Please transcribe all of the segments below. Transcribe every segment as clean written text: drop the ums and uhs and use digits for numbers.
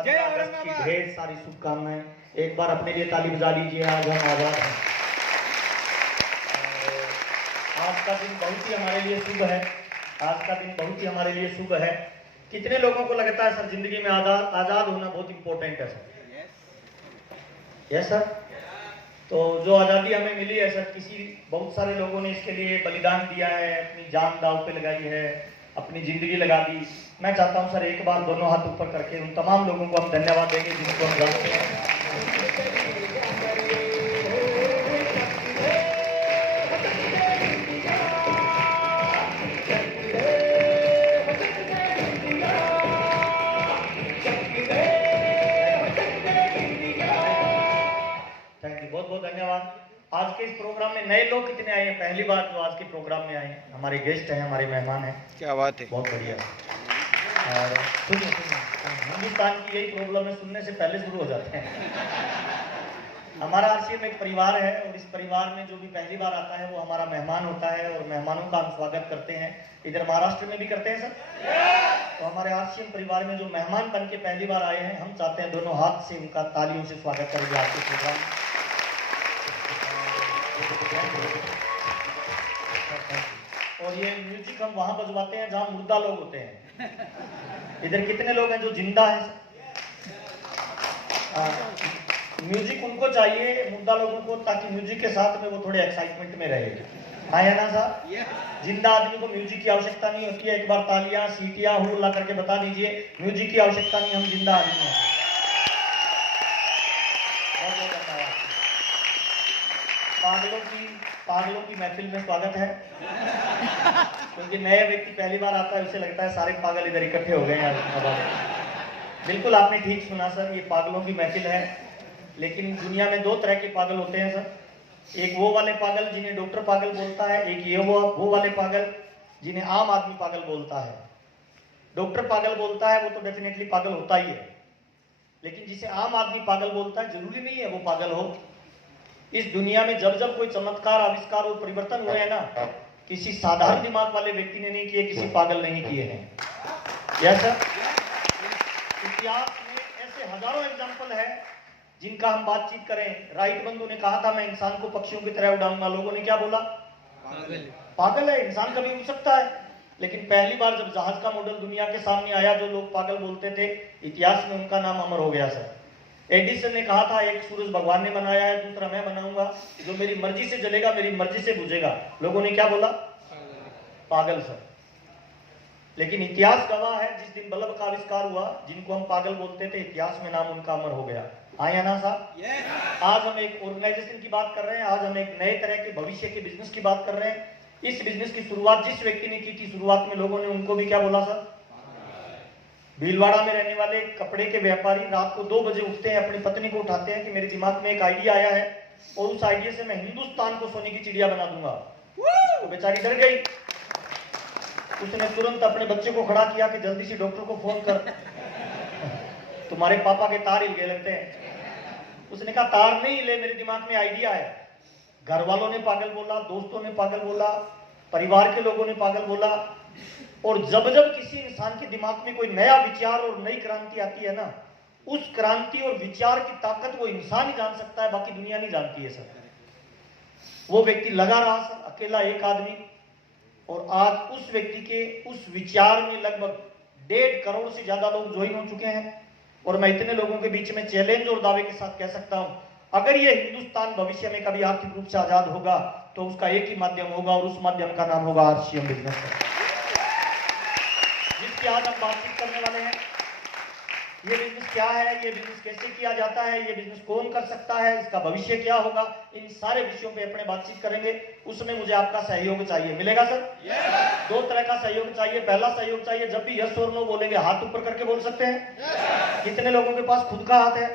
15 अगस्त की ढेर सारी शुभकामनाएं। एक बार अपने लिए ताली बजा लीजिए। आज हम आजाद हैं। आज का दिन बहुत ही हमारे लिए शुभ है। आज का दिन बहुत ही हमारे लिए शुभ है। कितने लोगों को लगता है सर जिंदगी में आजाद होना बहुत इंपॉर्टेंट है सर? Yes sir. तो जो आज़ादी हमें मिली है सर, बहुत सारे लोगों ने इसके लिए बलिदान दिया है, अपनी जान दांव पे लगाई है, अपनी जिंदगी लगा दी। मैं चाहता हूं सर एक बार दोनों हाथ ऊपर करके उन तमाम लोगों को हम धन्यवाद देंगे जिनको हम जानते हैं। बहुत बहुत धन्यवाद। आज के इस प्रोग्राम में नए लोग कितने आए हैं? पहली बार जो आज के प्रोग्राम में आए हैं, हमारे गेस्ट हैं, हमारे मेहमान हैं। क्या बात है, बहुत बढ़िया। और सुनिए हिंदुस्तान की यही प्रॉब्लम है, सुनने से पहले शुरू हो जाते हैं। हमारा आरसीएम एक परिवार है और इस परिवार में जो भी पहली बार आता है वो हमारा मेहमान होता है और मेहमानों का हम स्वागत करते हैं। इधर महाराष्ट्र में भी करते हैं सर। तो हमारे आरसीएम परिवार में जो मेहमान बन के पहली बार आए हैं, हम चाहते हैं दोनों हाथ से उनका तालियों से स्वागत करेंगे आज के प्रोग्राम में। और ये म्यूजिक हम वहां बजवाते हैं जहां मुर्दा लोग होते हैं। इधर कितने लोग हैं जो जिंदा हैं? म्यूजिक उनको चाहिए, मुर्दा लोगों को, ताकि म्यूजिक के साथ में वो थोड़े एक्साइटमेंट में रहे। हाँ या ना साहब? जिंदा आदमी को म्यूजिक की आवश्यकता नहीं होती है। एक बार तालियां, सीटियां, हुल्ला करके बता दीजिए, म्यूजिक की आवश्यकता नहीं, हम जिंदा आदमी हैं। पागलों की महफिल में स्वागत है। क्योंकि नए व्यक्ति पहली बार आता है, उसे लगता है सारे पागल इधर इकट्ठे हो गए हैं। बिल्कुल आपने ठीक सुना सर, ये पागलों की महफिल है। लेकिन दुनिया में दो तरह के पागल होते हैं सर। एक वो वाले पागल जिन्हें डॉक्टर पागल बोलता है, एक ये वो वाले पागल जिन्हें आम आदमी पागल बोलता है। डॉक्टर पागल बोलता है वो तो डेफिनेटली पागल होता ही है, लेकिन जिसे आम आदमी पागल बोलता है जरूरी नहीं है वो पागल हो। इस दुनिया में जब जब कोई चमत्कार, आविष्कार और परिवर्तन हुए हैं ना, किसी साधारण दिमाग वाले व्यक्ति ने नहीं किए, किसी पागल नहीं किए हैं। Yes sir. इतिहास में ऐसे हजारों एग्जाम्पल है जिनका हम बातचीत करें। राइट बंधु ने कहा था मैं इंसान को पक्षियों की तरह उड़ाऊंगा। लोगों ने क्या बोला? पागल है, इंसान कभी उड़ सकता है। लेकिन पहली बार जब जहाज का मॉडल दुनिया के सामने आया, जो लोग पागल बोलते थे, इतिहास में उनका नाम अमर हो गया सर। एडिसन ने कहा था एक सूरज भगवान ने बनाया है, दूसरा मैं बनाऊंगा, जो मेरी मर्जी से जलेगा, मेरी मर्जी से बुझेगा। लोगों ने क्या बोला? पागल सर। लेकिन इतिहास गवाह है, जिस दिन बल्ब का आविष्कार हुआ, जिनको हम पागल बोलते थे, इतिहास में नाम उनका अमर हो गया। हाँ या ना साहब? आज हम एक ऑर्गेनाइजेशन की बात कर रहे हैं, आज हम एक नए तरह के भविष्य के बिजनेस की बात कर रहे हैं। इस बिजनेस की शुरुआत जिस व्यक्ति ने की थी, शुरुआत में लोगों ने उनको भी क्या बोला सर? भीलवाड़ा में रहने वाले कपड़े के व्यापारी रात को 2 बजे उठते हैं, अपनी पत्नी को उठाते हैं कि मेरे दिमाग में एक आइडिया आया है और उस आइडिया से मैं हिंदुस्तान को सोने की चिड़िया बना दूंगा। तो बेचारी डर गई। उसने तुरंत अपने बच्चे को खड़ा किया कि जल्दी से डॉक्टर को फोन कर, तुम्हारे पापा के तार हिल गए लगते हैं। उसने कहा तार नहीं हिले, मेरे दिमाग में आइडिया है। घर वालों ने पागल बोला, दोस्तों ने पागल बोला, परिवार के लोगों ने पागल बोला। और जब जब किसी इंसान के दिमाग में कोई नया विचार और नई क्रांति आती है ना, उस क्रांति और विचार की ताकत वो इंसान ही जान सकता है, बाकी दुनिया नहीं जानती है सर। वो व्यक्ति लगा रहा सर, अकेला एक आदमी, और आज उस व्यक्ति के उस विचार में लगभग 1.5 करोड़ से ज्यादा लोग ज्वाइन हो चुके हैं। और मैं इतने लोगों के बीच में चैलेंज और दावे के साथ कह सकता हूं, अगर ये हिंदुस्तान भविष्य में कभी आर्थिक रूप से आजाद होगा तो उसका एक ही माध्यम होगा, और उस माध्यम का नाम होगा आरसीएम बिजनेस, जिसकी आज हम बातचीत करने वाले हैं। ये बिजनेस क्या है, ये बिजनेस कैसे किया जाता है, ये बिजनेस कौन कर सकता है, इसका भविष्य क्या होगा, इन सारे विषयों पे अपने बातचीत करेंगे। उसमें मुझे आपका सहयोग चाहिए, मिलेगा सर? दो तरह का सहयोग चाहिए। पहला सहयोग चाहिए, जब भी यस और नो बोलेंगे हाथ ऊपर करके बोल सकते हैं। कितने लोगों के पास खुद का हाथ है?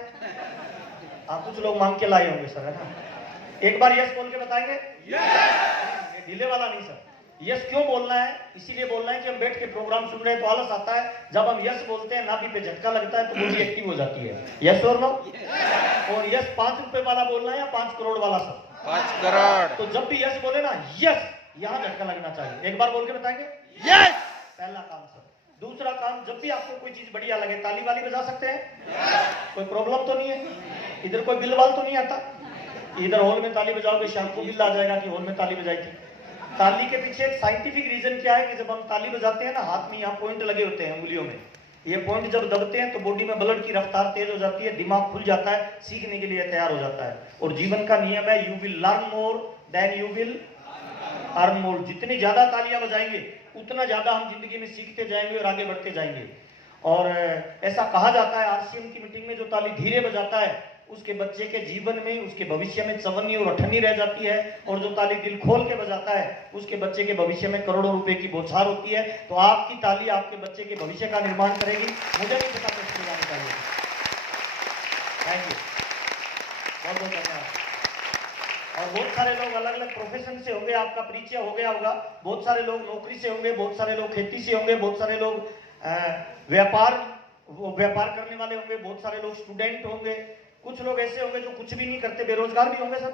आप कुछ लोग मांग के लाए होंगे सर, है ना? एक बार यस बोल के बताएंगे। ढीले वाला नहीं सर। यस क्यों बोलना है? इसीलिए बोलना है कि हम बैठ के प्रोग्राम सुन रहे हैं तो आलस आता है। जब हम यस बोलते हैं, नाभि पे झटका लगता है तो बॉडी एक्टिव हो जाती है। यस और नो? और यस 5 रुपए वाला बोलना है या 5 करोड़ वाला सर? 5 करोड़। तो जब भी यस बोले ना, यस, यहां झटका लगना चाहिए। एक बार बोल के बताएंगे। यस। पहला काम सर। दूसरा काम, जब भी आपको कोई चीज बढ़िया लगे ताली वाली बजा सकते हैं, कोई प्रॉब्लम तो नहीं है, इधर कोई बिल वाल तो नहीं आता, इधर हॉल में ताली बजाओगे शाम को बिल आ जाएगा कि हॉल में ताली बजाई थी। ताली के पीछे एक साइंटिफिक रीजन क्या है कि जब हम ताली बजाते हैं ना, हाथ में यहाँ पॉइंट लगे होते हैं उंगलियों में, ये पॉइंट जब दबते हैं तो बॉडी में ब्लड की रफ्तार तेज हो जाती है, दिमाग खुल जाता है, सीखने के लिए तैयार हो जाता है। और जीवन का नियम है, you will learn more than you will earn more. जितनी ज्यादा तालियां बजाएंगे उतना ज्यादा हम जिंदगी में सीखते जाएंगे और आगे बढ़ते जाएंगे। और ऐसा कहा जाता है आरसीएम की मीटिंग में, जो ताली धीरे बजाता है उसके बच्चे के जीवन में, उसके भविष्य में चवन्नी और अठन्नी रह जाती है, और जो ताली दिल खोल के बजाता है उसके बच्चे के भविष्य में करोड़ों रुपए की बौछार होती है। तो आपकी ताली आपके बच्चे के भविष्य का निर्माण करेगी। मुझे नहीं पता कैसे बजानी चाहिए। थैंक यू, बहुत बहुत धन्यवाद। और बहुत सारे लोग अलग अलग प्रोफेशन से होंगे, आपका परिचय हो गया होगा, बहुत सारे लोग नौकरी से होंगे, बहुत सारे लोग खेती से होंगे, बहुत सारे लोग व्यापार करने वाले होंगे, बहुत सारे लोग स्टूडेंट होंगे, कुछ लोग ऐसे होंगे जो कुछ भी नहीं करते, बेरोजगार भी होंगे सर।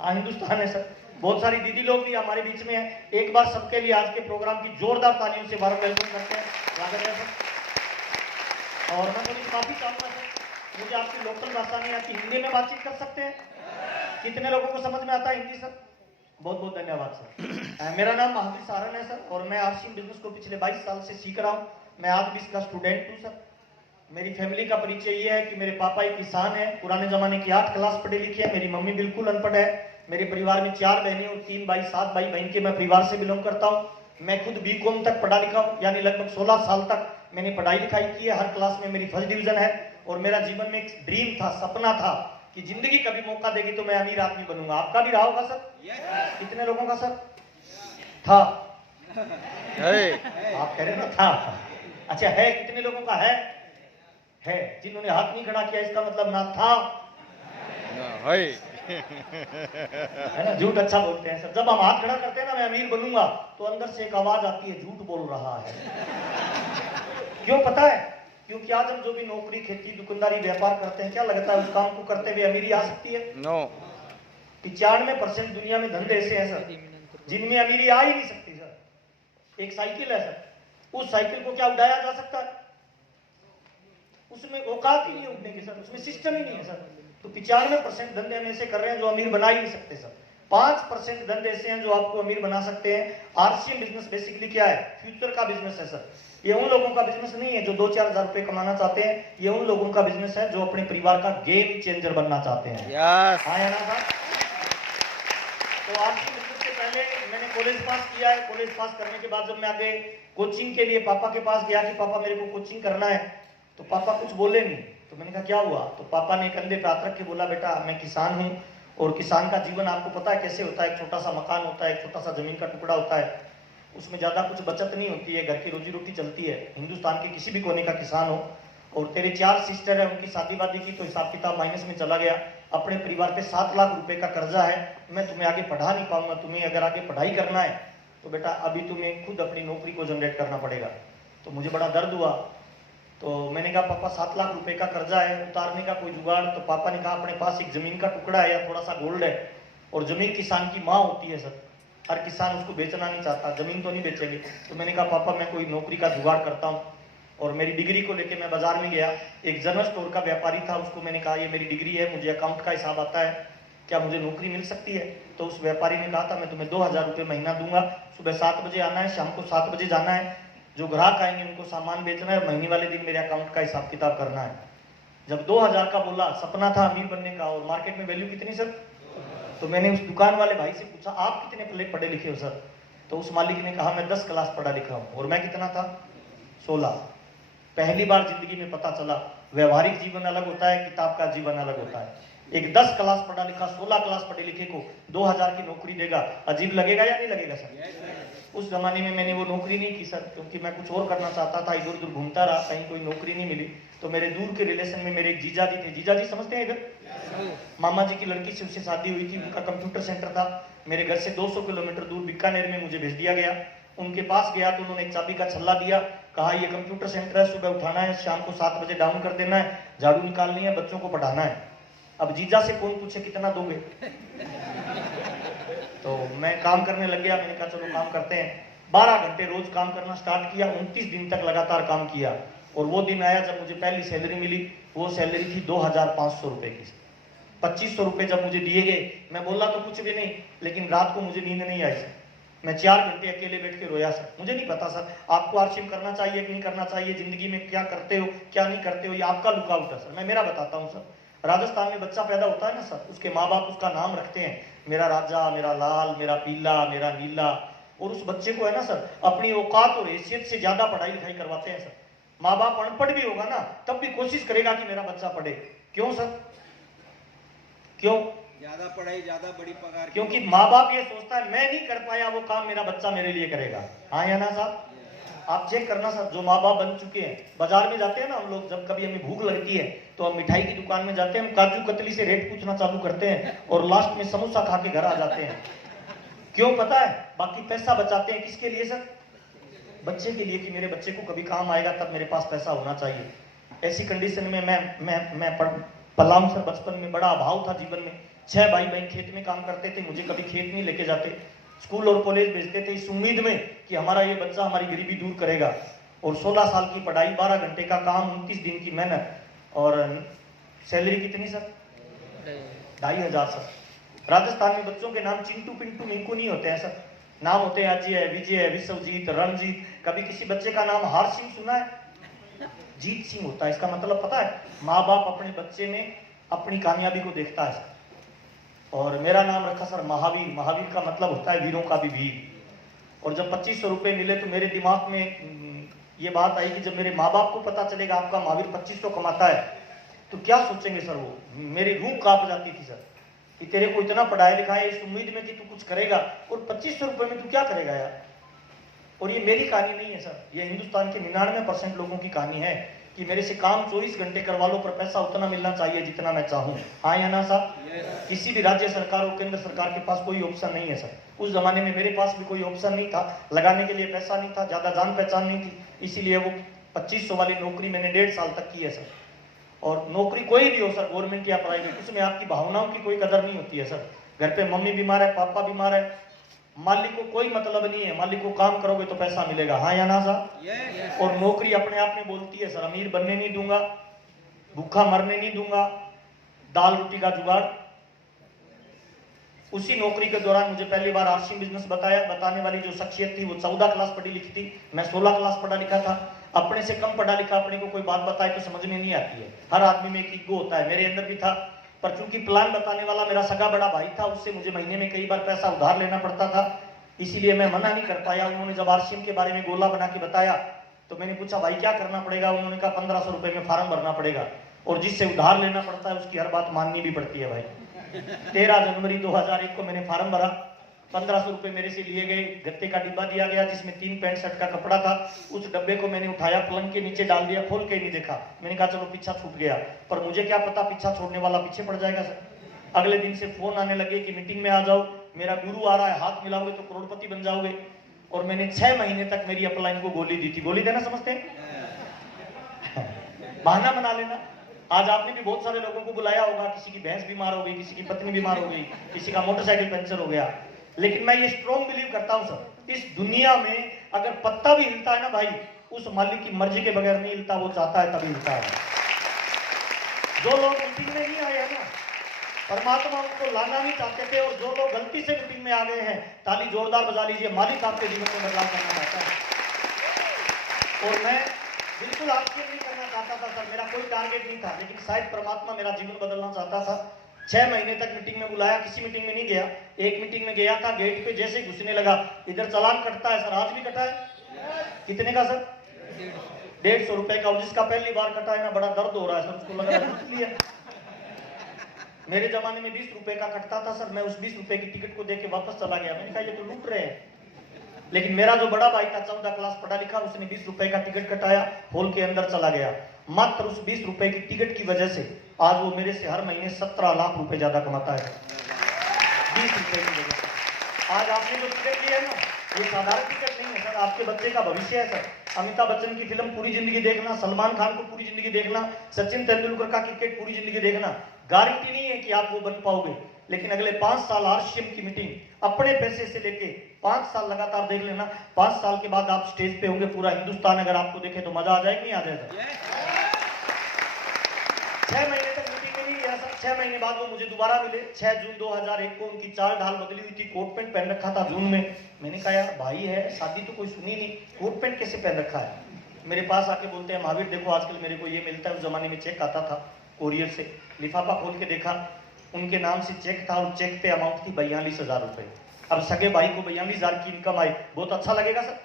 हाँ, हिंदुस्तान है सर। बहुत सारी दीदी लोग भी हमारे बीच में हैं। एक बार सबके लिए आज के प्रोग्राम की जोरदार तालियों से वार्म वेलकम करते हैं, स्वागत है सर। और मैं थोड़ी माफी चाहूंगा सर, मुझे आपकी लोकल भाषा नहीं आती, हिंदी में बातचीत कर सकते हैं? कितने लोगों को समझ में आता है हिंदी सर? बहुत बहुत धन्यवाद सर। मेरा नाम महावीर सारन है सर, और मैं आरसीएम बिजनेस को पिछले 22 साल से सीख रहा हूँ। मैं आज भी इसका स्टूडेंट हूँ सर। मेरी फैमिली का परिचय ये है कि मेरे पापा एक किसान है, पुराने जमाने की 8 क्लास पढ़े लिखे हैं। मेरी मम्मी बिल्कुल अनपढ़ है। मेरे परिवार में 4 बहनें और 3 भाई, 7 भाई बहन के मैं परिवार से बिलोंग करता हूँ। मैं खुद बीकॉम तक पढ़ा लिखा हूँ, यानी लगभग 16 साल तक मैंने पढ़ाई लिखाई की है। हर क्लास में मेरी फर्स्ट डिवीजन है। और मेरा जीवन में एक ड्रीम था, सपना था कि जिंदगी कभी मौका देगी तो मैं अमीर आदमी बनूंगा। आपका भी रहा होगा सर? कितने लोगों का सर था? आप कह रहे ना था? अच्छा है, कितने लोगों का है? जिन्होंने हाथ नहीं खड़ा किया इसका मतलब ना था है ना। झूठ अच्छा बोलते हैं सर। जब हम हाथ खड़ा करते हैं ना, मैं अमीर बनूंगा, तो अंदर से एक आवाज आती है, झूठ बोल रहा है। क्यों पता है? क्योंकि आज हम जो भी नौकरी, खेती, दुकानदारी, व्यापार करते हैं, क्या लगता है उस काम को करते हुए अमीरी आ सकती है? नो। 95% दुनिया में धंधे ऐसे हैं सर जिनमें अमीरी आ ही नहीं सकती सर। एक साइकिल है सर, उस साइकिल को क्या उड़ाया जा सकता है? उसमें औकात ही नहीं उड़ने की सर, उसमें सिस्टम ही नहीं है सर। तो 95% धंधे हम ऐसे कर रहे हैं जो अमीर बना ही नहीं सकते सर। 5% धंधे ऐसे हैं जो आपको अमीर बना सकते हैं। आरसीएम बिजनेस बेसिकली क्या है? फ्यूचर का बिजनेस है सर। ये उन लोगों का बिजनेस नहीं है जो 2-4 हजार रुपए कमाना चाहते हैं। ये उन लोगों का बिजनेस है जो अपने परिवार का गेम चेंजर बनना चाहते हैं। हाँ या ना साहब? तो आरसीएम बिजनेस से पहले मैंने कॉलेज पास किया है। कॉलेज पास करने के बाद जब मैं आगे कोचिंग के लिए पापा के पास गया कि पापा मेरे को कोचिंग करना है, तो पापा कुछ बोले नहीं। तो मैंने कहा क्या हुआ? तो पापा ने कंधे पे हाथ रख के बोला, बेटा मैं किसान हूँ, और किसान का जीवन आपको पता है कैसे होता है। एक छोटा सा मकान होता है, एक छोटा सा जमीन का टुकड़ा होता है, उसमें ज्यादा कुछ बचत नहीं होती है, घर की रोजी रोटी चलती है। हिंदुस्तान के किसी भी कोने का किसान हो, और तेरे 4 सिस्टर है, उनकी शादी वादी की तो हिसाब किताब माइनस में चला गया। अपने परिवार पे 7 लाख रुपए का कर्जा है। मैं तुम्हें आगे पढ़ा नहीं पाऊंगा, तुम्हें अगर आगे पढ़ाई करना है तो बेटा अभी तुम्हें खुद अपनी नौकरी को जनरेट करना पड़ेगा। तो मुझे बड़ा दर्द हुआ। तो मैंने कहा पापा 7 लाख रुपए का कर्जा है, उतारने का कोई जुगाड़? तो पापा ने कहा अपने पास एक जमीन का टुकड़ा है या थोड़ा सा गोल्ड है, और जमीन किसान की माँ होती है सर। हर किसान उसको बेचना नहीं चाहता, जमीन तो नहीं बेचेंगे। तो मैंने कहा पापा मैं कोई नौकरी का जुगाड़ करता हूँ। और मेरी डिग्री को लेके मैं बाजार में गया। एक जनरल स्टोर का व्यापारी था, उसको मैंने कहा ये मेरी डिग्री है, मुझे अकाउंट का हिसाब आता है, क्या मुझे नौकरी मिल सकती है? तो उस व्यापारी ने कहा था मैं तुम्हें 2000 रुपये महीना दूंगा, सुबह 7 बजे आना है, शाम को 7 बजे जाना है, जो ग्राहक आएंगे उनको सामान बेचना है, महीने वाले दिन मेरे अकाउंट का हिसाब किताब करना है। जब 2000 का बोला, सपना था अमीर बनने का, और मार्केट में वैल्यू कितनी सर? तो मैंने उस दुकान वाले भाई से पूछा आप कितने पढ़े लिखे हो सर? तो उस मालिक ने कहा मैं 10 क्लास पढ़ा लिखा हूँ। और मैं कितना था? 16। पहली बार जिंदगी में पता चला व्यवहारिक जीवन अलग होता है, किताब का जीवन अलग होता है। एक 10 क्लास पढ़ा लिखा 16 क्लास पढ़े लिखे को 2000 की नौकरी देगा, अजीब लगेगा या नहीं लगेगा सर? उस जमाने में मैंने वो नौकरी नहीं की सर, क्योंकि मैं कुछ और करना चाहता था। इधर उधर घूमता रहा, कहीं कोई नौकरी नहीं मिली। तो मेरे दूर के रिलेशन में मेरे एक जीजा जी थे। जीजा जी समझते हैं? इधर मामा जी की लड़की से उससे शादी हुई थी, उनका कंप्यूटर सेंटर था। मेरे घर से 200 किलोमीटर दूर बीकानेर में मुझे भेज दिया गया। उनके पास गया तो उन्होंने एक चाबी का छल्ला दिया, कहा ये कंप्यूटर सेंटर है, सुबह उठाना है, शाम को 7 बजे डाउन कर देना है, झाड़ू निकालनी है, बच्चों को पढ़ाना है। अब जीजा से कौन पूछे कितना दोगे? तो मैं काम करने लग गया। मैंने कहा चलो काम करते हैं। 12 घंटे रोज काम करना स्टार्ट किया, 29 दिन तक लगातार काम किया। और वो दिन आया जब मुझे पहली सैलरी मिली। वो सैलरी थी 2500 रुपए की। 2500 रुपए जब मुझे दिए गए, मैं बोला तो कुछ भी नहीं, लेकिन रात को मुझे नींद नहीं आई सर। मैं 4 घंटे अकेले बैठ के रोया सर। मुझे नहीं पता सर आपको आरसीएम करना चाहिए कि नहीं करना चाहिए, जिंदगी में क्या करते हो क्या नहीं करते हो, ये आपका लुकआउट है सर। मैं मेरा बताता हूँ सर। राजस्थान में बच्चा पैदा होता है ना सर, उसके माँ बाप उसका नाम रखते हैं, मेरा राजा, मेरा लाल, मेरा पीला, मेरा नीला। और उस बच्चे को है ना सर अपनी औकात और हैसियत से ज्यादा पढ़ाई लिखाई करवाते हैं सर। माँ बाप अनपढ़ भी होगा ना तब भी कोशिश करेगा कि मेरा बच्चा पढ़े। क्यों सर? क्यों? ज्यादा पढ़ाई ज्यादा बड़ी पगार। क्योंकि माँ बाप ये सोचता है मैं नहीं कर पाया वो काम, मेरा बच्चा मेरे लिए करेगा। हाँ या ना साहब? आप चेक करना सर, जो माँ बाप बन चुके हैं, बाजार में जाते हैं ना हम लोग, जब कभी हमें भूख लगती है तो हम मिठाई की दुकान में जाते हैं, हम काजू कतली से रेट पूछना चालू करते हैं और लास्ट में समोसा खा के घर आ जाते हैं। क्यों पता है? बाकी पैसा बचाते हैं किसके लिए सर? बच्चे के लिए, कि मेरे बच्चे को कभी काम आएगा तब मेरे पास पैसा होना चाहिए। ऐसी कंडीशन में मैं पला हूं सर। बचपन में बड़ा अभाव था जीवन में। 6 भाई बहन खेत में काम करते थे, मुझे कभी खेत नहीं लेके जाते, स्कूल और कॉलेज भेजते थे इस उम्मीद में कि हमारा ये बच्चा हमारी गरीबी दूर करेगा। और 16 साल की पढ़ाई, 12 घंटे का काम, 29 दिन की मेहनत, और सैलरी कितनी सर? 2500 सर। राजस्थान में बच्चों के नाम चिंटू पिंटू मिंकू नहीं होते हैं सर, नाम होते हैं अजय, विजय, विश्वजीत, रणजीत। कभी किसी बच्चे का नाम हार सिंह सुना है? जीत सिंह होता है। इसका मतलब पता है? माँ बाप अपने बच्चे में अपनी कामयाबी को देखता है सर। और मेरा नाम रखा सर महावीर। महावीर का मतलब होता है वीरों का भी वीर। और जब 2500 रुपए मिले तो मेरे दिमाग में ये बात आई कि जब मेरे माँ बाप को पता चलेगा आपका महावीर 2500 कमाता है तो क्या सोचेंगे सर वो। मेरी रूह कांप जाती थी सर कि तेरे को इतना पढ़ाया लिखाया इस उम्मीद में कि तू कुछ करेगा और 2500 रुपए में तू क्या करेगा यार। और ये मेरी कहानी नहीं है सर, ये हिंदुस्तान के 99% लोगों की कहानी है कि मेरे से काम 24 घंटे करवा लो पर पैसा उतना मिलना चाहिए जितना मैं चाहूं। हाँ या ना साहब? किसी भी राज्य सरकार और केंद्र सरकार के पास कोई ऑप्शन नहीं है सर। उस जमाने में मेरे पास भी कोई ऑप्शन नहीं था, लगाने के लिए पैसा नहीं था, ज्यादा जान पहचान नहीं थी, इसीलिए वो 2500 वाली नौकरी मैंने 1.5 साल तक की है सर। और नौकरी कोई भी हो सर, गवर्नमेंट या प्राइवेट, उसमें आपकी भावनाओं की कोई कदर नहीं होती है सर। घर पे मम्मी बीमार है, पापा बीमार है, मालिक को कोई मतलब नहीं है, मालिक को काम करोगे तो पैसा मिलेगा। हाँ या ना साहब? और नौकरी अपने आप में बोलती है सर, अमीर बनने नहीं दूंगा, भूखा मरने नहीं दूंगा, दाल रोटी का जुगाड़। उसी नौकरी के दौरान मुझे पहली बार आरसीएम बिजनेस बताने वाली जो शख्सियत थी वो 14 क्लास पढ़ी लिखी थी, मैं 16 क्लास पढ़ा लिखा था। अपने से कम पढ़ा लिखा अपने को कोई बात बताए तो समझ में नहीं आती है। हर आदमी में एक ईगो होता है, मेरे अंदर भी था। पर चूंकि प्लान बताने वाला मेरा सगा बड़ा भाई था, उससे मुझे महीने में कई बार पैसा उधार लेना पड़ता था, इसीलिए मैं मना नहीं कर पाया। उन्होंने जब आरसीएम के बारे में गोला बना के बताया तो मैंने पूछा भाई क्या करना पड़ेगा? उन्होंने कहा 1500 रुपए में फार्म भरना पड़ेगा, और जिससे उधार लेना पड़ता है उसकी हर बात माननी भी पड़ती है भाई। 13 जनवरी 2001 को मैंने फार्म भरा, 1500 रुपए मेरे से लिए गए, गत्ते का डिब्बा दिया गया जिसमें 3 पैंट शर्ट का कपड़ा था। उस डब्बे को मैंने उठाया, पलंग के नीचे डाल दिया, खोल के नहीं देखा। मैंने कहा चलो पीछा छूट गया, पर मुझे क्या पता पीछा छोड़ने वाला पीछे पड़ जाएगा सर। अगले दिन से फोन आने लगे कि मीटिंग में आ जाओ, मेरा गुरु आ रहा है, हाथ मिलाओगे तो करोड़पति बन जाओगे। और मैंने 6 महीने तक मेरी अपलाइन को गोली दी थी। गोली देना समझते हैं? बहाना बना लेना। आज आपने भी बहुत सारे लोगों को बुलाया होगा, किसी की भैंस बीमार हो गई, किसी की पत्नी बीमार हो गई, किसी का मोटरसाइकिल पंचर हो गया, लेकिन मैं ये स्ट्रॉन्ग बिलीव करता हूं सर, इस दुनिया में अगर पत्ता भी हिलता है ना भाई, उस मालिक की मर्जी के बगैर नहीं हिलता, वो चाहता है तभी हिलता है। जो लोग मीटिंग में नहीं आए हैं ना, परमात्मा उनको लाना नहीं चाहते थे, और जो लोग गलती से मीटिंग में आ गए हैं, ताली जोरदार बजा लीजिए, मालिक आपके जीवन में बदलाव करना चाहता है। और मैं बिल्कुल आपसे नहीं करना चाहता था सर, मेरा कोई टारगेट नहीं था, लेकिन शायद परमात्मा मेरा जीवन बदलना चाहता था। 6 महीने तक मीटिंग में बुलाया, किसी मीटिंग में नहीं गया। एक मीटिंग में गया था, गेट पे जैसे घुसने लगा, इधर चालान कटता है सर, आज भी कटा है। कितने का सर? 150 रुपए का। और जिसका पहली बार कटा है ना, बड़ा दर्द हो रहा है सर, उसको लग रहा है लूट लिया। मेरे जमाने में 20 रुपए का कटता था सर, मैं उस 20 रुपए की टिकट को देके वापस चला गया। मैंने कहा ये तो लूट रहे हैं। लेकिन मेरा जो बड़ा भाई था, 14 क्लास पढ़ा लिखा, उसने 20 रुपए का टिकट कटाया, हॉल के अंदर चला गया। मात्र उस 20 रुपए की टिकट की वजह से आज वो मेरे से हर महीने 17 लाख रुपए ज्यादा कमाता है। 20 रुपए की वजह से। आज आपने जो टिकट लिया है ना, ये साधारण टिकट नहीं है सर, आपके बच्चे का भविष्य है सर। अमिताभ बच्चन की फिल्म पूरी जिंदगी देखना, सलमान खान को पूरी जिंदगी देखना, सचिन तेंदुलकर का क्रिकेट पूरी जिंदगी देखना, गारंटी नहीं है कि आप वो बन पाओगे। लेकिन अगले 5 साल आरसीएम की मीटिंग अपने पैसे से लेके 5 साल लगातार देख लेना, 5 साल के बाद आप स्टेज पे होंगे, पूरा हिंदुस्तान अगर आपको देखे तो मजा आ जाएगा, नहीं आ जाएगा? 6 महीने तक मीटिंग में नहीं गया सर। 6 महीने बाद वो मुझे दोबारा मिले। 6 जून 2001 को उनकी चाल ढाल बदली हुई थी, कोट पैंट पहन रखा था जून में। मैंने कहा यार भाई है, शादी तो कोई सुनी नहीं, कोट पैंट कैसे पहन रखा है? मेरे पास आके बोलते हैं महावीर देखो आजकल मेरे को ये मिलता है, उस जमाने में चेक आता था कोरियर से, लिफाफा खोल के देखा, उनके नाम से चेक था और चेक पे अमाउंट थी 42,000 रुपए। अब सगे भाई को 42,000 की इनकम आई, बहुत अच्छा लगेगा सर?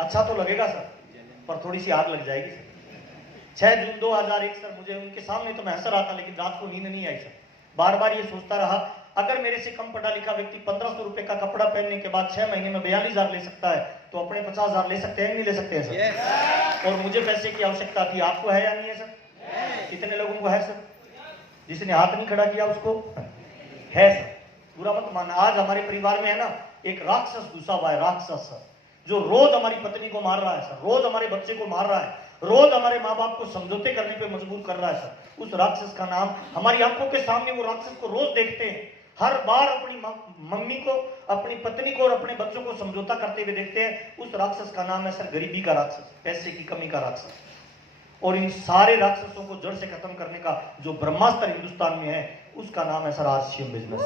अच्छा तो लगेगा सर, पर थोड़ी सी आग लग जाएगी सर। 6 जून 2001 सर, मुझे उनके सामने तो मैं हंस रहा था, लेकिन रात को नींद नहीं आई सर। बार बार ये सोचता रहा, अगर मेरे से कम पढ़ा लिखा व्यक्ति 1500 रुपए का कपड़ा पहनने के बाद 6 महीने में 42,000 ले सकता है, तो अपने 50,000 ले सकते हैं नहीं ले सकते हैं सर? Yes. और मुझे पैसे की आवश्यकता थी, आपको है या नहीं है सर? कितने लोगों को है सर? जिसने हाथ नहीं खड़ा किया उसको है सर, बुरा मत मानना। आज हमारे परिवार में है ना, एक राक्षस घुसा हुआ है, राक्षस सर, जो रोज हमारी पत्नी को मार रहा है सर, रोज हमारे बच्चे को मार रहा है, रोज हमारे माँ बाप को समझौते करने पे मजबूर कर रहा है सर। उस राक्षस का नाम, हमारी आंखों के सामने वो राक्षस को रोज देखते हैं, हर बार अपनी मम्मी को, अपनी पत्नी को और अपने बच्चों को समझौता करते हुए देखते हैं। उस राक्षस का नाम है सर गरीबी का राक्षस, पैसे की कमी का राक्षस। और इन सारे राक्षसों को जड़ से खत्म करने का जो ब्रह्मास्त्र हिंदुस्तान में है, उसका नाम है सर आरसीएम बिजनेस।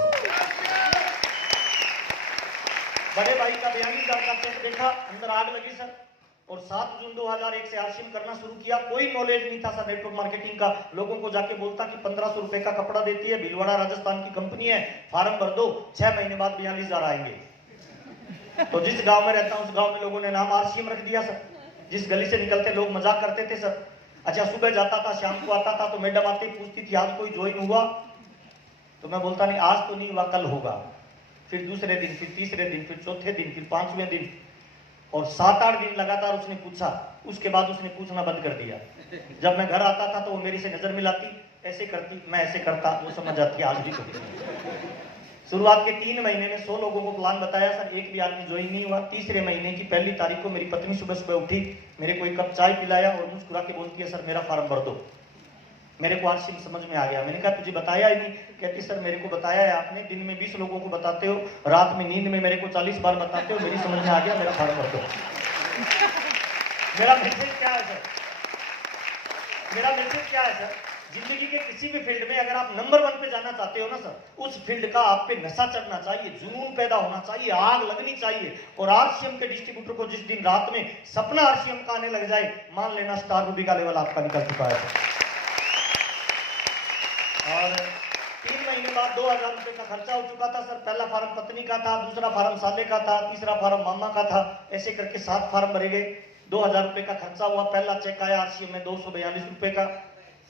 बड़े भाई का 42,000 का चेक देखा, अंदर आग लगी सर। और 7 जून 2001 से आरसीएम करना शुरू किया। कोई नॉलेज नहीं था सर नेटवर्क मार्केटिंग का। लोगों को जाके बोलता कि 1500 रुपए का कपड़ा देती है, भीलवाड़ा राजस्थान की कंपनी है, फार्म भर दो, 6 महीने बाद 42,000 आएंगे। तो जिस गांव में रहता हूं उस गांव में लोगों ने नाम आरसीएम रख दिया सर। जिस गली से निकलते लोग मजाक करते थे सर। अच्छा, सुबह जाता था, शाम को आता था, तो मैडम आती पूछती थी आज कोई ज्वाइन हुआ? तो मैं बोलता नहीं, आज तो नहीं हुआ, कल होगा। फिर दूसरे दिन, फिर तीसरे दिन, फिर चौथे दिन, फिर 5वें दिन, और 7-8 दिन लगातार उसने पूछा। उसके बाद उसने पूछना बंद कर दिया। जब मैं घर आता था तो वो मेरे से नजर मिलाती, ऐसे करती, मैं ऐसे करता, वो समझ जाती आज भी करती। शुरुआत के 3 महीने में 100 लोगों को प्लान बताया सर, एक भी आदमी ज्वाइन नहीं हुआ। तीसरे महीने की 1 तारीख को मेरी पत्नी सुबह सुबह उठी, मेरे को 1 कप चाय पिलाया और मुस्कुरा के बोलती है सर मेरा फार्म भर दो। मेरे को आरसीएम समझ में आ गया। मैंने कहा तुझे बताया ही नहीं? कहती सर मेरे को बताया है आपने, दिन में 20 लोगों को बताते हो, रात में नींद में मेरे को 40 बार बताते हो, मेरी समझ में आ गया, मेरा फार्म भर दो। मेरा मैसेज क्या है सर? मेरा मैसेज क्या है सर? जिंदगी के किसी भी फील्ड में अगर आप नंबर 1 पे जाना चाहते हो ना सर, उस फील्ड का आप पे नशा चढ़ना चाहिए, जुनून पैदा होना चाहिए, आग लगनी चाहिए। और आरसीएम के डिस्ट्रीब्यूटर को जिस दिन रात में सपना आरसीएम का आने लग जाए, मान लेना स्टार रूबी का लेवल आपका निकल चुका है। और 3 महीने बाद 2,000 रुपए का खर्चा हो चुका था सर। पहला फार्म पत्नी का था, दूसरा फार्म साले का था, तीसरा फार्म मामा का था, ऐसे करके 7 फार्म भरे गए। 2,000 रुपए का खर्चा हुआ। पहला चेक आया आरसीएम में 242 रुपए का।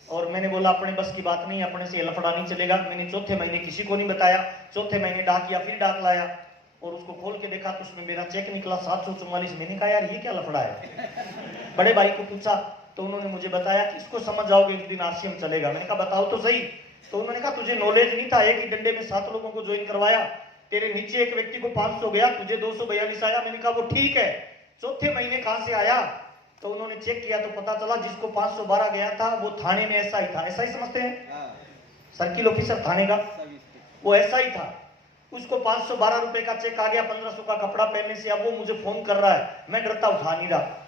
और मैंने बोला अपने बस की बात नहीं, अपने से लफड़ा नहीं चलेगा। मैंने चौथे महीने किसी को नहीं बताया। चौथे महीने डाक किया, फिर डाक लाया और उसको खोल के देखा तो उसमें मेरा चेक निकला 744। मैंने कहा यार ये क्या लफड़ा है? बड़े भाई को पूछा तो उन्होंने मुझे बताया कि इसको समझ जाओगे एक दिन आरसीएम चलेगा। मैंने कहा बताओ तो सही। तो उन्होंने कहा तुझे नॉलेज नहीं था, एक ही डंडे में 7 लोगों को ज्वाइन करवाया, तेरे नीचे एक व्यक्ति को 500 गया, तुझे 242 आया। मैंने कहा वो ठीक है, चौथे महीने कहां से आया? तो उन्होंने चेक किया तो पता चला जिसको 512 गया था वो थाने में ऐसा ही था। ऐसा ही समझते हैं सर्किल ऑफिसर थाने का, वो ऐसा ही था। उसको 512 रुपए का चेक आ गया 1500 का कपड़ा पहनने से। अब वो मुझे फोन कर रहा है, मैं डरता उठा नहीं रहा।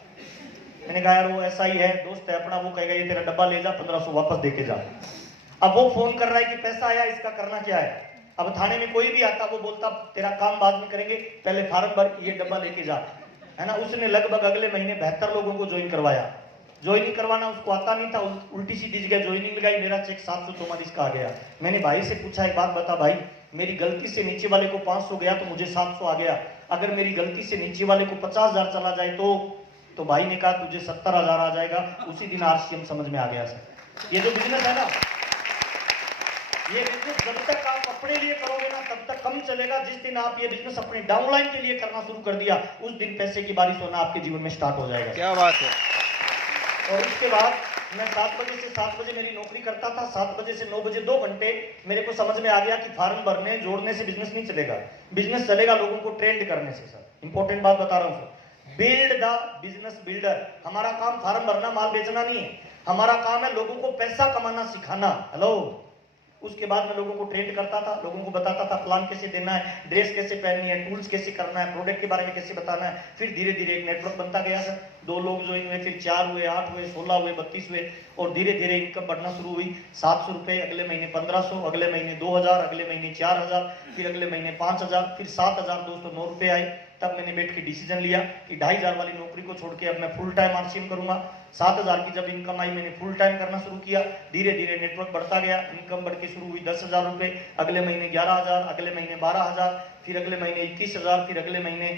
मैंने कहा यार वो ऐसा ही है, दोस्त है अपना, वो कहेगा ये तेरा डब्बा ले जा, 1500 वापस देके जा। अब वो फोन कर रहा है कि पैसा आया, इसका करना क्या है? अब थाने में कोई भी आता वो बोलता तेरा काम बाद में करेंगे, पहले फार्म भर, ये डब्बा लेके जा, है ना। उसने लगभग अगले महीने 72 लोगों को ज्वाइन करवाया। ज्वाइनिंग करवाना उसको आता नहीं था, उल्टी सीधी जगह ज्वाइनिंग लगाई। मेरा चेक 744 का आ गया। मैंने भाई से पूछा एक बात बता भाई, मेरी गलती से नीचे वाले को 500 गया तो मुझे 700 आ गया, अगर मेरी गलती से नीचे वाले को 50,000 चला जाए तो भाई ने कहा तुझे 70,000 आ जाएगा। उसी दिन आरसीएम समझ में आ गया सर। ये जो बिजनेस है ना, ये बिजनेस जब तक आप अपने लिए करोगे ना तब तक कम चलेगा। जिस दिन आप ये बिजनेस अपने डाउनलाइन के लिए करना शुरू कर दिया, उस दिन पैसे की बारिश होना आपके जीवन में स्टार्ट हो जाएगा। क्या बात है। और उसके बाद मैं 7 बजे से 7 बजे मेरी नौकरी करता था। 7 बजे से 9 बजे 2 घंटे मेरे को समझ में आ गया कि फार्म भरने जोड़ने से बिजनेस नहीं चलेगा। बिजनेस चलेगा लोगों को ट्रेंड करने से। सर इंपॉर्टेंट बात बता रहा हूं sir, build the business builder. हमारा काम फार्म भरना, माल बेचना नहीं है। हमारा काम है लोगों को पैसा कमाना सिखाना। हेलो, उसके बाद मैं लोगों को ट्रेन करता था, लोगों को बताता था प्लान कैसे देना है, ड्रेस कैसे पहननी है, टूल्स कैसे करना है, प्रोडक्ट के बारे में कैसे बताना है। फिर धीरे धीरे एक नेटवर्क बनता गया सर। 2 लोग ज्वाइन हुए, फिर 4 हुए, 8 हुए, 16 हुए, 32 हुए, और धीरे धीरे इनकम बढ़ना शुरू हुई। 700 रुपए, अगले महीने 1500, अगले महीने 2000, अगले महीने 4000, फिर अगले महीने 5000, फिर 7209 रुपए आए। तब मैंने बैठ के डिसीजन लिया कि 2500 वाली नौकरी को छोड़ के अब मैं फुल टाइम आरसीएम करूंगा। 7000 की जब इनकम आई, मैंने फुल टाइम करना शुरू किया। धीरे धीरे नेटवर्क बढ़ता गया, इनकम बढ़ के शुरू हुई 10,000 रुपए, अगले महीने 11,000, अगले महीने 12,000, फिर अगले महीने 21,000, फिर अगले महीने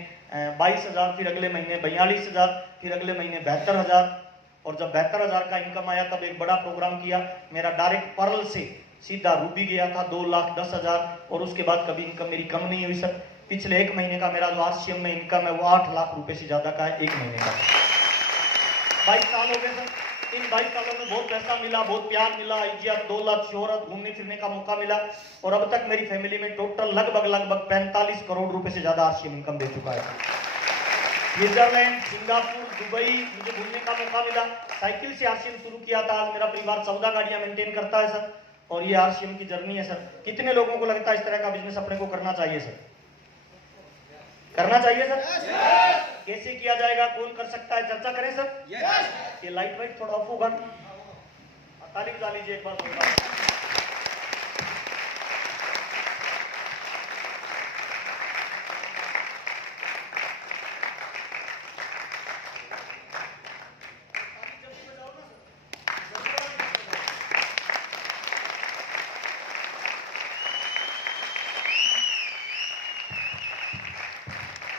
22,000, फिर अगले महीने 42,000, फिर अगले महीने 72,000। और जब 72,000 का इनकम आया तब एक बड़ा प्रोग्राम किया। मेरा डायरेक्ट पर्ल से सीधा रूबी गया था 2,10,000, और उसके बाद कभी इनकम मेरी कम नहीं हुई सर। पिछले 1 महीने का मेरा जो आरसीएम में इनकम है वो 8 लाख रुपए से ज्यादा का है 1 महीने का। 22 साल हो गए सर। इन 22 सालों में बहुत पैसा मिला, बहुत प्यार मिला, इज्जत, दौलत, शोहरत, घूमने फिरने का मौका मिला, और अब तक मेरी फैमिली में टोटल लगभग 45 करोड़ रुपए से ज्यादा आरसीएम इनकम दे चुका है। स्विट्जरलैंड, सिंगापुर, दुबई मुझे घूमने का मौका मिला। साइकिल से आरसीएम शुरू किया था, आज मेरा परिवार 14 गाड़ियां मेंटेन करता है सर। और ये आरसीएम की जर्नी है सर। कितने लोगों को लगता है इस तरह का बिजनेस अपने को करना चाहिए सर? करना चाहिए सर? कैसे किया जाएगा, कौन कर सकता है, चर्चा करें सर? ये लाइट वाइट थोड़ा ऑफ होगा, ताली बजा लीजिए एक बार।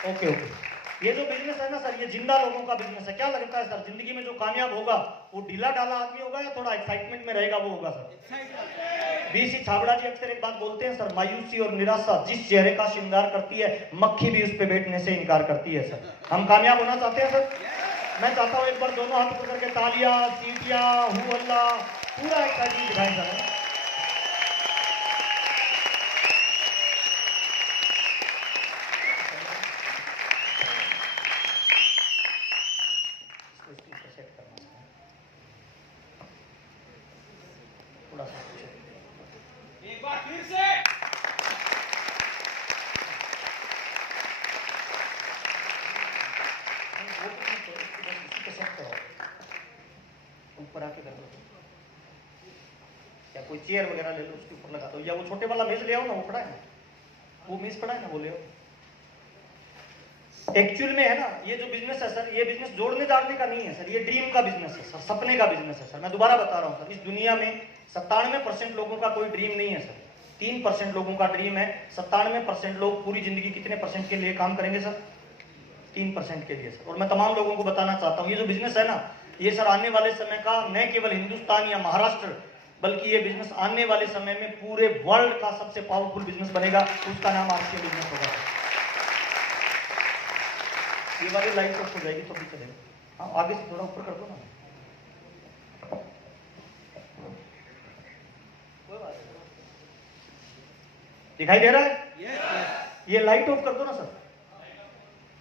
Okay okay. ये जो बिजनेस है ना सर, ये जिंदा लोगों का बिजनेस है। क्या लगता है सर, जिंदगी में जो कामयाब होगा वो ढीला ढाला आदमी होगा या थोड़ा एक्साइटमेंट में रहेगा वो होगा सर? बीसी छाबड़ा जी अक्सर एक बात बोलते हैं सर, मायूसी और निराशा जिस चेहरे का श्रृंगार करती है, मक्खी भी उस पे बैठने से इनकार करती है सर। हम कामयाब होना चाहते हैं सर? मैं चाहता हूँ एक बार दोनों हाथ पकड़ के तालियां, सीटियां, हू अल्लाह, पूरा एक्साइटमेंट दिखाएं सर। एक बार फिर से ऊपर आके कर लो, या कोई चेयर वगैरह ले लो उसके ऊपर लगा दो, या वो छोटे वाला मेज ले आओ ना, वो पड़ा है ना, वो मेज पड़ा है ना, वो ले आओ। एक्चुअल में है ना, ये जो बिजनेस है सर, ये बिजनेस जोड़ने जाड़ने का नहीं है सर, ये ड्रीम का बिजनेस है सर, सपने का बिजनेस है सर। मैं दोबारा बता रहा हूँ सर, इस दुनिया में 97% लोगों का कोई ड्रीम नहीं है सर, 3% लोगों का ड्रीम है। 97% लोग पूरी जिंदगी कितने परसेंट के लिए काम करेंगे सर? 3% के लिए सर। और मैं तमाम लोगों को बताना चाहता हूँ, ये जो बिजनेस है ना, ये सर आने वाले समय का न केवल हिंदुस्तान या महाराष्ट्र, बल्कि ये बिजनेस आने वाले समय में पूरे वर्ल्ड का सबसे पावरफुल बिजनेस बनेगा। उसका नाम आरसीएम बिजनेस होगा। ये वाली लाइट ऑफ हो जाएगी तो भी चलेगा। हाँ, आगे से थोड़ा ऊपर कर दो ना, दिखाई दे रहा है? ये लाइट ऑफ कर दो ना सर।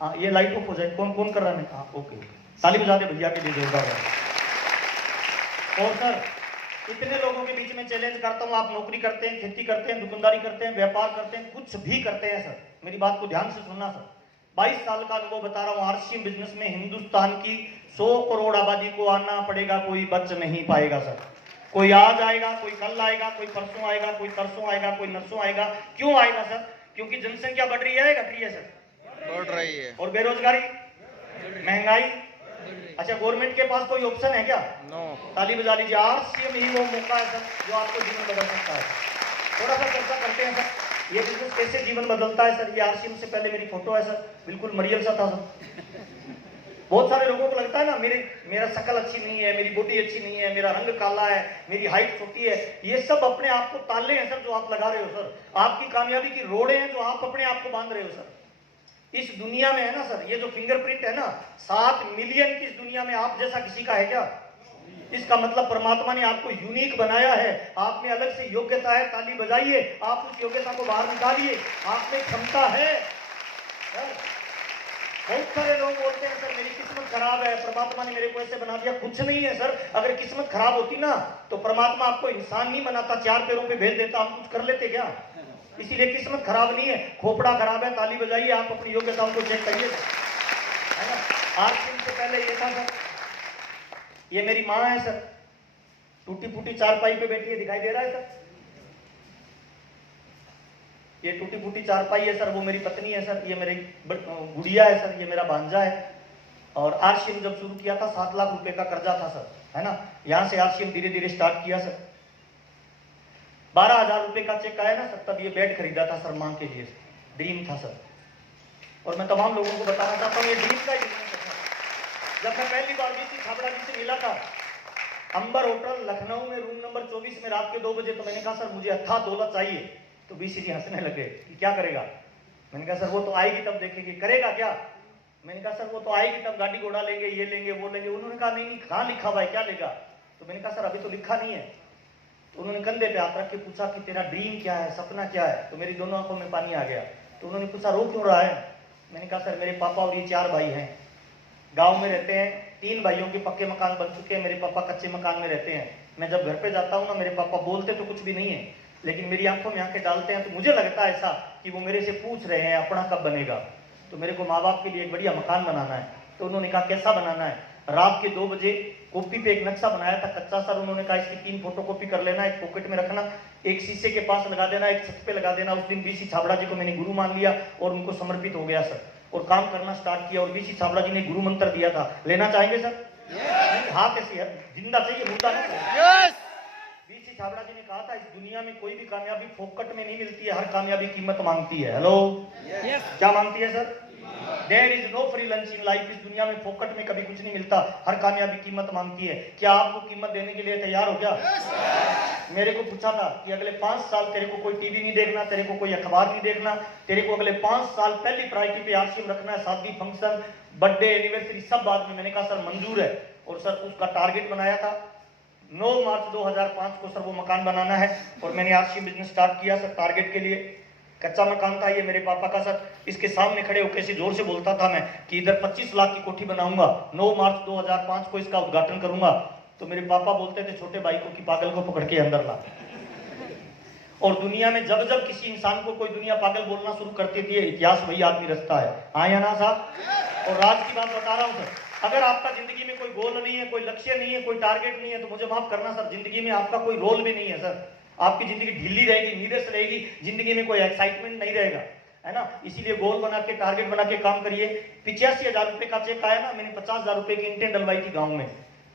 हाँ, ये लाइट ऑफ हो जाए। कौन कौन कर रहा है? हाँ, ओके, ताली बजा दे भैया के लिए जोरदार। और सर, इतने लोगों के बीच में चैलेंज करता हूं, आप नौकरी करते हैं, खेती करते हैं, दुकानदारी करते हैं, व्यापार करते हैं, कुछ भी करते हैं सर, मेरी बात को ध्यान से सुनना सर। 22 साल का अनुभव बता रहा हूं, आरसीएम बिजनेस में हिंदुस्तान की 100 करोड़ आबादी को आना पड़ेगा, कोई बच नहीं पाएगा सर। कोई आज आएगा, कोई कल आएगा, कोई परसों आएगा, कोई तरसों आएगा, कोई नरसों आएगा। क्यों आएगा सर? क्योंकि जनसंख्या बढ़ रही है, घट रही है सर? बढ़ रही है। और बेरोजगारी, महंगाई, अच्छा गवर्नमेंट के पास कोई ऑप्शन है क्या? नो। ताली बजा लीजिए। आरसीएम ही वो मौका है सर जो आपको जीवन बदल सकता है। थोड़ा सा चर्चा करते हैं सर, ये बिजनेस कैसे जीवन बदलता है सर। ये आरसीएम से पहले मेरी फोटो है सर, बिल्कुल मरियल सा था सर। बहुत सारे लोगों को लगता है ना, मेरा शकल अच्छी नहीं है, मेरी बॉडी अच्छी नहीं है, मेरा रंग काला है, मेरी हाइट छोटी है। ये सब अपने आप को ताले हैं सर जो आप लगा रहे हो सर। आपकी कामयाबी की रोड़े हैं जो आप अपने आप को बांध रहे हो सर। इस दुनिया में है ना सर, ये जो फिंगरप्रिंट है ना, 7 मिलियन की इस दुनिया में आप जैसा किसी का है क्या? इसका मतलब परमात्मा ने आपको यूनिक बनाया है, आप में अलग से योग्यता है। ताली बजाइए, आप उस योग्यता को बाहर निकालिए। आप में क्षमता है सर। बहुत सारे लोग बोलते हैं सर मेरी किस्मत खराब है, परमात्मा ने मेरे को ऐसे बना दिया। कुछ नहीं है सर, अगर किस्मत खराब होती ना तो परमात्मा आपको इंसान नहीं बनाता, 4 पैरों पे भेज देता, हम कुछ कर लेते क्या? इसीलिए किस्मत खराब नहीं है, खोपड़ा खराब है। ताली बजाइए, आप अपनी योग्यताओं को चेक करिए, है ना। 8 दिन से पहले ये था सर, ये मेरी माँ है सर, टूटी फूटी चारपाई पे बैठी है, दिखाई दे रहा है सर? ये टूटी फूटी चारपाई है सर, वो मेरी पत्नी है सर, ये मेरी गुड़िया है सर, ये मेरा भांजा है। और आरसीएम जब शुरू किया था 7 लाख रुपए का कर्जा था सर, है ना। यहां से आरसीएम धीरे धीरे स्टार्ट किया सर। 12,000 रुपए का चेक आया ना सर, तब ये बेड खरीदा था सर मां के लिए, ड्रीम था सर। और मैं तमाम लोगों को बताना चाहता हूँ ये ड्रीम का ही बिजनेस है सर। जब मैं पहली बार बीसी छाबड़ा जी से मिला था अंबर होटल लखनऊ में रूम नंबर 24 में रात के 2 बजे, तो मैंने कहा सर मुझे अथाह दौलत चाहिए। तो बीसी जी हंसने लगे कि क्या करेगा? मैंने कहा सर वो तो आएगी तब देखेंगे। करेगा क्या? मैंने कहा सर वो तो आएगी तब गाड़ी घोड़ा लेंगे, ये लेंगे वो लेंगे। उन्होंने कहा नहीं नहीं, कहाँ लिखा हुआ है, क्या लेगा? तो मैंने कहा सर अभी तो लिखा नहीं है। तो उन्होंने कंधे पे हाथ रख के पूछा कि तेरा ड्रीम क्या है, सपना क्या है? तो मेरी दोनों आंखों में पानी आ गया। तो उन्होंने पूछा रो क्यों रहा है? मैंने कहा सर मेरे पापा और ये 4 भाई हैं, गांव में रहते हैं, 3 भाइयों के पक्के मकान बन चुके हैं, मेरे पापा कच्चे मकान में रहते हैं। मैं जब घर पे जाता हूँ ना, मेरे पापा बोलते तो कुछ भी नहीं है, लेकिन मेरी आंखों में आंखें डालते हैं तो मुझे लगता है ऐसा कि वो मेरे से पूछ रहे हैं अपना कब बनेगा। तो मेरे को माँ बाप के लिए एक बढ़िया मकान बनाना है। तो उन्होंने कहा कैसा बनाना है? रात के 2 बजे कॉपी पे एक नक्शा बनाया था कच्चा सर, उन्होंने कहा इसकी 3 फोटोकॉपी कर लेना, एक पॉकेट में रखना, एक शीशे के पास लगा देना, एक छत पे लगा देना। उस दिन बीसी छाबड़ा जी को मैंने गुरु मान लिया और उनको समर्पित हो गया सर, और काम करना स्टार्ट किया। और बीसी छाबड़ा जी ने गुरु मंत्र दिया था, लेना चाहेंगे सर? हाँ कैसी है, जिंदा चाहिए मुर्दा नहीं? बीसी छाबड़ा जी ने कहा था इस दुनिया में कोई भी कामयाबी फोकट में नहीं मिलती है, हर कामयाबी कीमत मांगती है। हेलो, क्या मांगती है sir? There is no free lunch in life. इस दुनिया में फोकट में कभी कुछ नहीं मिलता, हर कामयाबी कीमत मांगती है। क्या आप वो कीमत देने के लिए तैयार हो क्या? मेरे को पूछा था कि अगले 5 साल तेरे को कोई टीवी नहीं देखना, तेरे को कोई अखबार नहीं देखना, तेरे को अगले 5 साल पहली प्रायोरिटी पे आरसीएम रखना है, शादी फंक्शन बर्थडे एनिवर्सरी सब बाद में। मैंने कहा सर मंजूर है। और सर उसका टारगेट बनाया था 9 मार्च 2005 को सर वो मकान बनाना है। और मैंने आरसीएम बिजनेस स्टार्ट किया सर टारगेट के लिए। कच्चा मकान था ये मेरे पापा का सर, इसके सामने खड़े होकर कैसे जोर से बोलता था मैं कि इधर 25 लाख की कोठी बनाऊंगा, 9 मार्च 2005 को इसका उद्घाटन करूंगा। तो मेरे पापा बोलते थे छोटे भाई को कि पागल को पकड़ के अंदर ला। और दुनिया में जब जब किसी इंसान को कोई दुनिया पागल बोलना शुरू करती थी, इतिहास वही आदमी रचता है। हाँ या ना साहब? और राज की बात बता रहा हूं सर, अगर आपका जिंदगी में कोई गोल नहीं है, कोई लक्ष्य नहीं है, कोई टारगेट नहीं है, तो मुझे माफ करना सर, जिंदगी में आपका कोई रोल भी नहीं है सर। आपकी जिंदगी ढीली रहेगी, नीरस रहेगी, जिंदगी में कोई एक्साइटमेंट नहीं रहेगा, है ना। इसीलिए गोल बना के टारगेट बना के काम करिए। 85,000 रुपए का चेक आया ना, मैंने 50,000 रुपए की इंटें डलवाई थी गाँव में।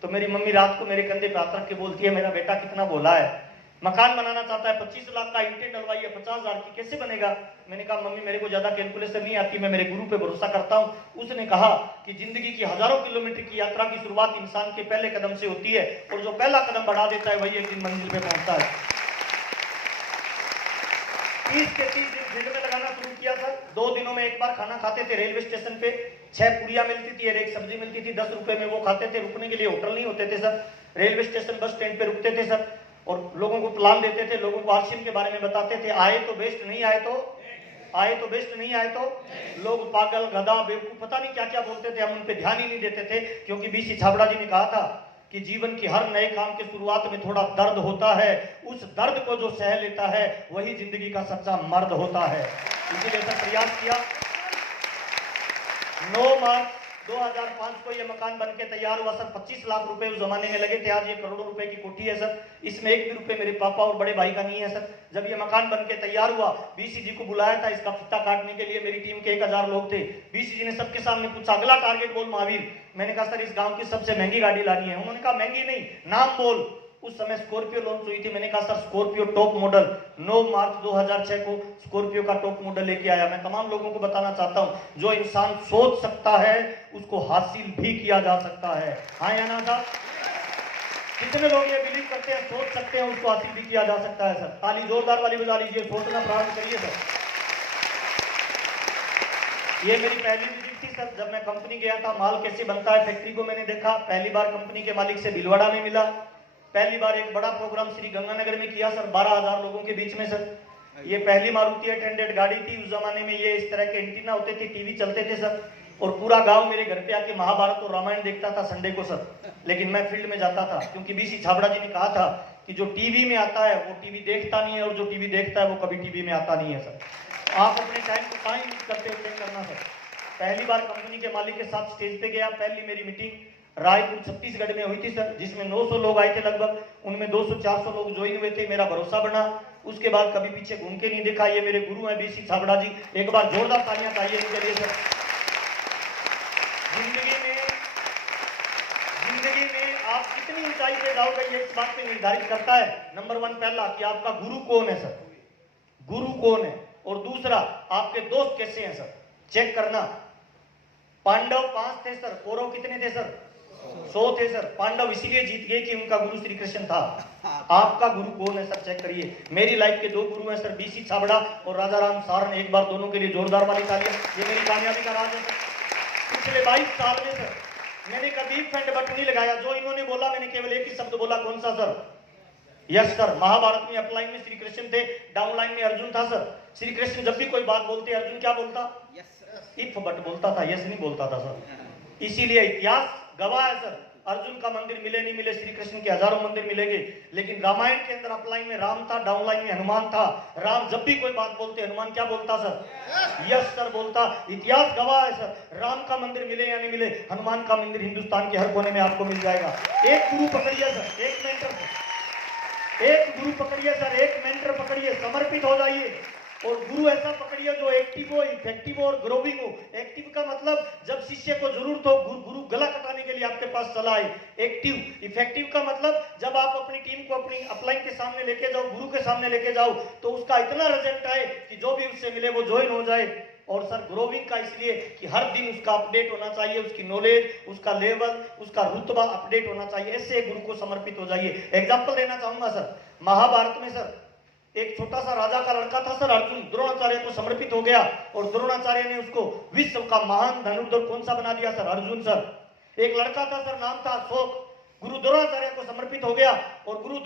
तो मेरी मम्मी रात को मेरे कंधे पे हाथ रख के बोलती है मेरा बेटा कितना बोला है, मकान बनाना चाहता है, 25 लाख का इंटें डलवाई है, 50,000 की कैसे बनेगा? मैंने कहा मम्मी मेरे को ज्यादा कैलकुलेशन नहीं आती, मैं मेरे गुरु पे भरोसा करता हूँ। उसने कहा कि जिंदगी की हजारों किलोमीटर की यात्रा की शुरुआत इंसान के पहले कदम से होती है, और जो पहला कदम बढ़ा देता है वही एक दिन मंजिल पे पहुंचता है। 30 के 30 दिन फील्ड में लगाना शुरू किया सर। 2 दिनों में एक बार खाना खाते थे रेलवे स्टेशन पे, 6 पूरियां मिलती थी और 1 सब्जी मिलती थी, 10 रुपए में वो खाते थे। रुकने के लिए होटल नहीं होते थे sir, railway station bus stand पे रुकते थे सर, और लोगों को प्लान देते थे, लोगों को आरसीएम के बारे में बताते थे। आए तो बेस्ट, नहीं आए तो आए तो बेस्ट, नहीं आए तो लोग पागल गधा बेवकूफ पता नहीं क्या क्या बोलते थे, हम उन पे ध्यान ही नहीं देते थे। क्योंकि बीसी छाबड़ा जी ने कहा था कि जीवन की हर नए काम के शुरुआत में थोड़ा दर्द होता है, उस दर्द को जो सह लेता है वही जिंदगी का सच्चा मर्द होता है। इसीलिए सर प्रयास किया। 9 मार्च 2005 को ये मकान बन के तैयार हुआ सर। 25 लाख रुपए उस जमाने में लगे थे, आज ये करोड़ों रुपए की कोठी है सर। इसमें 1 भी रुपए मेरे पापा और बड़े भाई का नहीं है सर। जब ये मकान बन के तैयार हुआ, बीसी जी को बुलाया था इसका फित्ता काटने के लिए। मेरी टीम के 1000 लोग थे। बीसी जी ने सबके सामने पूछा अगला टारगेट बोल महावीर। मैंने कहा सर इस गांव की सबसे महंगी गाड़ी लानी है। उन्होंने कहा महंगी नहीं, नाम बोल। उस समय स्कॉर्पियो लॉन्च हुई थी। मैंने कहा सर स्कॉर्पियो टॉप मॉडल। 9 मार्च 2006 को स्कॉर्पियो का टॉप मॉडल लेके आया। मैं तमाम लोगों को बताना चाहता हूं जो इंसान सोच सकता है उसको हासिल भी किया जा सकता है। हाँ या ना साहब? कितने लोग ये बिलीव करते हैं सोच सकते हैं उसको हासिल भी किया जा सकता है सर? ताली जोरदार वाली बजा लीजिए, सोचना प्रारंभ करिए सर। ये मेरी पहली विजिट थी सर। जब मैं कंपनी गया था, माल कैसे बनता है फैक्ट्री को मैंने देखा। पहली बार कंपनी के मालिक से भिलवाड़ा में मिला। पहली बार एक बड़ा प्रोग्राम श्री गंगानगर में किया सर, 12,000 लोगों के बीच में सर। ये पहली मारुति 800 गाड़ी थी। उस जमाने में ये इस तरह के एंटीना होते थे, टीवी चलते थे सर। और पूरा गांव मेरे घर पे आके महाभारत और रामायण देखता था संडे को सर। लेकिन मैं फील्ड में जाता था, क्योंकि बीसी छाबड़ा जी ने कहा था कि जो टीवी में आता है वो टीवी देखता नहीं है, और जो टीवी देखता है वो कभी टीवी में आता नहीं है सर। आप अपने टाइम को कहाँ मिस करते हो, चेक करना सर। पहली बार कंपनी के मालिक के साथ स्टेज पे गया, पहली मेरी मीटिंग रायपुर छत्तीसगढ़ में हुई थी सर, जिसमें 900 लोग आए थे लगभग, उनमें 200-400 लोग ज्वाइन हुए थे। मेरा भरोसा बना, उसके बाद कभी पीछे घूम के नहीं देखा। ये मेरे गुरु हैं बीसी छाबड़ा जी, एक बार जोरदार तालियां चाहिए इनके लिए सर। जिंदगी में आप कितनी ऊंचाई पे जाओगे ये इस बात पे निर्धारित करता है, नंबर 1 पहला कि आपका गुरु कौन है सर, गुरु कौन है, और दूसरा आपके दोस्त कैसे हैं सर, चेक करना। पांडव 5 थे सर, कौरव कितने थे सर, 100 थे सर। पांडव इसीलिए जीत गए कि उनका गुरु श्री कृष्ण था। आपका गुरु कौन है सर, चेक करिए। मेरी लाइफ के 2 गुरु हैं सर, बीसी छाबड़ा और राजा राम सारन। एक बार दोनों के लिए जोरदार वाली तालियां, ये मेरी कामयाबी का राज है सर। पिछले 22 साल में सर मैंने कभी फंड बट नहीं लगाया, जो इन्होंने बोला मैंने केवल एक ही शब्द बोला, कौन सा सर, यस सर। महाभारत में अपलाइन में श्री कृष्ण थे, डाउनलाइन में अर्जुन था सर। श्री कृष्ण जब भी कोई बात बोलते अर्जुन क्या बोलता, इफ बट बोलता था, यस नहीं बोलता था सर। इसीलिए इतिहास गवाह है सर, अर्जुन का मंदिर मिले नहीं मिले, श्री कृष्ण के हजारों मंदिर मिलेंगे, लेकिन रामायण के अंदर अपलाइन में राम था, डाउनलाइन में हनुमान था। राम जब भी कोई बात बोलते हनुमान क्या बोलता सर, यस सर बोलता। इतिहास गवाह है सर, राम का मंदिर मिले या नहीं मिले, हनुमान का मंदिर हिंदुस्तान के हर कोने में आपको मिल जाएगा। एक गुरु पकड़िए सर, एक मेंटर, एक गुरु पकड़िए सर, एक मेंटर पकड़िए, समर्पित हो जाइए। और गुरु ऐसा पकड़िए जो एक्टिव हो, इफेक्टिव हो और ग्रोविंग हो। एक्टिव का मतलब जब शिष्य को जरूरत हो, गुरु गला कटाने के लिए आपके पास चला आए, एक्टिव। इफेक्टिव का मतलब जब आप अपनी टीम को अपनी अपलाइन के सामने लेके जाओ, गुरु के सामने लेके जाओ, तो उसका इतना रिजल्ट आए कि जो भी उससे मिले वो ज्वाइन हो जाए। और सर ग्रोविंग का इसलिए कि हर दिन उसका अपडेट होना चाहिए, उसकी नॉलेज, उसका लेवल, उसका रुतबा अपडेट होना चाहिए। ऐसे गुरु को समर्पित हो जाइए। एग्जाम्पल देना चाहूंगा सर, महाभारत में सर एक छोटा सा राजा का लड़का था सर अर्जुन, द्रोणाचार्य को समर्पित हो गया, और द्रोणाचार्य ने उसको विश्व का महान धनुर्धर कौन सा बना दिया सर, अर्जुन सर। एक लड़का था सर, नाम था अशोक, गुरु द्रोणाचार्य को समर्पित हो गया, और गुरु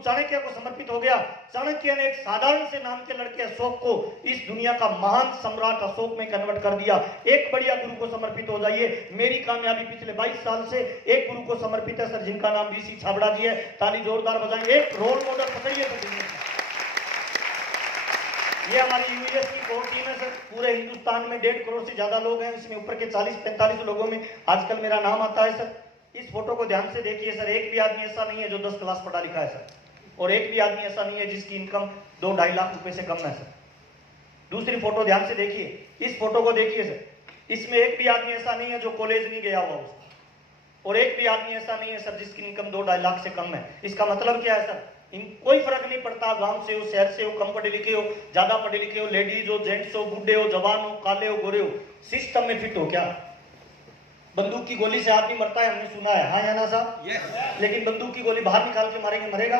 चाणक्य को समर्पित हो गया। चाणक्य ने एक साधारण से नाम के लड़के अशोक को इस दुनिया का महान सम्राट अशोक में कन्वर्ट कर दिया। एक बढ़िया गुरु को समर्पित हो जाइए। मेरी कामयाबी पिछले 22 साल से एक गुरु को समर्पित है सर, जिनका नाम बीसी छाबड़ा जी है। ताली जोरदार बजाएंगे। एक रोल मॉडल पकड़िए सर। ये हमारी यूएस की कोर टीम है सर, पूरे हिंदुस्तान में 1.5 करोड़ से ज्यादा लोग हैं, इसमें ऊपर के 40-45 लोगों में आजकल मेरा नाम आता है सर। इस फोटो को ध्यान से देखिए सर, एक भी आदमी ऐसा नहीं है जो 10 क्लास पढ़ा लिखा है सर, और एक भी आदमी ऐसा नहीं है जिसकी इनकम 2-2.5 लाख रुपए से कम है सर। दूसरी फोटो ध्यान से देखिए, इस फोटो को देखिए सर, इसमें एक भी आदमी ऐसा नहीं है जो कॉलेज नहीं गया हुआ उसका, और एक भी आदमी ऐसा नहीं है सर जिसकी इनकम 2-2.5 लाख से कम है। इसका मतलब क्या है सर, इन कोई फर्क नहीं पड़ता, गांव से हो, शहर से हो, कम पढ़े लिखे हो, ज्यादा पढ़े लिखे हो, लेडीज हो, जेंट्स हो, बूढ़े हो, जवान हो, काले हो, गोरे हो, सिस्टम में फिट हो। क्या बंदूक की गोली से आदमी मरता है, हमने सुना है, हाँ या ना साहब? yes. लेकिन बंदूक की गोली बाहर निकाल के मारेंगे, मरेगा?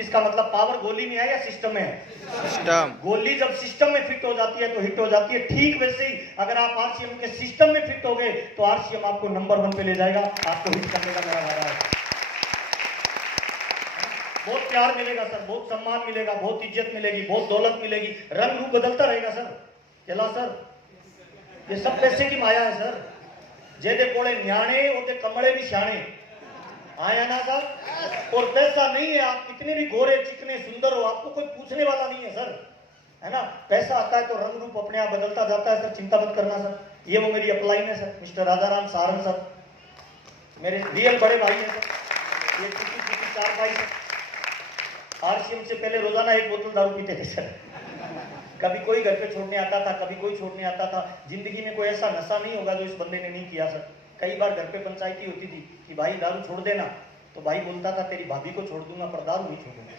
इसका मतलब पावर गोली में है या सिस्टम में है? सिस्टम। गोली जब सिस्टम में फिट हो जाती है तो हिट हो जाती है। ठीक वैसे ही अगर आप आरसीएम के सिस्टम में फिट हो गए तो आरसीएम आपको नंबर 1 पे ले जाएगा, आपको हिट करने का मेरा वादा है। बहुत प्यार मिलेगा सर, बहुत सम्मान मिलेगा, बहुत इज्जत मिलेगी, बहुत दौलत मिलेगी, रंग रूप बदलता रहेगा सर। चला सर, ये सब पैसे की माया है सर। जेदे कोड़े न्याणे होते कमड़े भी सियाणे, आया ना सर? और पैसा नहीं है, आप कितने भी गोरे चिकने सुंदर हो, आपको कोई पूछने वाला नहीं है सर, है ना? पैसा आता है तो रंग रूप अपने आप बदलता जाता है सर, चिंता मत करना सर। ये वो मेरी अपलाइन है sir, mister Rajaram Saran sir, मेरे रियल बड़े भाई है सर। ये छोटी 4 भाई सर, आरसीएम से पहले रोजाना 1 बोतल दारू पीते थे सर। कभी कोई घर पे छोड़ने आता था, कभी कोई छोड़ने आता था। जिंदगी में कोई ऐसा नशा नहीं होगा जो इस बंदे ने नहीं किया सर। कई बार घर पे पंचायती होती थी कि भाई दारू छोड़ देना, तो भाई बोलता था तेरी भाभी को छोड़ दूंगा पर दारू नहीं छोड़ूंगा।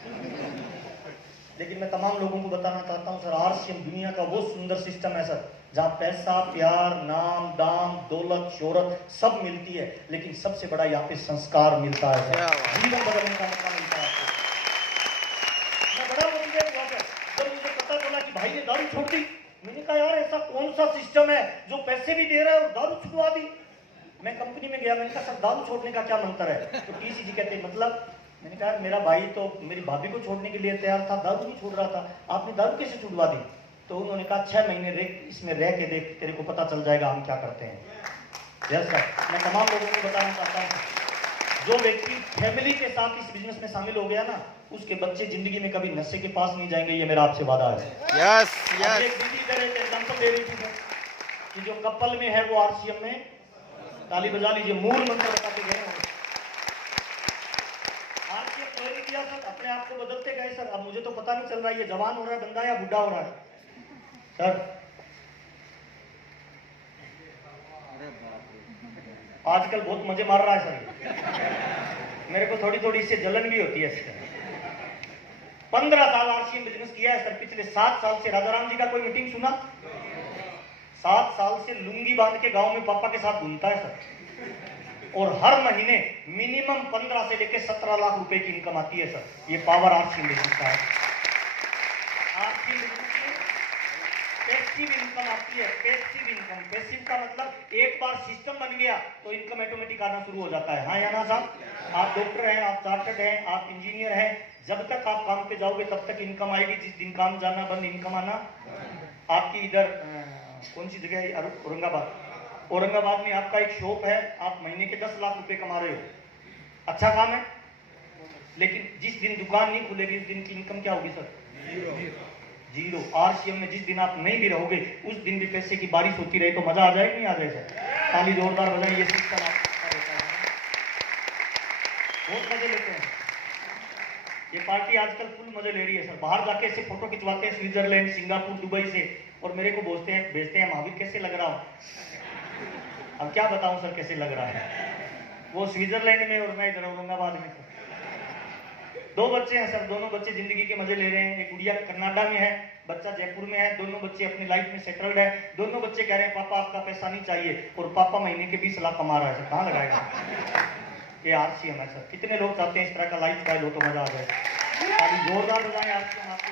लेकिन मैं तमाम लोगों को बताना चाहता हूँ सर, आरसीएम दुनिया का वो सुंदर सिस्टम है सर, जहाँ पैसा, प्यार, नाम, दाम, दौलत, शोहरत सब मिलती है, लेकिन सबसे बड़ा यहाँ पे संस्कार मिलता है सर, जीवन बदलने का मौका मिलता है। मैं बड़ा मोटिवेट हुआ सर जब मुझे पता चला कि भाई ने दारू छोड़ दी। मैंने कहा यार ऐसा कौन सा सिस्टम है जो पैसे भी दे रहा है और दारू छुड़वा दी। मैं कंपनी में गया, मैंने कहा सर दारू छोड़ने का क्या मंत्र है? तो टीसी जी कहते मतलब, मैंने कहा मेरा भाई तो मेरी भाभी को छोड़ने के लिए तैयार था, दारू नहीं छोड़ रहा था, आपने दारू कैसे छुड़वा दी? तो उन्होंने कहा 6 महीने इसमें रह के देख, तेरे को पता चल जाएगा हम क्या करते हैं। यस सर, मैं तमाम लोगों को बताना चाहता हूँ, जो व्यक्ति फैमिली के साथ इस बिजनेस में शामिल हो गया ना, उसके बच्चे जिंदगी में कभी नशे के पास नहीं जाएंगे, ये मेरा आपसे वादा है। यस एक यस दीदी इधर एक एग्जांपल दे रही थी सर, कि जो कपल में है वो आरसीएम में ताली बजा लीजिए, मूल मंत्र बता के गए हैं। आरसीएम तो नहीं किया सर, अपने आप को बदलते गए सर। अब मुझे तो पता नहीं चल रहा है ये जवान हो रहा है बंदा या बुढ़ा हो रहा है सर। आजकल बहुत मजे मार रहा है सर, मेरे को थोड़ी थोड़ी इससे जलन भी होती है इससे। 15 साल आरसीएम बिजनेस किया है सर। पिछले 7 साल से राजाराम जी का कोई मीटिंग सुना? 7 साल से लुंगी बांध के गांव में पापा के साथ घूमता है सर, और हर महीने मिनिमम 15 से लेकर 17 लाख रुपए की इनकम आती है सर। ये पावर आरसीएम बिजनेस का है। आरसीएम बिजनेस में पैसिव इनकम आती है, पैसिव इनकम। पैसिव का मतलब एक बार सिस्टम बन गया तो इनकम ऑटोमेटिक आना शुरू हो जाता है। हाँ या ना साहब? आप डॉक्टर हैं, आप चार्टर्ड हैं, आप इंजीनियर हैं, जब तक आप काम पे जाओगे तब तक इनकम आएगी। जिस दिन काम जाना बंद, इनकम आना। आपकी इधर कौन सी जगह है? औरंगाबाद। औरंगाबाद में आपका एक शॉप है, आप महीने के 10 लाख रुपए कमा रहे हो, अच्छा काम है। लेकिन जिस दिन दुकान नहीं खुलेगी उस दिन की इनकम क्या होगी सर? जीरो। आरसीएम में जिस दिन आप नहीं भी रहोगे उस दिन भी पैसे की बारिश होती रहे तो मजा आ जाए कि नहीं आ जाए सर? ताली जोरदार बजाएं। ये सिस्टम आपका होता है, बहुत मजे लेते हैं। ये पार्टी आजकल फुल मजे ले रही है सर। बाहर जाके ऐसे फोटो खिंचवाते हैं स्विट्जरलैंड, सिंगापुर, दुबई से, और मेरे को भेजते हैं महावीर कैसे लग रहा हूँ। अब क्या बताऊं सर कैसे लग रहा है? वो स्विट्जरलैंड में और मैं इधर औरंगाबाद में। 2 बच्चे हैं सर, दोनों बच्चे जिंदगी के मजे ले रहे हैं। एक गुड़िया कनाडा में है, बच्चा जयपुर में है। दोनों बच्चे अपनी लाइफ में सेटल्ड है। दोनों बच्चे कह रहे हैं पापा आपका पैसा नहीं चाहिए, और पापा महीने के 20 लाख कमा रहा है सर। कहाँ लगाएगा? ये आरसीएम है सर। कितने लोग चाहते हैं इस तरह का लाइफ स्टाइल हो तो मजा आ जाए? खाली जोरदार बजाएं आरसीएम आपको।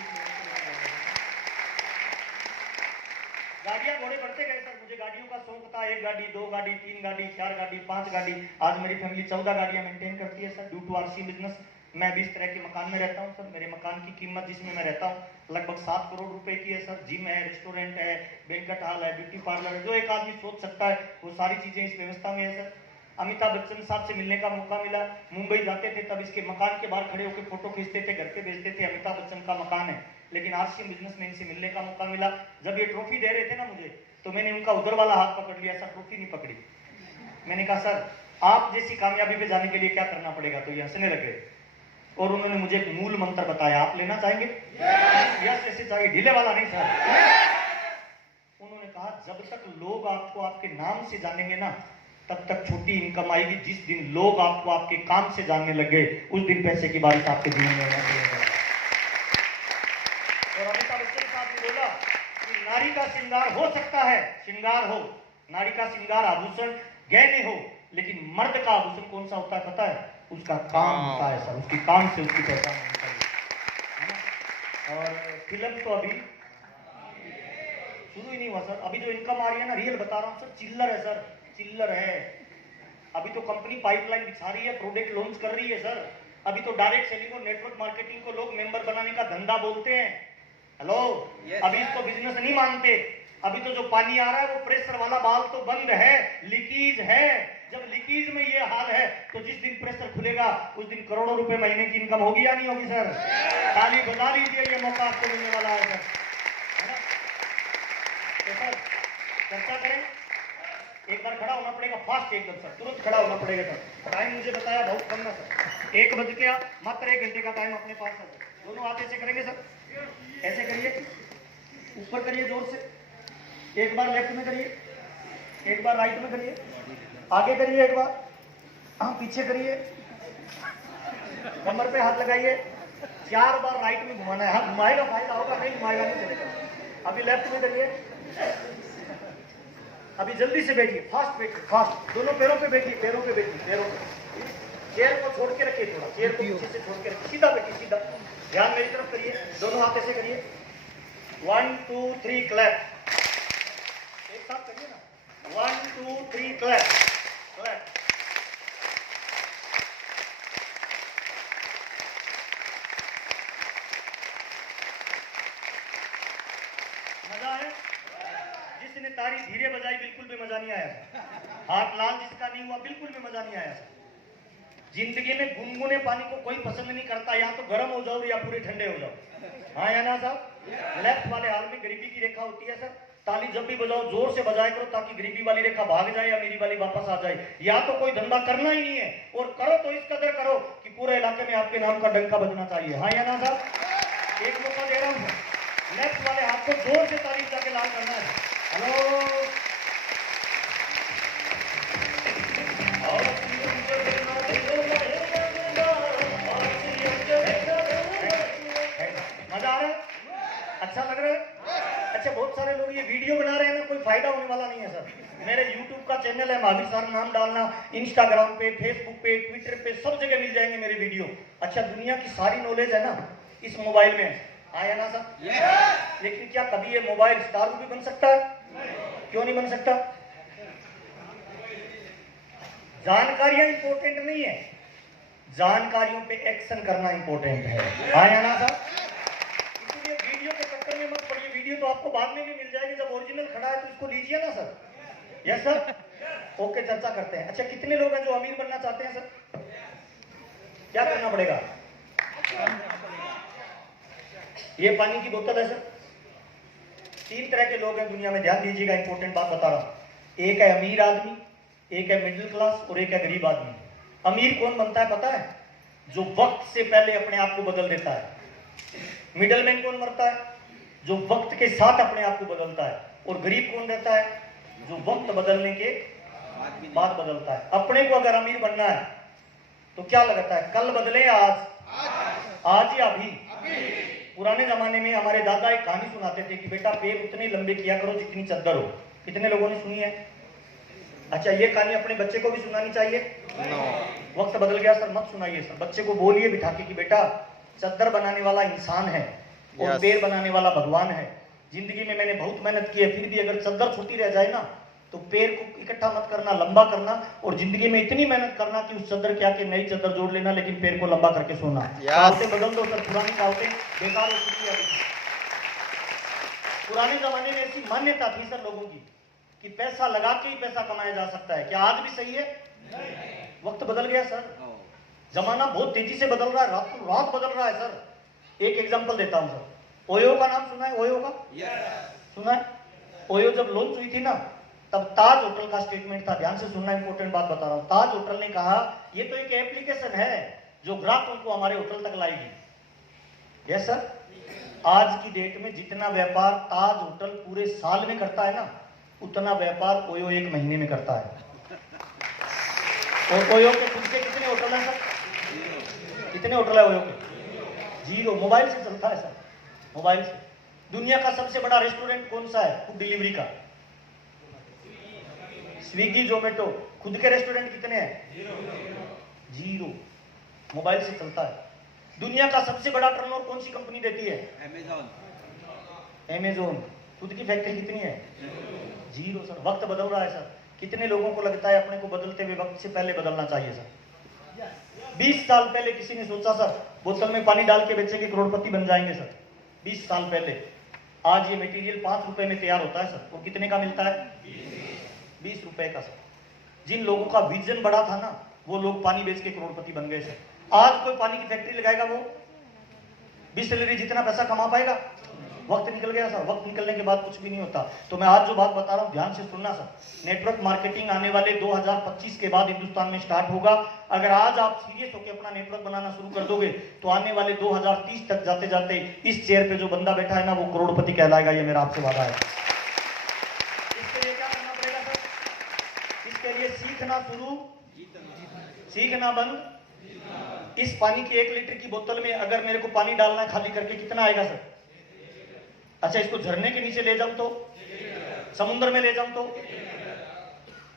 गाड़ियां घोड़े बढ़ते गए सर। मुझे गाड़ियों का शौक था, 1 गाड़ी, 2 गाड़ी, 3 गाड़ी, 4 गाड़ी, 5 गाड़ी। आज मेरी फैमिली 14 गाड़ियां मेंटेन करती है sir, due to RCM business. मैं 20 तरह के मकान में रहता हूं सर। मेरे मकान की कीमत जिसमें मैं रहता हूं लगभग 7 करोड़ रुपए की है सर। जिम है, रेस्टोरेंट है, बैंक्वेट हॉल है, ब्यूटी पार्लर है, जो एक आदमी सोच सकता है वो सारी चीजें इस व्यवस्था में है सर। अमिताभ बच्चन साहब से मिलने का मौका मिला। मुंबई जाते थे तब इसके मकान के बाहर खड़े होकर फोटो खींचते थे, घर पे भेजते थे, अमिताभ बच्चन का मकान है। लेकिन आरसीएम बिजनेस में इनसे मिलने का मौका मिला। जब ये ट्रॉफी दे रहे थे ना मुझे, तो मैंने उनका उधर वाला हाथ पकड़ लिया सर, ट्रॉफी नहीं पकड़ी। मैंने कहा सर आप जैसी कामयाबी पे जाने के लिए क्या करना पड़ेगा? तो ये हंसने लगे और उन्होंने मुझे एक मूल मंत्र बताया। आप लेना चाहेंगे? यस ऐसे चाहिए, ढीले वाला नहीं सर। उन्होंने कहा जब तक लोग आपको आपके नाम से जानेंगे ना तब तक छोटी इनकम आएगी। जिस दिन लोग आपको आपके काम से जानने लगे उस दिन पैसे की बारिश आपके जीवन में होना चाहिए। और अमिताभ बच्चन साहब ने बोला कि नारी का श्रृंगार हो सकता है, श्रृंगार हो, नारी का श्रृंगार आभूषण गहने हो, लेकिन मर्द का आभूषण कौन सा होता है पता है? उसका काम होता है सर। उसकी काम से उसकी पहचान होनी चाहिए। और फिल्म तो अभी शुरू ही नहीं हुआ सर। अभी जो इनकम आ रही है ना, रियल बता रहा हूँ सर, चिल्लर है सर, चिल्लर है। अभी तो कंपनी पाइपलाइन बिछा रही है, प्रोडक्ट लॉन्च कर रही है सर। अभी तो डायरेक्ट सेलिंग और नेटवर्क मार्केटिंग को लोग मेंबर बनाने का धंधा बोलते हैं। हेलो, अभी इसको बिजनेस नहीं मानते। अभी तो जो पानी आ रहा है वो प्रेशर वाला बाल तो बंद है, लीकेज है। जब लीकेज में ये हाल है तो जिस दिन प्रेशर खुलेगा उस दिन करोड़ों रुपए महीने की इनकम होगी या नहीं होगी सर? ताली बजा लीजिए, ये मौका आपको मिलने वाला है सर, है ना? तो सर चर्चा करें। एक बार खड़ा होना पड़ेगा, फास्ट एकदम सर, तुरंत खड़ा होना पड़ेगा सर। टाइम मुझे बताया बहुत कम ना सर, 1 बज गया, मात्र 1 घंटे का टाइम अपने पास है। दोनों हाथ ऐसे करेंगे सर, ऐसे करिए, ऊपर करिए जोर से। एक बार लेफ्ट में करिए, एक बार राइट में करिए, आगे करिए, एक बार हाँ पीछे करिए, कमर पे हाथ लगाइए, 4 बार राइट में घुमाना है। हाँ घुमाएगा फायदा होगा, नहीं घुमाएगा नहीं चलेगा। अभी लेफ्ट में करिए, अभी जल्दी से बैठिए, फास्ट बैठिए, फास्ट। दोनों पैरों पे बैठिए, पैरों पे बैठिए, पैरों पे। चेयर को छोड़ के रखिए, थोड़ा चेयर को पीछे से छोड़ के रखिए, सीधा बैठिए, सीधा। ध्यान मेरी तरफ करिए, दोनों हाथ ऐसे करिए। 1 2 3 क्लैप। एक साथ करिए ना, 1 2 3 क्लैप, क्लैप। जिसने तारी धीरे बजाई बिल्कुल भी मजा नहीं आया। हाथ लाल जिसका नहीं हुआ बिल्कुल भी मजा नहीं आया। जिंदगी में गुनगुने पानी को कोई पसंद नहीं करता, या तो गर्म हो जाओ या पूरे ठंडे हो जाओ। हाँ या ना साहब? लेफ्ट वाले हाथ में गरीबी की रेखा होती है सर। ताली जब भी बजाओ जोर से बजाया करो ताकि गरीबी वाली रेखा भाग जाए या मेरी वाली वापस आ जाए। या तो कोई धंधा करना ही नहीं है, और करो तो इस कदर करो कि पूरे इलाके में आपके नाम का डंका बजना चाहिए। हाँ या ना साहब? एक मौका दे रहा हूँ, लेफ्ट वाले हाथ को जोर से ताली बजा के लाल करना है। हेलो, मजा आ रहा है? अच्छा लग रहा है? अच्छा, बहुत सारे लोग ये वीडियो बना रहे हैं ना, कोई फायदा होने वाला नहीं है सर। मेरे YouTube का चैनल है, महावीर सर नाम डालना, इंस्टाग्राम पे, फेसबुक पे, ट्विटर पे, सब जगह मिल जाएंगे मेरे वीडियो। अच्छा, दुनिया की सारी नॉलेज है ना इस मोबाइल में, आया ना सर? लेकिन क्या कभी ये मोबाइल स्टार भी बन सकता है? क्यों नहीं बन सकता? जानकारियां इंपॉर्टेंट नहीं है, जानकारियों पे एक्शन करना इंपॉर्टेंट है। आया ना सर? इसलिए वीडियो के चक्कर में मत पड़िए, वीडियो तो आपको बाद में भी मिल जाएगी, जब ओरिजिनल खड़ा है तो इसको लीजिए ना सर। Yes sir? ओके, चर्चा करते हैं। अच्छा, कितने लोग हैं जो अमीर बनना चाहते हैं सर? क्या करना पड़ेगा? ये पानी की बोतल है सर। 3 तरह के लोग हैं दुनिया में, ध्यान दीजिएगा, इंपॉर्टेंट बात बता रहा हूं। एक है अमीर आदमी, एक है मिडिल क्लास और एक है गरीब आदमी। अमीर कौन बनता है पता है? जो वक्त से पहले अपने आप को बदल देता है। मिडल मैन कौन मरता है? जो वक्त के साथ अपने आप को बदलता है। और गरीब कौन रहता है? जो वक्त बदलने के बाद बदलता है। अपने को अगर अमीर बनना है तो क्या लगता है, कल बदले या आज या अभी? पुराने जमाने में हमारे दादा एक कहानी सुनाते थे कि बेटा पैर उतने लंबे किया करो जितनी चद्दर हो। कितने लोगों ने सुनी है? अच्छा, ये कहानी अपने बच्चे को भी सुनानी चाहिए? वक्त बदल गया सर, मत सुनाइए सर। बच्चे को बोलिए बिठा के कि बेटा चद्दर बनाने वाला इंसान है और पैर बनाने वाला भगवान है। जिंदगी में मैंने बहुत मेहनत की है, फिर भी अगर चद्दर छोटी रह जाए ना तो पैर को इकट्ठा मत करना, लंबा करना, और जिंदगी में इतनी मेहनत करना कि उस चद्दर के आके नई चद्दर जोड़ लेना, लेकिन पैर को लंबा करके सोना। कहावतें बदल दो सर, पुरानी कहावतें बेकार हो चुकी है। पुराने जमाने में ऐसी मान्यता थी सर लोगों की कि पैसा लगा के ही पैसा कमाया जा सकता है। क्या आज भी सही है? वक्त बदल गया सर, जमाना बहुत तेजी से बदल रहा है, रातों रात बदल रहा है सर। एक एग्जांपल देता हूं सर, ओयो का नाम सुना है? ओयो का सुना है? ओयो जब लॉन्च हुई थी ना, तब ताज होटल का स्टेटमेंट था, ध्यान से सुनना, इंपॉर्टेंट बात बता रहा हूं। ताज होटल ने कहा ये तो एक एप्लीकेशन है जो ग्राहकों को हमारे होटल तक लाएगी। Yes sir? आज की डेट में जितना व्यापार ताज होटल पूरे साल में करता है ना, उतना व्यापार ओयो 1 महीने में करता है। और ओयो के खुद के कितने होटल हैं सर? कितने होटल है ओयो के? 0। मोबाइल से चलता है सर, मोबाइल से। दुनिया का सबसे बड़ा रेस्टोरेंट कौन सा है फूड डिलीवरी का? स्विगी, जोमेटो। खुद के रेस्टोरेंट कितने हैं? 0। मोबाइल से चलता है। दुनिया का सबसे बड़ा टर्नओवर कौन सी कंपनी देती है? अमेज़न। खुद की फैक्ट्री कितनी है? 0 सर। वक्त बदल रहा है सर। कितने लोगों को लगता है अपने को बदलते हुए वक्त से पहले बदलना चाहिए सर? 20 साल पहले किसी ने सोचा सर बोतल में पानी डाल के बेचेंगे करोड़पति बन जाएंगे सर? 20 साल पहले। आज ये मटेरियल 5 रुपए में तैयार होता है सर, और कितने का मिलता है? 20 रुपए का सर। जिन लोगों का विजन बड़ा था ना, वो लोग पानी बेच के करोड़पति बन गए सर। आज कोई पानी की फैक्ट्री लगाएगा, वो बिस्लरी जितना पैसा कमा पाएगा? वक्त निकल गया सर। वक्त निकलने के बाद कुछ भी नहीं होता। तो मैं आज जो बात बता रहा हूं ध्यान से सुनना सर। नेटवर्क मार्केटिंग आने वाले 2025 के बाद हिंदुस्तान में स्टार्ट होगा। अगर आज आप सीरियस होकर अपना नेटवर्क बनाना शुरू कर दोगे तो आने वाले 2030 तक जाते जाते इस चेयर पे जो बंदा बैठा है ना, वो करोड़पति कहलाएगा। ये मेरा आपसे वादा है। इसके लिए क्या करना पड़ेगा सर? इसके लिए सीखना शुरू, सीखना बंद। इस पानी की 1 लीटर की बोतल में अगर मेरे को पानी डालना है खाली करके, कितना आएगा सर? अच्छा, इसको झरने के नीचे ले जाऊं तो, समुद्र में ले जाऊं तो,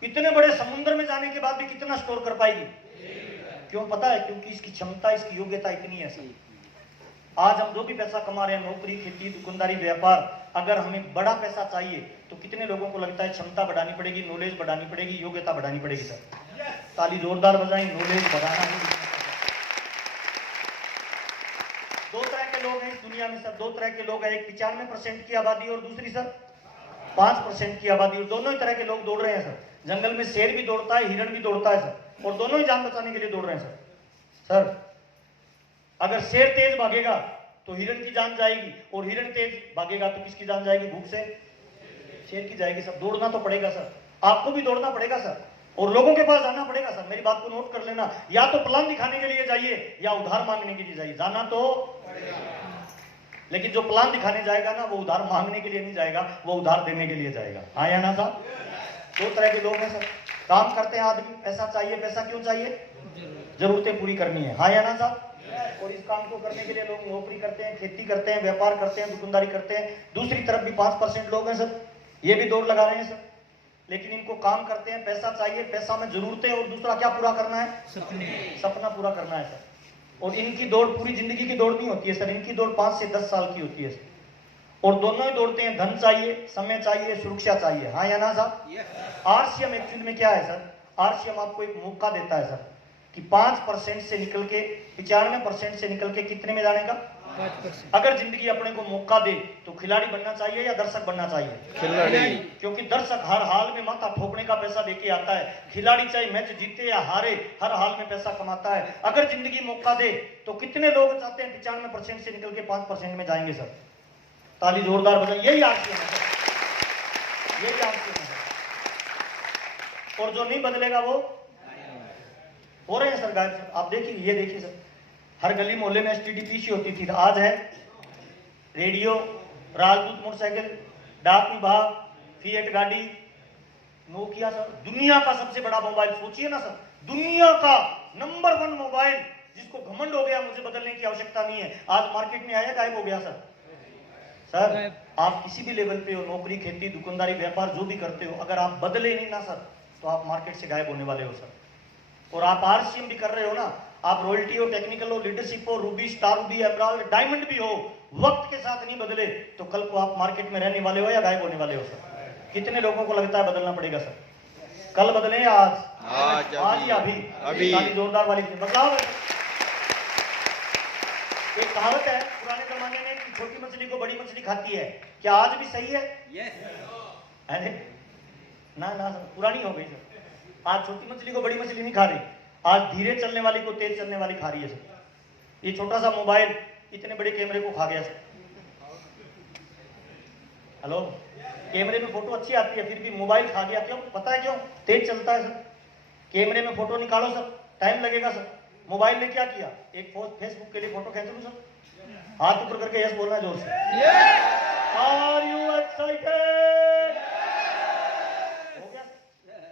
इतने बड़े समुद्र में जाने के बाद भी कितना स्टोर कर पाएगी? क्यों पता है? क्योंकि इसकी क्षमता, इसकी योग्यता इतनी है सर। आज हम जो भी पैसा कमा रहे हैं, नौकरी, खेती, दुकानदारी, व्यापार, अगर हमें बड़ा पैसा चाहिए तो कितने लोगों को लगता है क्षमता बढ़ानी पड़ेगी, नॉलेज बढ़ानी पड़ेगी, योग्यता बढ़ानी पड़ेगी सर? ताली जोरदार बजाएं, नॉलेज बढ़ाना है। 2 तरह के लोग हैं इस दुनिया में सर, 2 तरह के लोग हैं। एक 95% की आबादी और दूसरी सर 5% की आबादी, और दोनों ही तरह के लोग दौड़ रहे हैं सर। जंगल में शेर भी दौड़ता है, हिरण भी दौड़ता है सर, और दोनों ही जान बचाने के लिए दौड़ रहे हैं सर। अगर शेर तेज भागेगा तो हिरण की जान जाएगी, और हिरण तेज भागेगा तो किसकी जान जाएगी? भूख से शेर की जाएगी सर। दौड़ना तो पड़ेगा सर, आपको भी दौड़ना पड़ेगा सर, और लोगों के पास जाना पड़ेगा सर। मेरी बात को नोट कर लेना, या तो प्लान दिखाने के लिए जाइए या उधार मांगने के लिए जाइए, जाना तो लेकिन जो प्लान दिखाने जाएगा ना, वो उधार मांगने के लिए नहीं जाएगा, वो उधार देने के लिए जाएगा। हाँ या ना साहब? दो तरह के लोग हैं सर। काम करते हैं आदमी, पैसा चाहिए। पैसा क्यों चाहिए? जरूरतें पूरी करनी है। हाँ या ना साहब? और इस काम को करने के लिए लोग नौकरी करते हैं, खेती करते हैं, व्यापार करते हैं, दुकानदारी करते हैं। दूसरी तरफ भी 5% लोग हैं सर, ये भी दौड़ लगा रहे हैं सर, लेकिन इनको काम करते हैं, पैसा चाहिए, पैसा में जरूरतें, और दूसरा क्या पूरा करना है? सपना पूरा करना है सर। और इनकी दौड़ पूरी जिंदगी की दौड़ नहीं होती है सर, इनकी दौड़ 5 से 10 साल की होती है सर। और दोनों ही दौड़ते हैं, धन चाहिए, समय चाहिए, सुरक्षा चाहिए। हाँ या ना साहब? आरसीएम एक्चुअली में क्या है सर? आरसीएम आपको एक मौका देता है सर कि 5% से निकल के 95% से निकल के कितने में जाने का? 5%। अगर जिंदगी अपने को मौका दे तो खिलाड़ी बनना चाहिए या दर्शक बनना चाहिए? खिलाड़ी। क्योंकि दर्शक हर हाल में माथा ठोकने का पैसा देके आता है, खिलाड़ी चाहे मैच जीते या हारे हर हाल में पैसा कमाता है। अगर जिंदगी मौका दे तो कितने लोग चाहते हैं 95% से निकल के 5% में जाएंगे सर? ताली जोरदार बजाएं। यही आरसीएम है सर, यही आरसीएम है सर। और जो नहीं बदलेगा वो हो रहे हैं सर गायब सर। आप देखिए, ये देखिए सर, हर गली मोहल्ले में एसटीडीपीसी होती थी, आज है रेडियो, राजदूत मोटरसाइकिल, डाक विभाग, फिएट गाड़ी, नोकिया सर। दुनिया का सबसे बड़ा मोबाइल, सोचिए ना सर, दुनिया का नंबर 1 मोबाइल जिसको घमंड हो गया मुझे बदलने की आवश्यकता नहीं है, आज मार्केट में आया, गायब हो गया सर। सर आप किसी भी लेवल पे हो, नौकरी, खेती, दुकानदारी, व्यापार जो भी करते हो, अगर आप बदले नहीं ना सर तो आप मार्केट से गायब होने वाले हो सर। और आप आरसीएम भी कर रहे हो ना, आप रॉयल्टी हो, टेक्निकल हो, लीडरशिप हो, Ruby, star Ruby, emerald, diamond भी हो, वक्त के साथ नहीं बदले तो कल को आप मार्केट में रहने वाले हो या गायब होने वाले हो सर। कितने लोगों को लगता है बदलना पड़ेगा सर? कल बदले या आज? आज या अभी? जोरदार वाली बदलाव। एक कहावत है पुराने जमाने में कि छोटी मछली को बड़ी मछली खाती है, क्या आज भी सही है? अरे ना ना सर, पुरानी हो गई सर। आज छोटी मछली को बड़ी मछली नहीं खा रही, आज धीरे चलने वाली को तेज चलने वाली खा रही है सर। ये छोटा सा मोबाइल इतने बड़े कैमरे को खा गया सर। हेलो, कैमरे में फोटो अच्छी आती है, फिर भी मोबाइल खा गया। क्यों? पता है क्यों? तेज चलता है सर। कैमरे में फोटो निकालो सर, टाइम लगेगा सर। मोबाइल ने क्या किया? एक फेसबुक के लिए फोटो खींच लूं सर, हाथ ऊपर करके यस बोलना जोर से। Are you excited? हो गया सर,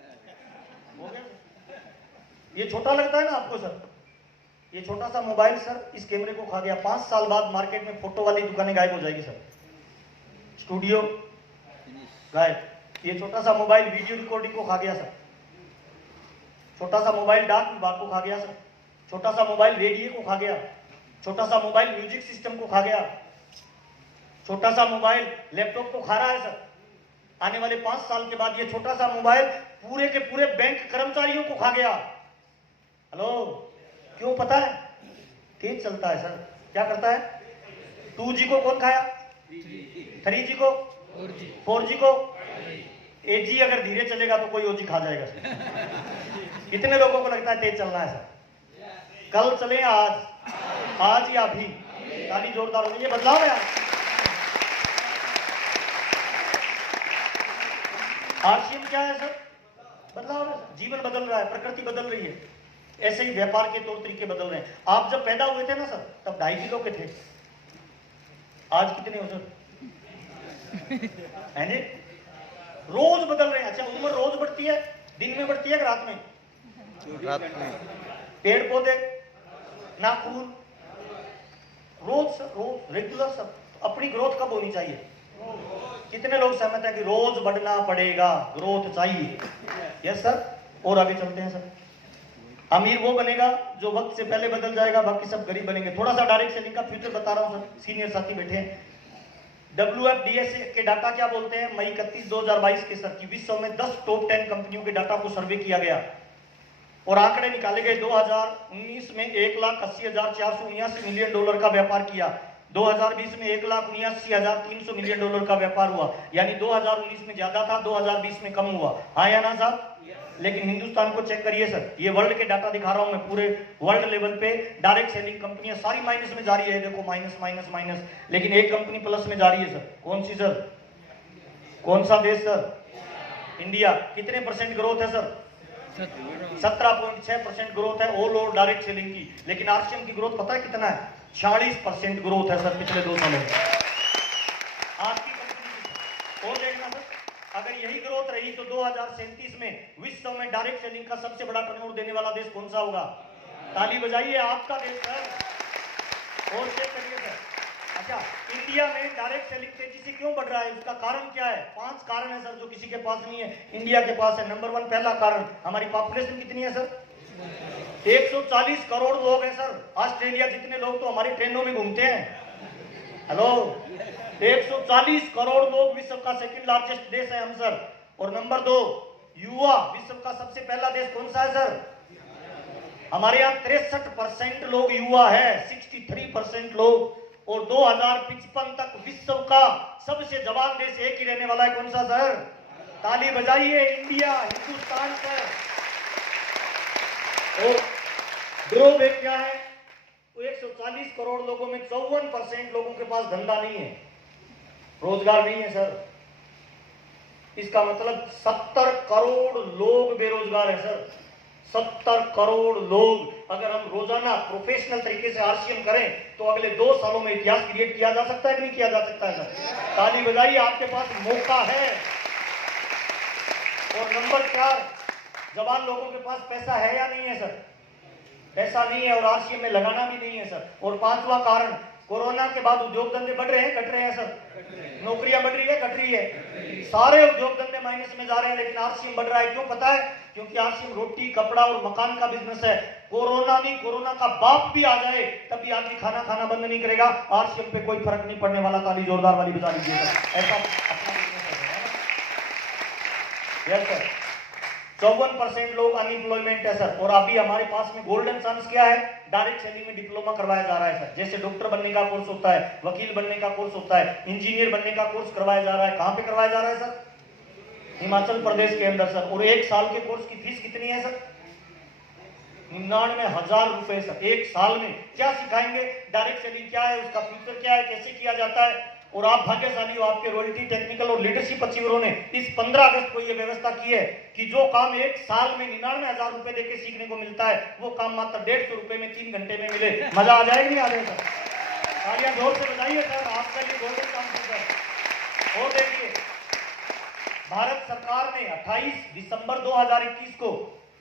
हो गया सर। ये छोटा लगता है ना आपको सर, ये छोटा सा मोबाइल सर इस कैमरे को खा गया। 5 साल बाद मार्केट में फोटो वाली दुकानें गायब हो जाएगी सर, स्टूडियो गायब। ये छोटा सा मोबाइल वीडियो रिकॉर्डिंग को खा गया सर, छोटा सा मोबाइल डाक विभाग को खा गया सर, छोटा सा मोबाइल रेडियो को खा गया, छोटा सा मोबाइल म्यूजिक सिस्टम को खा गया, छोटा सा मोबाइल लैपटॉप को खा रहा है सर। आने वाले 5 साल के बाद ये छोटा सा मोबाइल पूरे के पूरे बैंक कर्मचारियों को खा गया। हेलो, क्यों पता है? तेज चलता है सर। क्या करता है? 2G को कौन खाया? 3G को, 4G को, 8G अगर धीरे चलेगा तो कोई OG खा जाएगा सर। कितने लोगों को लगता है तेज चलना है सर? कल चले आज या अभी? ताली जोरदार होगी। ये बदलाव है आरसीएम क्या है सर? बदलाव है। जीवन बदल रहा है, प्रकृति बदल रही है, ऐसे ही व्यापार के तौर तरीके बदल रहे हैं। आप जब पैदा हुए थे ना सर तब 2.5 किलो के थे, आज कितने हो सर? है रोज बदल रहे हैं। अच्छा, उम्र रोज बढ़ती है, दिन में बढ़ती है कि रात में? रात में। पेड़ पौधे, नाखून, रोज रेगुलर सब। अपनी ग्रोथ कब होनी चाहिए? कितने लोग सहमत हैं कि रोज बढ़ना पड़ेगा, ग्रोथ चाहिए? Yes sir. और आगे चलते हैं सर। अमीर वो बनेगा जो वक्त से पहले बदल जाएगा, बाकी सब गरीब बनेंगे। थोड़ा सा डायरेक्ट सेलिंग का फ्यूचर बता रहा हूं सर, सीनियर साथी बैठे हैं। WFDS के डाटा क्या बोलते हैं? मई 31, 2022 के सर की विश्व में 10 टॉप 10 कंपनियों के डाटा को सर्वे किया गया और आंकड़े निकाले गए। 2019 में $1,80,479 मिलियन का व्यापार किया। 2020 में 1,79,300 मिलियन डॉलर का व्यापार हुआ, यानी 2019 में ज्यादा था, 2020 में कम हुआ। हाँ या ना साहब? लेकिन हिंदुस्तान को चेक करिए सर, ये वर्ल्ड के डाटा दिखा रहा हूं मैं, पूरे वर्ल्ड लेवल पे डायरेक्ट सेलिंग कंपनियां सारी माइनस में जा रही है। देखो माइनस माइनस माइनस, लेकिन एक कंपनी प्लस में जा रही है सर। कौन सी सर? कौन सा देश सर? इंडिया। कितने परसेंट ग्रोथ है सर? 17.6% ग्रोथ है ऑल ओवर डायरेक्ट सेलिंग की। लेकिन आरसीएम की ग्रोथ पता है कितना है? 46% ग्रोथ है सर पिछले 2 सालों में आपकी कंपनी। और देखना सर, अगर यही ग्रोथ रही तो 2037 में विश्व में डायरेक्ट सेलिंग का सबसे बड़ा टर्नओवर देने वाला देश कौन सा होगा? ताली बजाइए, आपका देश सर। और चेक करिए सर। अच्छा, इंडिया में डायरेक्ट सेलिंग तेजी से क्यों बढ़ रहा है? उसका कारण क्या है? 5 कारण है सर, जो किसी के पास नहीं है, इंडिया के पास है। नंबर 1, पहला कारण, हमारी पॉपुलेशन कितनी है सर? 140 करोड़ लोग हैं सर। ऑस्ट्रेलिया जितने लोग तो हमारी ट्रेनों में घूमते हैं। हेलो, 140 करोड़ लोग, विश्व का सेकंड लार्जेस्ट देश है हम सर। और नंबर 2, युवा, विश्व का सबसे पहला देश कौन सा है सर? हमारे यहाँ 63% लोग युवा है, 63% लोग। और 2055 तक विश्व का सबसे जवान देश एक ही रहने वाला है, कौन सा सर? ताली बजाइए, इंडिया, हिंदुस्तान सर। और ड्रॉबैक क्या है? 140 करोड़ लोगों में 54% लोगों के पास धंधा नहीं है, रोजगार नहीं है सर। इसका मतलब 70 करोड़ लोग बेरोजगार है सर। 70 करोड़ लोग। अगर हम रोजाना प्रोफेशनल तरीके से आरसीएम करें तो अगले 2 सालों में इतिहास क्रिएट किया जा सकता है कि नहीं किया जा सकता है सर? ताली बजाइए, आपके पास मौका है। और नंबर 4, जवान लोगों के पास पैसा है या नहीं है सर? पैसा नहीं है और आरसीएम में लगाना भी नहीं है सर। और 5वां कारण, कोरोना के बाद उद्योग धंधे बढ़ रहे हैं, घट रहे हैं सर? नौकरियां बढ़ रही है, घट रही है? सारे उद्योग धंधे माइनस में जा रहे हैं, लेकिन आरसीएम बढ़ रहा है। क्यों पता है? क्योंकि आरसीएम रोटी, कपड़ा और मकान का बिजनेस है। कोरोना का बाप भी आ जाए तभी आदमी खाना खाना बंद नहीं करेगा। आरसीएम पे कोई फर्क नहीं पड़ने वाला। ताली जोरदार वाली बजा लीजिए सर। ऐसा अपना बिजनेस है। Yes sir. 54% लोग अनएम्प्लॉयमेंट है सर। और अभी हमारे पास में गोल्डन चांस क्या है? डायरेक्ट सेलिंग में डिप्लोमा करवाया जा रहा है सर। जैसे डॉक्टर बनने का कोर्स होता है, वकील बनने का कोर्स होता है, इंजीनियर बनने का कोर्स करवाया जा रहा है। कहां पे करवाया जा रहा है सर? हिमाचल प्रदेश के अंदर सर। और 1 साल के कोर्स की फीस कितनी है सर? 99,000 रुपए सर। 1 साल में क्या सिखाएंगे? डायरेक्ट सेलिंग क्या है, उसका फ्यूचर क्या है, कैसे किया जाता है। और आप भाग्यशाली हो, आपके रॉयल्टी, टेक्निकल और लीडरशिप अचीवरों ने इस 15 अगस्त को यह व्यवस्था की है कि जो काम 1 साल में 99,000 रुपए देके सीखने को मिलता है, वो काम मात्र 150 रुपए में 3 घंटे में मिले। मजा आ जाएगा नहीं आ जाएगा? तालियां जोर से बजाइए सर, आपका लिए गोल्डन चांस है। और देखिए, भारत सरकार ने 28 दिसंबर 2021 को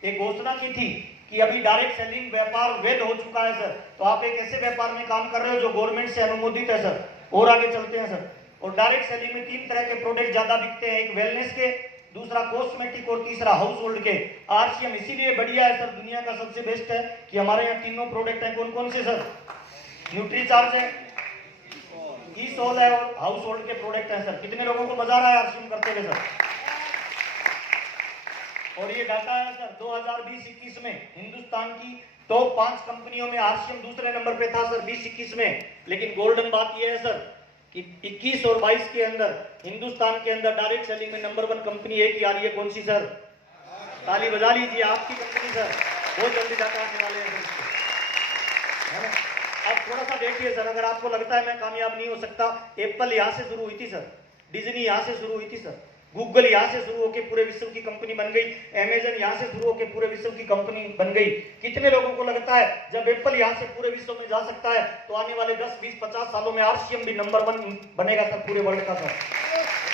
एक घोषणा की थी कि अभी डायरेक्ट सेलिंग व्यापार वैध हो चुका है सर। तो आप एक ऐसे व्यापार में काम कर रहे हो जो गवर्नमेंट से अनुमोदित है सर। और आगे चलते हैं सर। और डायरेक्ट सेलिंग में 3 तरह के प्रोडक्ट ज्यादा बिकते हैं, एक वेलनेस के, दूसरा कॉस्मेटिक और तीसरा हाउस होल्ड के। आरसीएम इसीलिए बढ़िया है सर, दुनिया का सबसे बेस्ट है कि हमारे यहाँ तीनों प्रोडक्ट हैं। कौन कौन से सर? न्यूट्रीचार्ज है, ईसोल है और हाउस होल्ड के प्रोडक्ट हैं सर। कितने लोगों को मजा आ रहा है आरसीएम करते हुए सर? और ये डाटा है सर 2020-21 में हिंदुस्तान की टॉप 5 कंपनियों में आरसीएम दूसरे नंबर पे था सर 20-21 में। लेकिन गोल्डन बात ये है सर कि 21 और 22 के अंदर हिंदुस्तान के अंदर डायरेक्ट सेलिंग में नंबर 1 कंपनी एक ही आ रही है। कौन सी सर? ताली बजा लीजिए, आपकी कंपनी सर। बहुत जल्दी डाटा आने वाले हैं है ना? अब थोड़ा सा देखिए सर, अगर आपको लगता है मैं कामयाब नहीं हो सकता, एप्पल यहाँ से शुरू हुई थी सर, डिज्नी यहाँ से शुरू हुई थी सर, गूगल यहाँ से शुरू होकर पूरे विश्व की कंपनी बन गई, अमेजन यहाँ से शुरू होकर पूरे विश्व की कंपनी बन गई। कितने लोगों को लगता है जब एप्पल यहाँ से पूरे विश्व में जा सकता है तो आने वाले 10, 20, 50 सालों में आरसीएम भी नंबर 1 बनेगा सर पूरे वर्ल्ड का सर?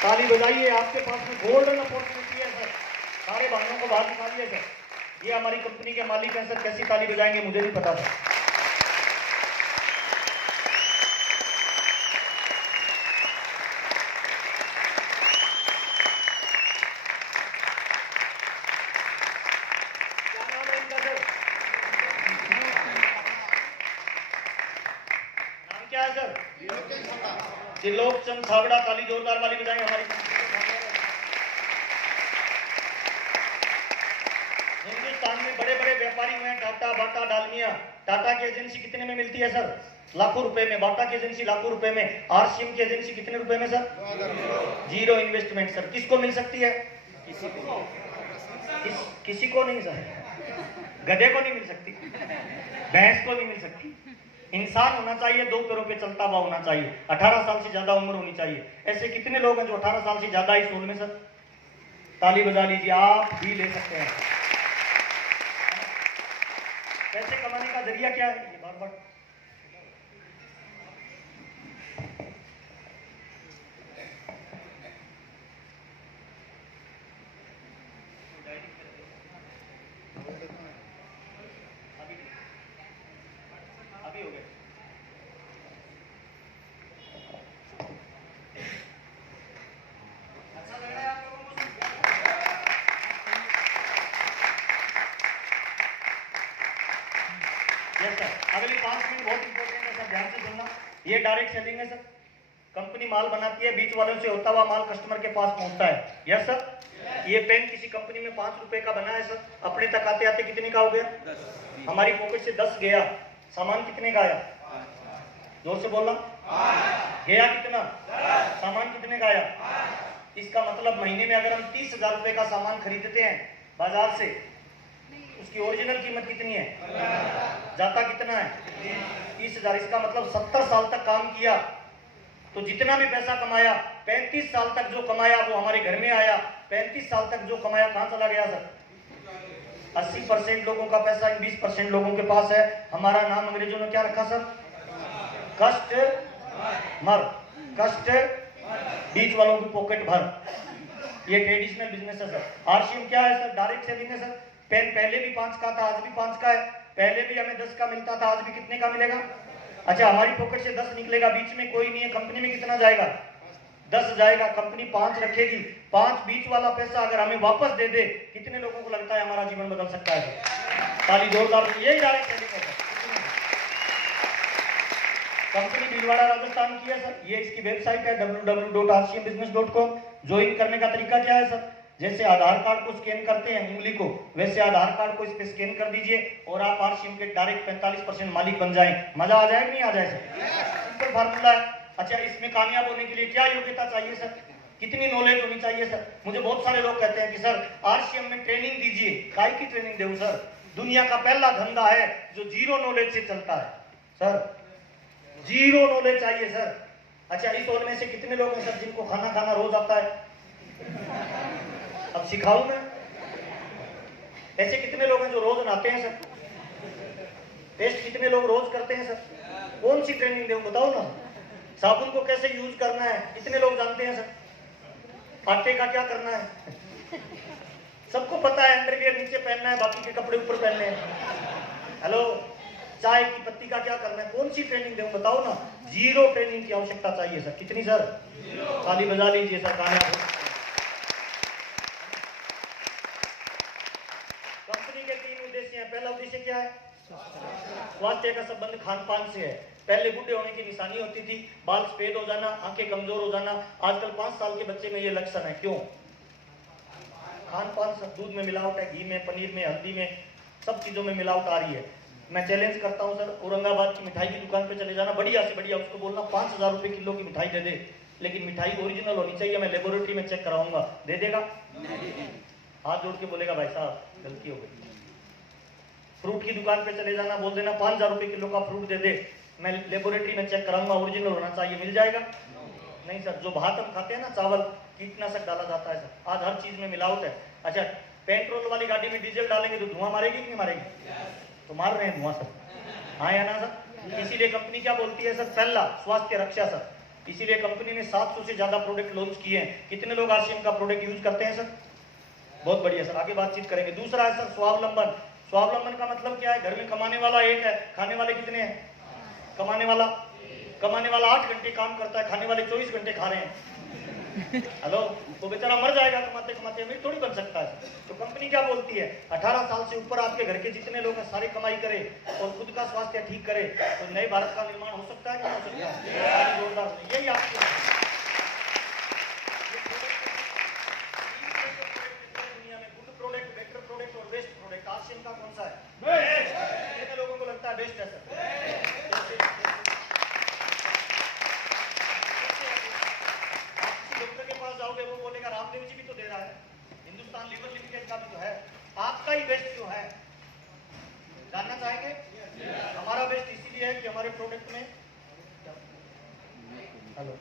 ताली बजाइए, आपके पास में गोल्डन अपॉर्चुनिटी है सर। सारे भाइयों को बाहर निकालिए सर। ये हमारी कंपनी के मालिक हैं सर, कैसी ताली बजाएंगे मुझे नहीं पता सर। त्रिलोकचंद छाबड़ा, ताली जोरदार वाली बजाएं हमारी। हिंदुस्तान में बड़े बड़े व्यापारी हुए हैं, टाटा, बाटा, डालमिया। टाटा की एजेंसी कितने में मिलती है सर? लाखों रुपए में, बाटा की एजेंसी लाखों रुपए में, आरसीएम की एजेंसी कितने रुपए में सर? 0 investment sir. किसको मिल सकती है? किसी को नहीं सर, गधे को नहीं मिल सकती, भैंस को नहीं मिल सकती। इंसान होना चाहिए, 2 पैरों पे चलता हुआ होना चाहिए, 18 साल से ज्यादा उम्र होनी चाहिए। ऐसे कितने लोग हैं जो 18 साल से ज्यादा इस सोल में सर? ताली बजा लीजिए, आप भी ले सकते हैं। पैसे कमाने का जरिया क्या है? ये बार बार अभी हो गए। अच्छा लग रहा है आप लोगों को? यस सर, अगले 5 मिनट बहुत इंपॉर्टेंट है सर, ध्यान से सुनना। ये डायरेक्ट सेलिंग है सर। कंपनी माल बनाती है, बीच वालों से होता हुआ माल कस्टमर के पास पहुंचता है। Yes sir. ये पेन किसी कंपनी में 5 रुपए का बना है सर, अपने तक आते आते कितने का हो गया? हमारी पॉकेट से 10 गया, सामान कितने का आया? जोर से बोलना। गया कितना? सामान कितने का आया? इसका मतलब महीने में अगर हम 30,000 रुपए का सामान खरीदते हैं बाजार से, उसकी ओरिजिनल कीमत कितनी है? जाता कितना है? 30,000। इसका मतलब 70 साल तक काम किया तो जितना भी पैसा कमाया, 35 साल तक जो कमाया वो हमारे घर में आया। 35 साल तक जो कमाया कहां चला गया सर? 80% लोगों का पैसा इन 20% लोगों के पास है। हमारा नाम अंग्रेजों ने क्या रखा सर? कस्टमर। कष्ट बीच वालों की पॉकेट भर। ये ट्रेडिशनल बिजनेस है सर। आरसीएम क्या है सर? डायरेक्ट सेलिंग है सर। पेन पहले भी 5 का था, आज भी 5 का है। पहले भी हमें 10 का मिलता था, आज भी कितने का मिलेगा? अच्छा, हमारी पॉकेट से 10 निकलेगा, बीच में कोई नहीं है, कंपनी में कितना जाएगा? 10 जाएगा, कंपनी 5 रखेगी। 5 बीच वाला पैसा अगर हमें वापस दे दे, कितने लोगों को लगता है हमारा जीवन बदल सकता है सर? ताली जोरदार। यही डायरेक्ट सेलिंग है सर। कंपनी भीलवाड़ा राजस्थान की है सर। ये इसकी वेबसाइट है www.rcmbusiness.com। ज्वाइन करने का तरीका क्या है सर? जैसे आधार कार्ड को स्कैन करते हैं उंगली को, वैसे आधार कार्ड को इस पे स्कैन कर दीजिए और आप आरसीएम के डायरेक्ट 45% मालिक बन जाएं। मजा आ जाए कि नहीं आ जाए सर? सिंपल फार्मूला है। अच्छा, इसमें कामयाब होने के लिए क्या योग्यता चाहिए सर? कितनी नॉलेज होनी चाहिए सर? मुझे बहुत सारे लोग कहते हैं कि सर आरसीएम में ट्रेनिंग दीजिए। काय की ट्रेनिंग दूं सर? दुनिया का पहला धंधा है जो 0 नॉलेज से चलता है सर। 0 नॉलेज चाहिए सर। अच्छा, इस और में से कितने लोग हैं सर जिनको खाना खाना रोज आता है? अब सिखाऊं मैं? ऐसे कितने लोग हैं जो रोज नहाते हैं सर? टेस्ट कितने लोग रोज करते हैं सर? कौन सी ट्रेनिंग दूं बताओ ना। साबुन को कैसे यूज करना है कितने लोग जानते हैं सर? आटे का क्या करना है सबको पता है। अंडरवियर नीचे पहनना है, बाकी के कपड़े ऊपर पहनने हैं। हेलो, चाय की पत्ती का क्या करना है? कौन सी ट्रेनिंग दूं बताओ ना। 0 ट्रेनिंग की आवश्यकता चाहिए सर। कितनी सर? ताली बजा लीजिए सर। कामयाब कंपनी के 3 उद्देश्य हैं। पहला उद्देश्य क्या है? स्वास्थ्य का संबंध खान पान से है। पहले बूढ़े होने की निशानी होती थी, बाल सफेद हो जाना, आंखें कमजोर हो जाना। आजकल 5 साल के बच्चे में ये लक्षण है। क्यों? खान पान सब। दूध में मिलावट है, घी में, पनीर में, हल्दी में, सब चीजों में मिलावट आ रही है। मैं चैलेंज करता हूं सर, औरंगाबाद की मिठाई की दुकान पे चले जाना, बढ़िया से बढ़िया, उसको बोलना 5,000 रुपए किलो की मिठाई दे दे, लेकिन मिठाई ओरिजिनल होनी चाहिए, मैं लेबोरेटरी में चेक कराऊंगा। दे देगा? हाथ जोड़ के बोलेगा भाई साहब गलती हो गई। फ्रूट की दुकान पे चले जाना, बोल देना 5,000 रुपए किलो का फ्रूट दे दे, मैं लेबोरेटरी में चेक कराऊंगा, ओरिजिनल होना चाहिए। मिल जाएगा? नहीं सर। जो भात हम खाते हैं ना, चावल, कीटनाशक डाला जाता है सर। आज हर चीज में मिलावट है। अच्छा, पेट्रोल वाली गाड़ी में डीजल डालेंगे तो धुआं मारेगी कि नहीं मारेगी? तो मार रहे हैं धुआं सर। हाँ या ना सर? इसीलिए कंपनी क्या बोलती है सर? पहला स्वास्थ्य रक्षा सर। इसीलिए कंपनी ने 700 से ज्यादा प्रोडक्ट लॉन्च किए हैं। कितने लोग आरसीएम का प्रोडक्ट यूज करते हैं सर? बहुत बढ़िया सर, आगे बातचीत करेंगे। दूसरा है सर स्वावलंबन। स्वावलंबन का मतलब क्या है? घर में कमाने वाला एक है, खाने वाले कितने हैं? कमाने वाला 8 घंटे काम करता है, खाने वाले 24 घंटे खा रहे हैं। हेलो, तो बेचारा मर जाएगा कमाते कमाते, अमीर थोड़ी बन सकता है। तो कंपनी क्या बोलती है? 18 साल से ऊपर आपके घर के जितने लोग हैं सारे कमाई करे और खुद का स्वास्थ्य ठीक करे तो नए भारत का निर्माण हो सकता है कि नहीं हो सकता है? जोरदार। यही आपकी दुनिया में गुड प्रोडक्ट, बेटर प्रोडक्ट और बेस्ट प्रोडक्ट। आरसीएम का कौन सा है? कितने लोगों को लगता है बेस्ट है सर? हेलो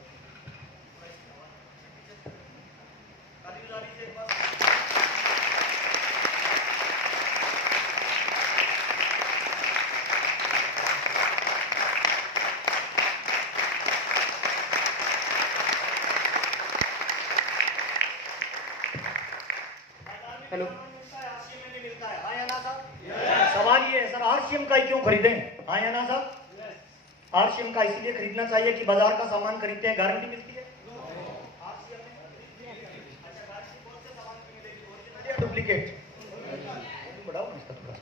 हेलो आरसीएम में भी मिलता है, हाँ या ना साहब? सवाल ये है सर, आरसीएम का ही क्यों खरीदें, हाँ या ना साहब? आरसीएम का इसलिए खरीदना चाहिए कि बाजार का सामान खरीदते हैं गारंटी मिलती है। डुप्लीकेट बढ़ाओ इसका थोड़ा।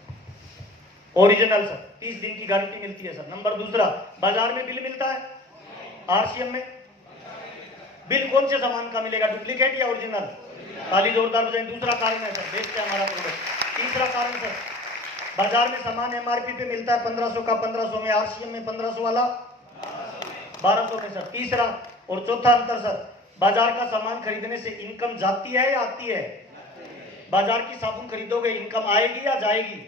ओरिजिनल सर 30 दिन की गारंटी मिलती है सर। नंबर दूसरा, बाजार में बिल मिलता है, आरसीएम में बिल कौन से सामान का मिलेगा, डुप्लीकेट या ओरिजिनल? ताली जोरदार बजाएं। दूसरा कारण है सर, बेचते हैं हमारा प्रोडक्ट। तीसरा कारण सर, बाजार में सामान एमआरपी पे मिलता है 1500 का, 1500 में, आरसीएम में 1500 वाला 1200 में सर। तीसरा और चौथा अंतर सर, बाजार का सामान खरीदने से इनकम जाती है या आती है? बाजार की साबुन खरीदोगे इनकम आएगी या जाएगी?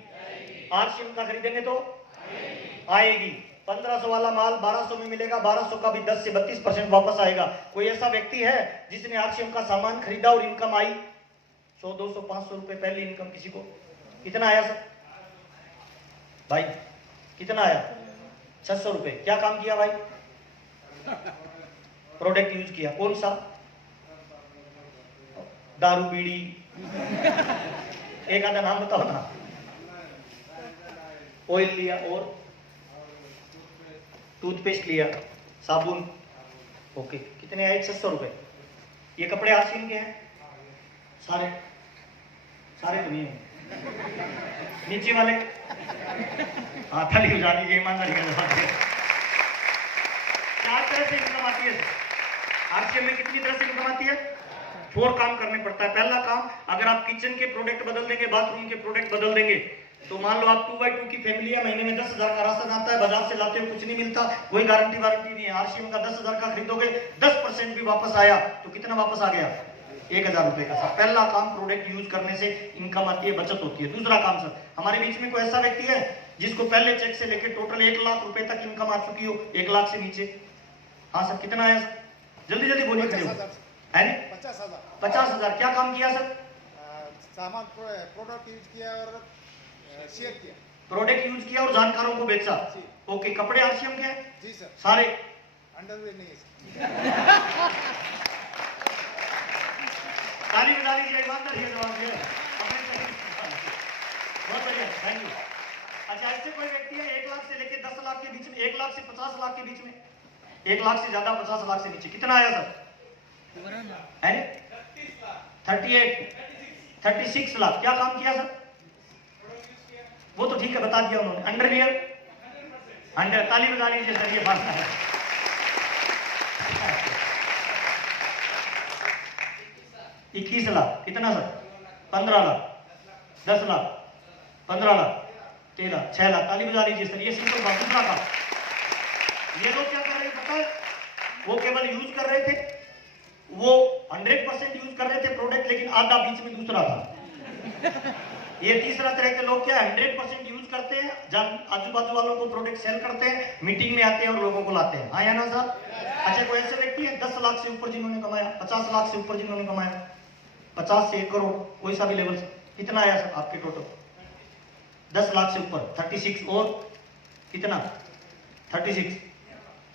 आरसीएम का खरीदेंगे तो आएगी। 1500 वाला माल 1200 में मिलेगा, 1200 का भी 10 से 32% वापस आएगा। कोई ऐसा व्यक्ति है जिसने आरसीएम का सामान खरीदा और इनकम आई 100, 200, 500 रुपए पहली इनकम किसी को? कितना आया सर भाई, कितना आया? 600 रुपए। क्या काम किया भाई? प्रोडक्ट यूज किया। कौन सा? दारू बीड़ी एक आधा नाम बताओ ना। ऑयल लिया और टूथपेस्ट लिया, साबुन, ओके। कितने आए? 600 रुपए। ये कपड़े आरसीएम के हैं सारे? सारे तो नहीं है। नीचे वाले हाँ थाली हो जानी चाहिए, ईमानदारी के साथ। चार तरह से इनकम आती है आरसीएम में। कितनी तरह से इनकम आती है? 4 काम करने पड़ता है। पहला काम, अगर आप किचन के प्रोडक्ट बदल देंगे, बाथरूम के प्रोडक्ट बदल देंगे, तो मान लो आप 2x2 की फैमिली है, महीने में 10,000 का राशन आता है, बाजार से लाते हो कुछ नहीं मिलता, कोई गारंटी वारंटी नहीं है। आरसीएम का 10,000 का खरीदोगे, 10% भी वापस आया तो कितना वापस आ गया? 1000 रुपए का सर। पहला काम, प्रोडक्ट यूज करने से इनकम आती है, बचत होती है। दूसरा काम सर, हमारे बीच में कोई ऐसा व्यक्ति है जिसको पहले चेक से लेकर टोटल 1 लाख रुपए तक इनकम आ चुकी हो? 1 लाख से नीचे? हाँ सर, कितना आया सर? जल्दी जल्दी बोलिए। 50,000। 50,000। क्या काम किया सर? सामान प्रोडक्ट यूज किया और शेयर किया। प्रोडक्ट यूज किया और जानकारों को बेचा, ओके। कपड़े आरसीएम के हैं? जी सर। सारे? अंडरवेयर नहीं है सर। ताली बजा लीजिए, ईमानदारी से जवाब दिया। बहुत बढ़िया, थैंक यू। अच्छा, ऐसे कोई व्यक्ति है 1 लाख से लेके 10 लाख के बीच में, 1 लाख से 50 लाख के बीच में, 1 लाख से ज्यादा, 50 लाख से नीचे? कितना आया सर? 36 लाख। क्या काम किया सर? वो तो ठीक है, बता दिया उन्होंने। अंडरवियर? अंडर, ताली बजा लीजिए सर, ये बात है। 21 लाख। कितना सर? 15 लाख, 10 लाख, 15 लाख, 13, 6 लाख। ताली बजा लीजिए सर, ये सिंपल बात। दूसरा काम, ये लोग क्या कर रहे थे पता है? वो केवल यूज कर रहे थे, वो 100% यूज कर रहे थे प्रोडक्ट, लेकिन आधा बीच में दूसरा था। ये तीसरा तरह के लोग क्या 100% यूज करते हैं, आजू बाजू वालों को प्रोडक्ट सेल करते हैं, मीटिंग में आते हैं और लोगों को लाते हैं, हाँ या ना साहब? अच्छा, कोई ऐसे व्यक्ति है 10 लाख से ऊपर जिन्होंने कमाया, 50 लाख से ऊपर जिन्होंने कमाया, 50 से 1 करोड़, कोई सा भी लेवल से? कितना आया सर आपके टोटल? 10 लाख से ऊपर 36 और कितना? 36,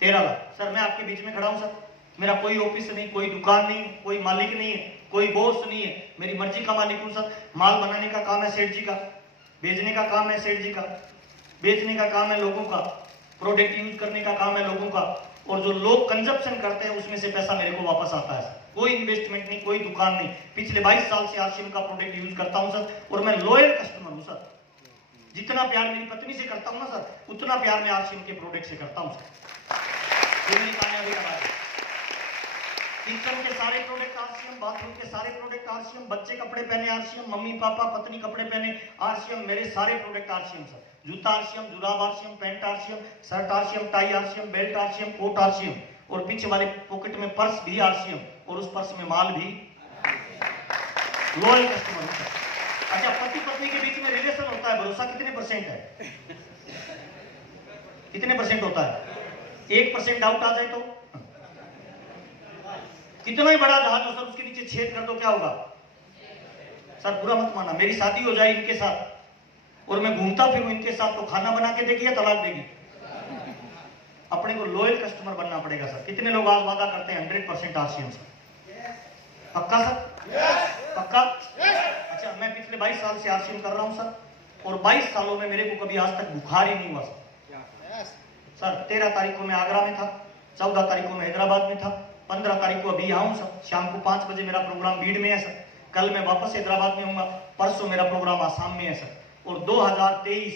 13 लाख। सर मैं आपके बीच में खड़ा हूं सर, मेरा कोई ऑफिस नहीं, कोई दुकान नहीं, कोई मालिक नहीं है, कोई बॉस नहीं है, मेरी मर्जी का मालिक हूं सर। माल बनाने का काम है सेठ जी का, भेजने का काम है सेठ जी का, बेचने का काम है लोगों का, प्रोडक्ट यूज करने का काम है लोगों का, और जो लोग कंजप्शन करते हैं उसमें से पैसा मेरे को वापस आता है सर। कोई इन्वेस्टमेंट नहीं, कोई दुकान नहीं। पिछले 22 साल से आरसीएम का प्रोडक्ट यूज करता हूं सर, और मैं लॉयल कस्टमर हूं सर। जितना प्यार मेरी पत्नी से करता हूं ना सर, उतना प्यार मैं आरसीएम के प्रोडक्ट से करता हूं सर। ये मेरी कामयाबी का बात है। किचन के सारे प्रोडक्ट आरसीएम, बाथरूम के सारे प्रोडक्ट आरसीएम, बच्चे कपड़े पहने आरसीएम, मम्मी पापा पत्नी कपड़े पहने आरसीएम, मेरे सारे प्रोडक्ट आरसीएम सर। जूता आरसीएम, जुराब RCM, pant RCM, shirt RCM, tie RCM, belt RCM, coat RCM, और पीछे वाले पॉकेट में पर्स भी आरसीएम, और उस पर्स में माल भी। लॉयल कस्टमर हूं सर। अच्छा, पति पत्नी के बीच में रिलेशन होता है, भरोसा कितने % है? कितने % होता है? 1% डाउट आ जाए तो कितना ही बड़ा जहाज हो सर, उसके नीचे छेद कर दो क्या होगा सर? बुरा मत माना, मेरी शादी हो जाए इनके साथ और मैं घूमता फिरूं इनके साथ, तो खाना बना के देगी या तलाक देगी? अपने को लॉयल कस्टमर बनना पड़ेगा सर। कितने लोग आज वादा करते हैं 100% आरसीएम सर? पक्का सर? पक्का? अच्छा, मैं पिछले 22 साल से आरसीएम कर रहा हूं सर, और 22 सालों में मेरे को कभी आज तक बुखार ही नहीं हुआ सर। सर 13 तारीख को मैं आगरा में था, 14 तारीख को मैं हैदराबाद में था, 15 तारीख को अभी यहाँ हूँ सर। शाम को 5 बजे मेरा प्रोग्राम भीड़ में है सर। कल मैं वापस हैदराबाद में हूँ, परसों मेरा प्रोग्राम आसाम में है सर। और 2023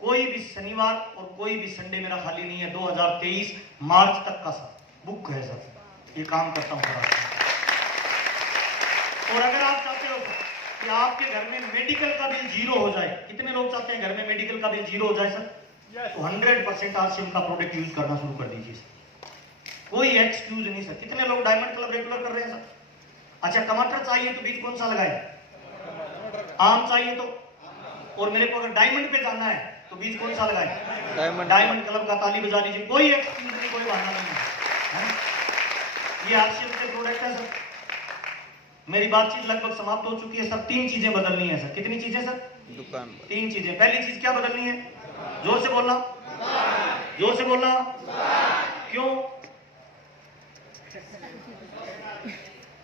कोई भी शनिवार और कोई भी संडे मेरा खाली नहीं है। 2023 मार्च तक का सर बुक है सर, ये काम करता हूँ सर। और अगर आप चाहते हो कि आपके घर में मेडिकल का बिल जीरो हो जाए, कितने लोग चाहते हैं घर में मेडिकल का बिल जीरो हो जाए सर? तो 100% आरसीएम का प्रोडक्ट यूज करना शुरू कर दीजिए सर, कोई एक्सक्यूज नहीं सर। कितने लोग डायमंड क्लब रेगुलर कर रहे हैं सर? अच्छा, टमाटर चाहिए तो बीज कौन सा लगाए? आम चाहिए तो, और मेरे को अगर डायमंड पे जाना है तो बीज कौन सा लगाए? डायमंड क्लब का ताली बजा लीजिए, कोई एक्सक्यूज नहीं, कोई बहाना नहीं है। ये आरसीएम के प्रोडक्ट है सर। मेरी बातचीत लगभग समाप्त हो चुकी है सर। 3 चीजें बदलनी है सर। कितनी चीजें सर? दुकान 3 चीजें। पहली चीज क्या बदलनी है? जोर से बोलना, जोर से बोलना। क्यों?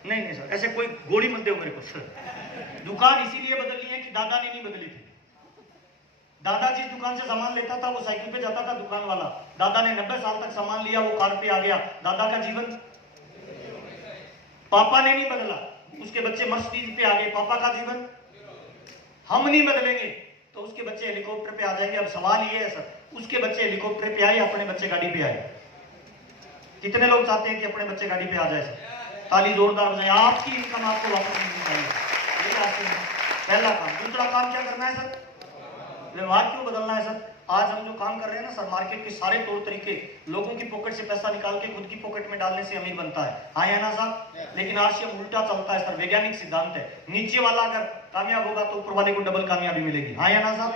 नहीं सर, ऐसे कोई गोली मत दो मेरे को सर। दुकान इसीलिए बदलनी है कि दादा ने नहीं बदली थी। दादा जिस दुकान से सामान लेता था वो साइकिल पे जाता था दुकान वाला। दादा ने 90 साल तक सामान लिया, वो कार पे आ गया। दादा का जीवन, पापा ने नहीं बदला, उसके बच्चे मर्सिडीज पे आ गए। पापा का जीवन हम नहीं बदलेंगे तो उसके बच्चे हेलीकॉप्टर पे आ जाएंगे। अब सवाल ये है सर, उसके बच्चे हेलीकॉप्टर पे आए, अपने बच्चे गाड़ी पे आए? कितने लोग चाहते हैं कि अपने बच्चे गाड़ी पे आ जाए सर? ताली जोरदार बजाएं। आपकी इनकम आपको वापस मिलनी चाहिए, यही आपसे पहला काम। दूसरा काम क्या करना है सर? व्यवहार क्यों बदलना है सर? आज हम जो काम कर रहे हैं ना सर, मार्केट के सारे तौर तरीके, लोगों की पॉकेट से पैसा निकाल के खुद की पॉकेट में डालने से अमीर बनता है। हाँ या ना साहब? लेकिन आरसीएम उल्टा चलता है सर, वैज्ञानिक सिद्धांत है। नीचे वाला अगर कामयाब होगा तो ऊपर वाले को डबल कामयाबी मिलेगी। हाँ या ना साहब?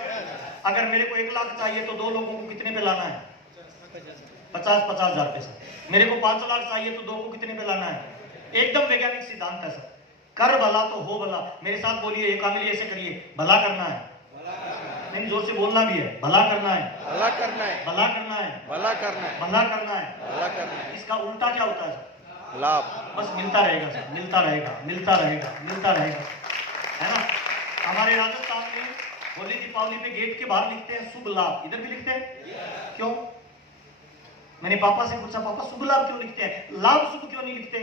अगर मेरे को 1 लाख चाहिए तो 2 लोगों को कितने पे लाना है? 50-50 हजार पे सर। मेरे को 5 लाख चाहिए तो 2 को कितने पे लाना है? एकदम वैज्ञानिक सिद्धांत है सर। कर भला तो हो भला। मेरे साथ बोलिए, एक आंगली ऐसे करिए, भला करना है। नहीं, जोर से बोलना भी है, भला करना है, भला करना है, भला करना है, भला करना है, भला करना है, भला करना है। इसका उल्टा क्या होता है सर? लाभ। बस मिलता रहेगा सर, मिलता रहेगा, मिलता रहेगा, मिलता रहेगा, है ना? हमारे राजस्थान में होली दीपावली पे गेट के बाहर लिखते हैं शुभ लाभ, इधर भी लिखते हैं। क्यों? मैंने पापा से पूछा, पापा शुभ लाभ क्यों लिखते हैं, लाभ शुभ क्यों नहीं लिखते?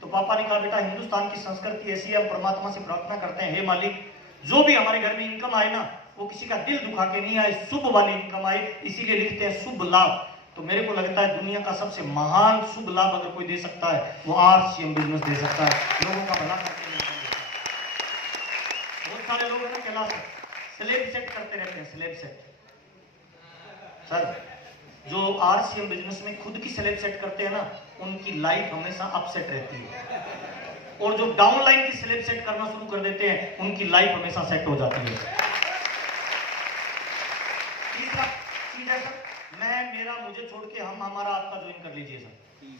तो पापा ने कहा, बेटा हिंदुस्तान की संस्कृति ऐसी है, हम परमात्मा से प्रार्थना करते हैं, हे मालिक जो भी हमारे घर में इनकम आए ना, वो किसी का दिल दुखा के नहीं आए, शुभ वाली इनकम आए, इसीलिए लिखते हैं शुभ लाभ। तो मेरे को लगता है दुनिया का सबसे महान शुभ लाभ अगर कोई दे सकता है वो आरसीएम बिजनेस दे सकता है, लोगों का भला करके इनकम देता है। बहुत सारे लोग है ना कैलाश स्लेब सेट करते रहते हैं, स्लेब सेट सर। जो आरसीएम बिजनेस में खुद की स्लेब सेट करते हैं ना, उनकी लाइफ हमेशा अपसेट रहती है, और जो डाउन लाइन की स्लेब सेट करना शुरू कर देते हैं उनकी लाइफ हमेशा सेट हो जाती है। तीसरा चीज है सर, मेरा मुझे छोड़ के हम हमारा आपका ज्वाइन कर लीजिए सर।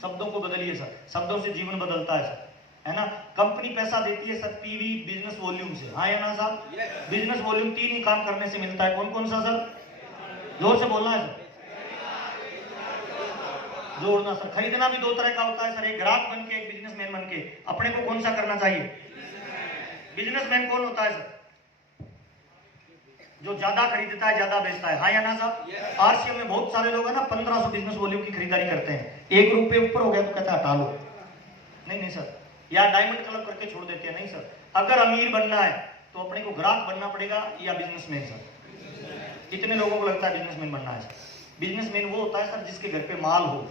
शब्दों को बदलिए सर, शब्दों से जीवन बदलता है सर, है ना? कंपनी पैसा देती है सर पीवी बिजनेस वॉल्यूम से। हाँ या ना साहब? बिजनेस वॉल्यूम 3 ही काम करने से मिलता है। कौन कौन सा सर? जोर से बोलना है सर, जोड़ना सर। खरीदना भी 2 तरह का होता है सर, एक ग्राहक बन के, एक बिजनेसमैन बन के। अपने को कौन सा करना चाहिए? बिजनेसमैन कौन होता है सर? जो ज्यादा खरीदता है, ज्यादा बेचता है। हाँ या ना साहब? आरसीएम में बहुत सारे लोग हैं ना 1500 बिजनेस वॉल्यूम की खरीदारी करते हैं, 1 रुपये ऊपर हो गया तो कहता है हटा लो। नहीं सर, या डायमंड क्लब करके छोड़ देते हैं। नहीं सर, अगर अमीर बनना है तो अपने को ग्राहक बनना पड़ेगा या बिजनेसमैन सर? कितने लोगों को लगता है बिजनेसमैन बनना है सर? बिजनेसमैन वो होता है सर जिसके घर पे माल हो।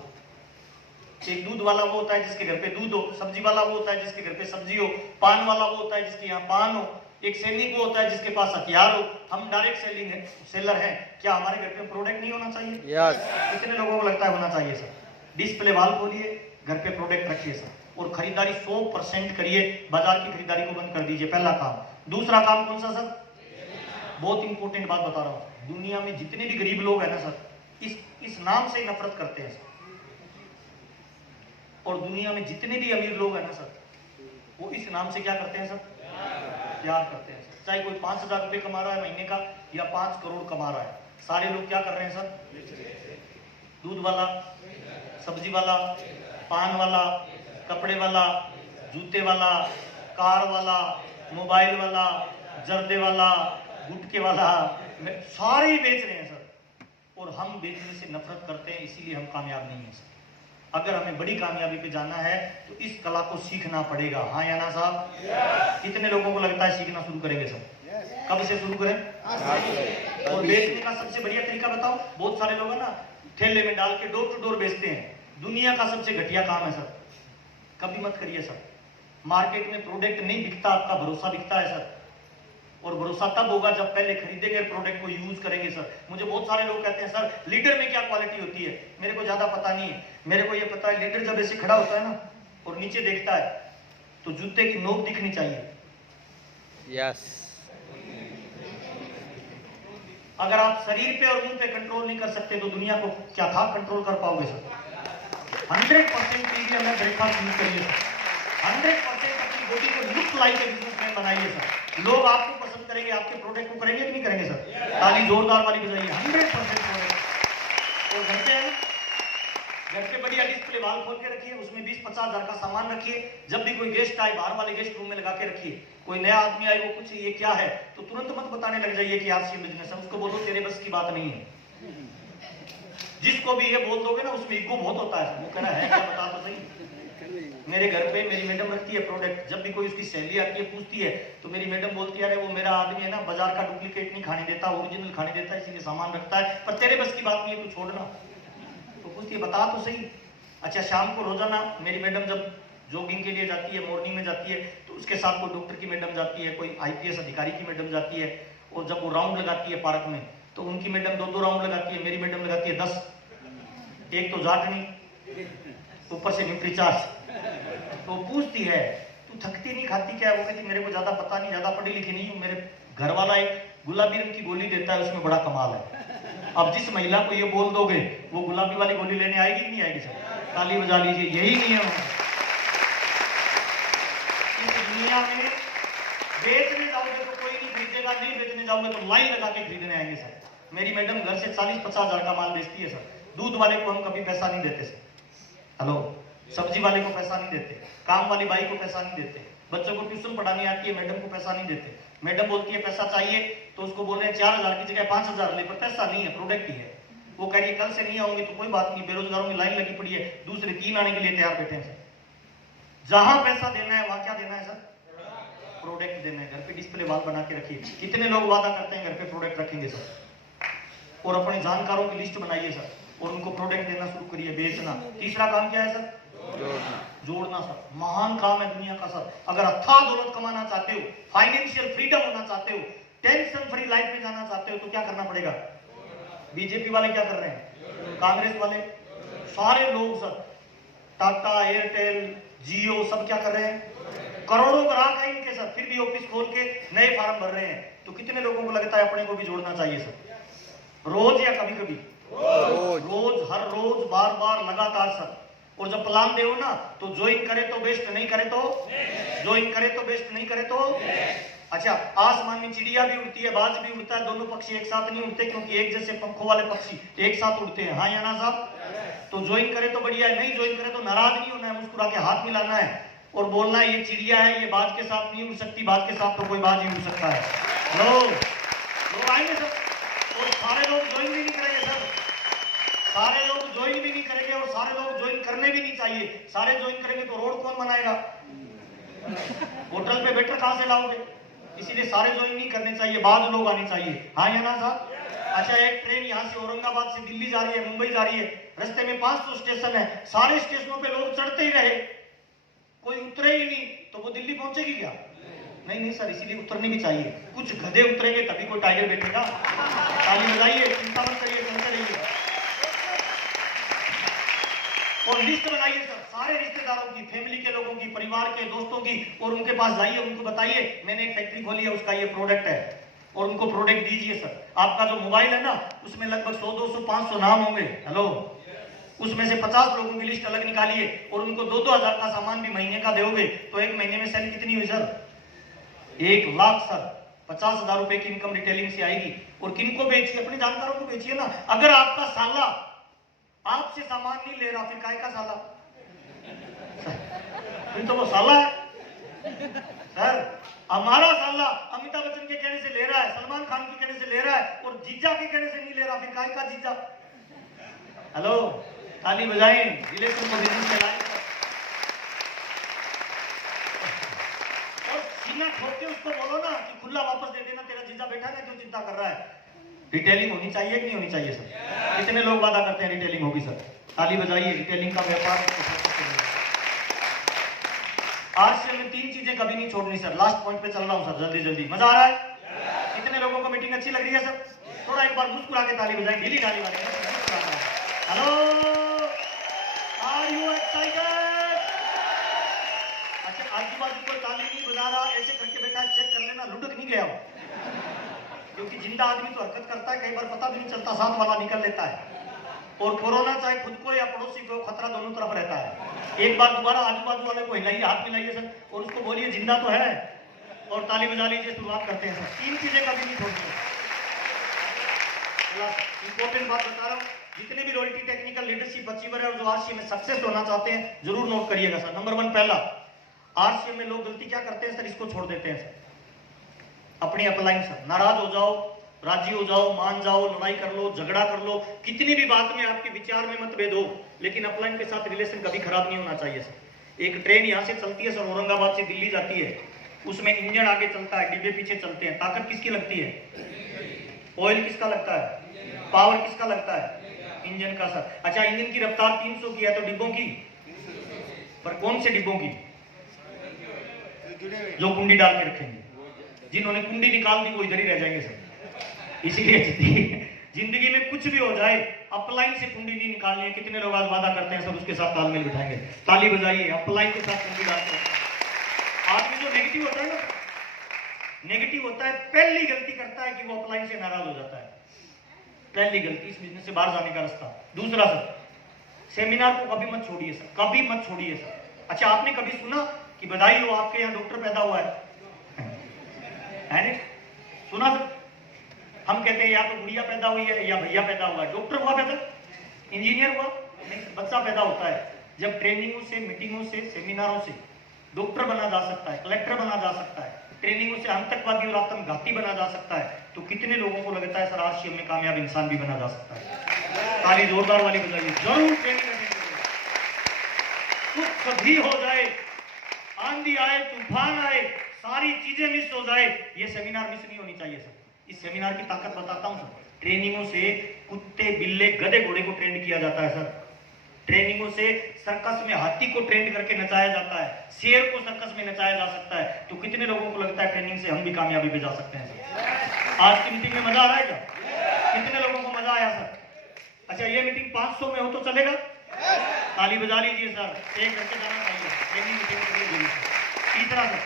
एक दूध वाला वो होता है जिसके घर पे दूध हो, सब्जी वाला वो होता है जिसके घर पे सब्जी हो, पान वाला वो होता है जिसके यहाँ पान हो, एक सैनिक वो होता है जिसके पास हथियार हो। हम डायरेक्ट सेलिंग है, सेलर हैं, क्या हमारे घर पे प्रोडक्ट नहीं होना चाहिए? यस। कितने लोगों को लगता है होना चाहिए सर? डिस्प्ले वाल खोलिए, घर पे प्रोडक्ट रखिए सर, और खरीदारी 100% करिए, बाजार की खरीदारी को बंद कर दीजिए, पहला काम। दूसरा काम कौन सा सर? बहुत इंपॉर्टेंट बात बता रहा हूँ, दुनिया में जितने भी गरीब लोग हैं ना सर, इस नाम से नफरत करते हैं सर। और दुनिया में जितने भी अमीर लोग हैं ना सर, वो इस नाम से क्या करते हैं सर? प्यार करते हैं सर। चाहे कोई 5,000 रुपये कमा रहा है महीने का या 5 करोड़ कमा रहा है, सारे लोग क्या कर रहे हैं सर? दूध वाला, सब्जी वाला, पान वाला, कपड़े वाला, जूते वाला, कार वाला, मोबाइल वाला, जर्दे वाला, गुटके वाला, सारे ही बेच रहे हैं सर। और हम बेचने से नफरत करते हैं, इसीलिए हम कामयाब नहीं हैं सर। अगर हमें बड़ी कामयाबी पे जाना है तो इस कला को सीखना पड़ेगा। हाँ या ना साहब? कितने लोगों को लगता है सीखना शुरू करेंगे सर? कब से शुरू करें? और बेचने का सबसे बढ़िया तरीका बताओ। बहुत सारे लोग है ना, ठेले में डाल के डोर टू डोर बेचते हैं। दुनिया का सबसे घटिया काम है सर, कभी मत करिए सर। मार्केट में प्रोडक्ट नहीं बिकता, आपका भरोसा बिकता है सर। और भरोसा तब होगा जब पहले खरीदेंगे प्रोडक्ट को, यूज करेंगे सर। मुझे बहुत सारे लोग कहते हैं सर लीडर में क्या क्वालिटी होती है। मेरे को ज्यादा पता नहीं है, मेरे को ये पता है लीडर जब ऐसे खड़ा होता है ना और नीचे देखता है तो जूते की नोक दिखनी चाहिए। यस। अगर आप शरीर पे और मुंह पे कंट्रोल नहीं कर सकते तो दुनिया को क्या था कंट्रोल कर पाओगे सर? 100% प्रीमियम में ब्रेकफास्ट यूज करिए सर। 100% अपनी बॉडी को लुक लाइक बिजनेसमैन बनाइए सर। लोग आपको पसंद करेंगे, आपके प्रोडक्ट को करेंगे कि नहीं करेंगे सर? ताली जोरदार वाली बजाइए। 100% प्रोडक्ट। और घर पे है, घर पे बढ़िया डिस्प्ले वाल खोल के रखिए, उसमें 20-50 हजार का सामान रखिए। जब भी कोई गेस्ट आए बाहर वाले गेस्ट रूम में लगा के रखिए। कोई नया आदमी आए, वो कुछ ये क्या है तो तुरंत मत बताने लग जाइए कि यार ये बिजनेस है। उसको बोलो तेरे बस की बात नहीं है। जिसको भी ये बोल दोगे ना उसमें ईगो बहुत होता है। वो कहना है क्या, बता तो सही। मेरे घर पे मेरी मैडम रखती है प्रोडक्ट। जब भी कोई उसकी सहेली आती है पूछती है तो मेरी मैडम बोलती है अरे वो मेरा आदमी है ना, बाजार का डुप्लीकेट नहीं खाने देता, ओरिजिनल खाने देता है, इसीलिए सामान रखता है, पर तेरे बस की बात नहीं है, तू छोड़ना। तो पूछती है बता तो सही। अच्छा, शाम को रोजाना मेरी मैडम जब जॉगिंग के लिए जाती है, मॉर्निंग में जाती है, तो उसके साथ कोई डॉक्टर की मैडम जाती है, कोई IPS अधिकारी की मैडम जाती है। और जब वो राउंड लगाती है पार्क में तो उनकी मैडम 2-2 राउंड लगाती है, मेरी मैडम लगाती है 10। एक तो जाटनी, ऊपर से न्यूट्री चार्ज। तो पूछती है तू थकती नहीं खाती क्या? वो कहती मेरे को ज्यादा पता नहीं, ज्यादा पढ़ी लिखी नहीं हूँ। मेरे घर वाला एक गुलाबी रंग की गोली देता है, उसमें बड़ा कमाल है। अब जिस महिला को ये बोल दोगे वो गुलाबी वाली गोली लेने आएगी कि नहीं आएगी सर? ताली बजा लीजिए। यही नियम है इस दुनिया में। बेचने जाओगे तो कोई नहीं खरीदेगा, नहीं बेचने जाओगे तो लाइन लगा के खरीदने आएंगे सर। मेरी मैडम घर से 40-50 हजार का माल बेचती है सर। दूध वाले को हम कभी पैसा नहीं देते सर। हेलो, सब्जी वाले को पैसा नहीं देते, काम वाली बाई को पैसा नहीं देते, बच्चों को ट्यूशन पढ़ानी आती है मैडम को पैसा नहीं देते। मैडम बोलती है पैसा चाहिए तो उसको बोल रहे हैं 4,000 की जगह 5,000 ले, पर पैसा नहीं है, प्रोडक्ट ही है। वो कह रही है कल से नहीं आऊंगी तो कोई बात नहीं, बेरोजगारों की लाइन लगी पड़ी है, दूसरे 3 आने के लिए तैयार बैठे हैं सर। जहां पैसा देना है वहां क्या देना है सर? प्रोडक्ट देना है। घर पे डिस्प्ले वाल बना के रखिए। कितने लोग वादा करते हैं घर पे प्रोडक्ट रखेंगे सर? और अपने जानकारों की लिस्ट बनाइए सर और उनको प्रोडक्ट देना शुरू करिए, बेचना। तीसरा काम क्या है सर? जोड़ना सर। महान काम है दुनिया का सर। अगर अथाह दौलत कमाना चाहते हो, फाइनेंशियल फ्रीडम होना चाहते हो, टेंशन फ्री लाइफ में जाना चाहते हो तो क्या करना पड़ेगा? बीजेपी वाले क्या कर रहे हैं, कांग्रेस वाले, सारे लोग सर, टाटा, एयरटेल, जियो, सब क्या कर रहे हैं? करोड़ों ग्राहक है इनके सर, फिर भी ऑफिस खोल के नए फार्म भर रहे हैं। तो कितने लोगों को लगता है अपने को भी जोड़ना चाहिए सर? रोज या कभी कभी? रोज, हर रोज, बार बार, लगातार सर। और जब प्लान दे ना तो ज्वाइन करे तो बेस्ट, नहीं करे तो ज्वाइन करे तो बेस्ट, नहीं करे तो। अच्छा, आसमान में चिड़िया भी उड़ती है, बाज भी उड़ता है, दोनों पक्षी एक साथ नहीं उड़ते क्योंकि एक जैसे पंखों वाले पक्षी एक साथ उड़ते हैं। हाँ या ना साहब? तो ज्वाइन करे तो बढ़िया है, नहीं ज्वाइन करे तो नाराज नहीं होना है, मुस्कुरा के हाथ मिलाना है और बोलना है ये चिड़िया है, ये बाज के साथ नहीं उड़ सकती, बाज के साथ तो कोई बाज ही उड़ सकता है। लोग आएंगे सर और सारे लोग ज्वाइन भी नहीं करेंगे सर, सारे लोग ज्वाइन भी नहीं करेंगे और सारे लोग ज्वाइन करने भी नहीं चाहिए। सारे ज्वाइन करेंगे तो रोड कौन बनाएगा? होटल पे वेटर कहां से लाओगे? इसीलिए सारे ज्वाइन नहीं करने चाहिए, बाद लोग आने चाहिए। हाँ या ना साहब? अच्छा, एक ट्रेन यहाँ से औरंगाबाद से दिल्ली जा रही है, मुंबई जा रही है, रास्ते में 500 स्टेशन है, सारे स्टेशनों पे लोग चढ़ते ही रहे, कोई उतरे ही नहीं, तो वो दिल्ली पहुंचेगी क्या? नहीं सर, इसीलिए उतरनी भी चाहिए। कुछ गधे उतरेंगे तभी कोई टाइगर बैठेगा। ताली बजाइए, चिंता मत करिए, चलते रहिए। और लिस्ट बनाइए सर, सारे रिश्तेदारों की, फैमिली के लोगों की, परिवार के, दोस्तों की, और उनके पास जाइए, उनको बताइए मैंने एक फैक्ट्री खोली है, उसका ये प्रोडक्ट है, और उनको प्रोडक्ट दीजिए सर। आपका जो मोबाइल है ना उसमें लगभग 100, 200, 500 नाम होंगे। हेलो, उसमें से 50 लोगों की लिस्ट अलग निकालिए और उनको 2-2 हजार का सामान भी महीने का दोगे तो एक महीने में सेल कितनी हुई सर? 1 लाख सर। 50,000 रुपए की इनकम रिटेलिंग से आएगी। और किनको बेचिए? अपने जानकारों को बेचिए ना। अगर आपका साला आपसे सामान नहीं ले रहा, फिर काय का साला? फिर तो वो साला है सर। हमारा साला अमिताभ बच्चन के कहने से ले रहा है, सलमान खान के कहने से ले रहा है और जीजा के कहने से नहीं ले रहा, फिर काय का जीजा? हेलो, ताली बजाएं, रिलेशन को बिजनेस में लाएं और सीना ठोक के उसको बोलो ना कि खुला वापस दे देना, तेरा जीजा बैठा है ना, क्यों चिंता कर रहा है? रिटेलिंग होनी चाहिए कि नहीं होनी चाहिए सर? कितने लोग वादा करते हैं रिटेलिंग होगी सर? ताली बजाइए। रिटेलिंग का व्यापार आरसीएम में 3 चीजें कभी नहीं छोड़नी सर। लास्ट पॉइंट पे चल रहा हूं सर, जल्दी जल्दी। मजा आ रहा है? कितने लोगों को मीटिंग अच्छी लग रही है सर? थोड़ा एक बार मुस्कुरा के ताली बजाएं, ढीली ताली वाले। Hello, are you excited? अच्छा, आजू बाजू कोई ताली नहीं बजा रहा, ऐसे करके बैठा, चेक कर लेना लुढ़क नहीं गया हो, क्योंकि जिंदा आदमी तो हरकत करता है, कई बार पता भी नहीं चलता, साथ वाला निकल लेता है। और कोरोना चाहे खुद को या पड़ोसी को, खतरा दोनों तरफ रहता है। एक बार दोबारा आजू बाजू वाले को हिलाइए, हाथ मिलाइए सर, और उसको बोलिए जिंदा तो है, और ताली बजा लीजिए। शुरुआत करते हैं सर। 3 चीजें कभी नहीं छोड़नी। इंपॉर्टेंट बात बता रहा हूँ, जितने भी रॉयल्टी टेक्निकल लीडरशिप अचीवर है और जो आरसीएम में सक्सेस होना चाहते हैं, जरूर नोट करिएगा सर। नंबर 1, पहला, आरसीएम में लोग गलती क्या करते हैं सर? इसको छोड़ देते हैं सर, अपनी अपलाइन सर। नाराज हो जाओ, राजी हो जाओ, मान जाओ, लड़ाई कर लो, झगड़ा कर लो, कितनी भी बात में आपके विचार में मतभेद हो, लेकिन अपलाइन के साथ रिलेशन कभी खराब नहीं होना चाहिए सर। एक ट्रेन यहाँ से चलती है सर, औरंगाबाद से दिल्ली जाती है, उसमें इंजन आगे चलता है, डिब्बे पीछे चलते हैं। ताकत किसकी लगती है? ऑयल किसका लगता है? पावर किसका लगता है? इंजन का सर। अच्छा, इंजन की रफ्तार 300 की है तो डिब्बों की? पर कौन से डिब्बों की? जो कुंडी डाल के रखेंगे। जिन्होंने कुंडी निकाल दी वो इधर ही रह जाएंगे सर। इसीलिए जिंदगी में कुछ भी हो जाए, अपलाइन से कुंडी नहीं निकालनी है। कितने लोग आज वादा करते हैं सब उसके साथ तालमेल बिठाएंगे? ताली बजाइए। अपलाइन के साथ कुंडी डालते हैं। आदमी जो नेगेटिव होता है ना, नेगेटिव होता है, पहली गलती करता है कि वो अपलाइन से नाराज हो जाता है। पहली गलती, इस बिजनेस से बाहर जाने का रास्ता। दूसरा सर, सेमिनार को कभी मत छोड़िए सर, कभी मत छोड़िए सर। अच्छा, आपने कभी सुना कि बधाई हो आपके यहाँ डॉक्टर पैदा हुआ है? नहीं सुना सर? हम कहते हैं या तो गुड़िया पैदा हुई है या भैया पैदा हुआ है। डॉक्टर हुआ पैदा? इंजीनियर हुआ? नहीं, बच्चा पैदा होता है। जब ट्रेनिंगों से, मीटिंगों से, सेमिनारों से डॉक्टर बना जा सकता है, कलेक्टर बना जा सकता है, ट्रेनिंगों से आतंकवादी और आत्मघाती बना जा सकता है, तो कितने लोगों को लगता है सर आरसीएम में कामयाब इंसान भी बना जा सकता है? ताली जोरदार वाली बजाइए। जरूर ट्रेनिंग कुछ कभी हो जाए, आंधी आए, तूफान आए, सारी चीजें मिस हो जाए, ये सेमिनार मिस नहीं होनी चाहिए सर। इस सेमिनार की ताकत बताता हूं सर। ट्रेनिंगों से कुत्ते, बिल्ले, गधे, घोड़े को ट्रेंड किया जाता है सर। ट्रेनिंगों से सर्कस में हाथी को ट्रेंड करके नचाया जाता है, शेर को सर्कस में नचाया जा सकता है। तो कितने लोगों को लगता है ट्रेनिंग से हम भी कामयाबी पे जा सकते हैं सर? आज की मीटिंग में मजा आ रहा है क्या? कितने लोगों को मजा आया सर? अच्छा, ये मीटिंग 500 में हो तो चलेगा? ताली बजा लीजिए सर। एक करके जाना चाहिए ट्रेनिंग मीटिंग। तीसरा सर,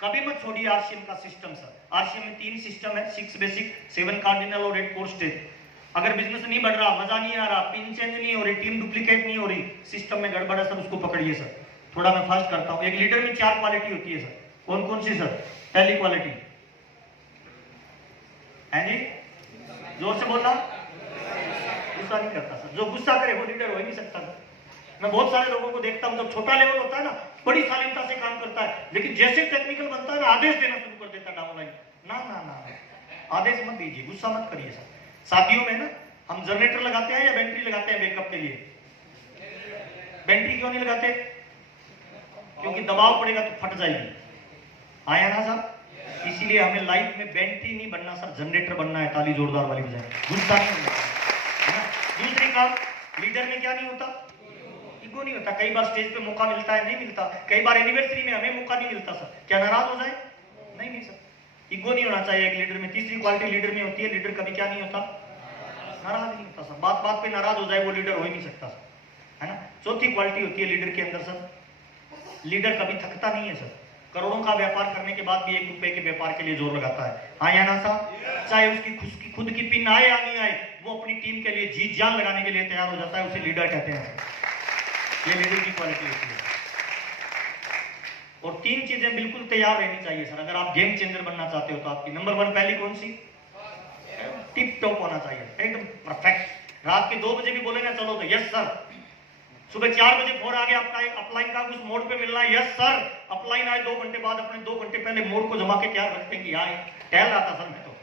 कभी मत छोड़िए आरसीएम का सिस्टम सर। आरसीएम में 3 सिस्टम है, 6 बेसिक, 7 कार्डिनल और 8 कोर स्टेज। अगर बिजनेस नहीं बढ़ रहा, मजा नहीं आ रहा, पिन चेंज नहीं हो रही, टीम डुप्लीकेट नहीं हो रही, सिस्टम में गड़बड़ है सर, उसको पकड़िए सर। थोड़ा मैं फास्ट करता हूँ। एक लीडर में 4 क्वालिटी होती है सर। कौन कौन सी सर? पहली क्वालिटी है जी, जोर से बोलना, गुस्सा नहीं करता सर। जो गुस्सा करे वो लीडर हो ही नहीं सकता सर। मैं बहुत सारे लोगों को देखता हूँ, जब छोटा लेवल होता है ना, बड़ी शालीनता से काम करता है, लेकिन जैसे टेक्निकल बनता है ना, आदेश देना शुरू कर देता है डाउनलाइन। ना ना ना, आदेश मत दीजिए, गुस्सा मत करिए सर। शादियों में ना हम जनरेटर लगाते हैं या बैटरी लगाते हैं बैकअप के लिए? बैटरी क्यों नहीं लगाते? क्योंकि दबाव पड़ेगा तो फट जाएगी। आया ना सर? इसीलिए हमें लाइफ में बैटरी नहीं बनना सर, जनरेटर बनना है। ताली जोरदार वाली बजाए, गुस्सा नहीं होना। दूसरी काम, लीडर में क्या नहीं होता? ईगो नहीं होता। कई बार स्टेज पे मौका मिलता है, नहीं मिलता। कई बार एनिवर्सरी में हमें मौका नहीं मिलता सर, क्या नाराज हो जाए? नहीं नहीं सर, ईगो नहीं होना चाहिए एक लीडर में। तीसरी क्वालिटी लीडर में होती है, लीडर कभी क्या नहीं होता? नाराज नहीं होता सर। बात बात पे नाराज हो जाए वो लीडर हो ही नहीं सकता सर, है ना। चौथी क्वालिटी होती है लीडर के अंदर सर, लीडर कभी थकता नहीं है सर, करोड़ों का व्यापार करने के बाद भी 1 रुपए के व्यापार के लिए जोर लगाता है। हाँ या ना साहब? चाहे उसकी खुद की पिन आए या नहीं आए, वो अपनी टीम के लिए जी जान लगाने के लिए तैयार हो जाता है। उसे लीडर कहते हैं। ये लीडर की क्वालिटी होती है। और 3 चीजें बिल्कुल तैयार रहनी चाहिए सर, अगर आप गेम चेंजर बनना चाहते हो तो आपकी। नंबर 1 पहली कौन सी? टिप टॉप होना चाहिए, एकदम परफेक्ट। रात के 2 बजे भी बोले ना चलो तो यस सर। सुबह 4 बजे फोन आ गया आपका अपलाइन का उस मोड पे मिलना है, यस सर। अपलाइन आए 2 घंटे बाद, अपने 2 घंटे पहले मोड को जमा के क्या रखते हैं कि यहाँ टहल रहा था सर मैं तो,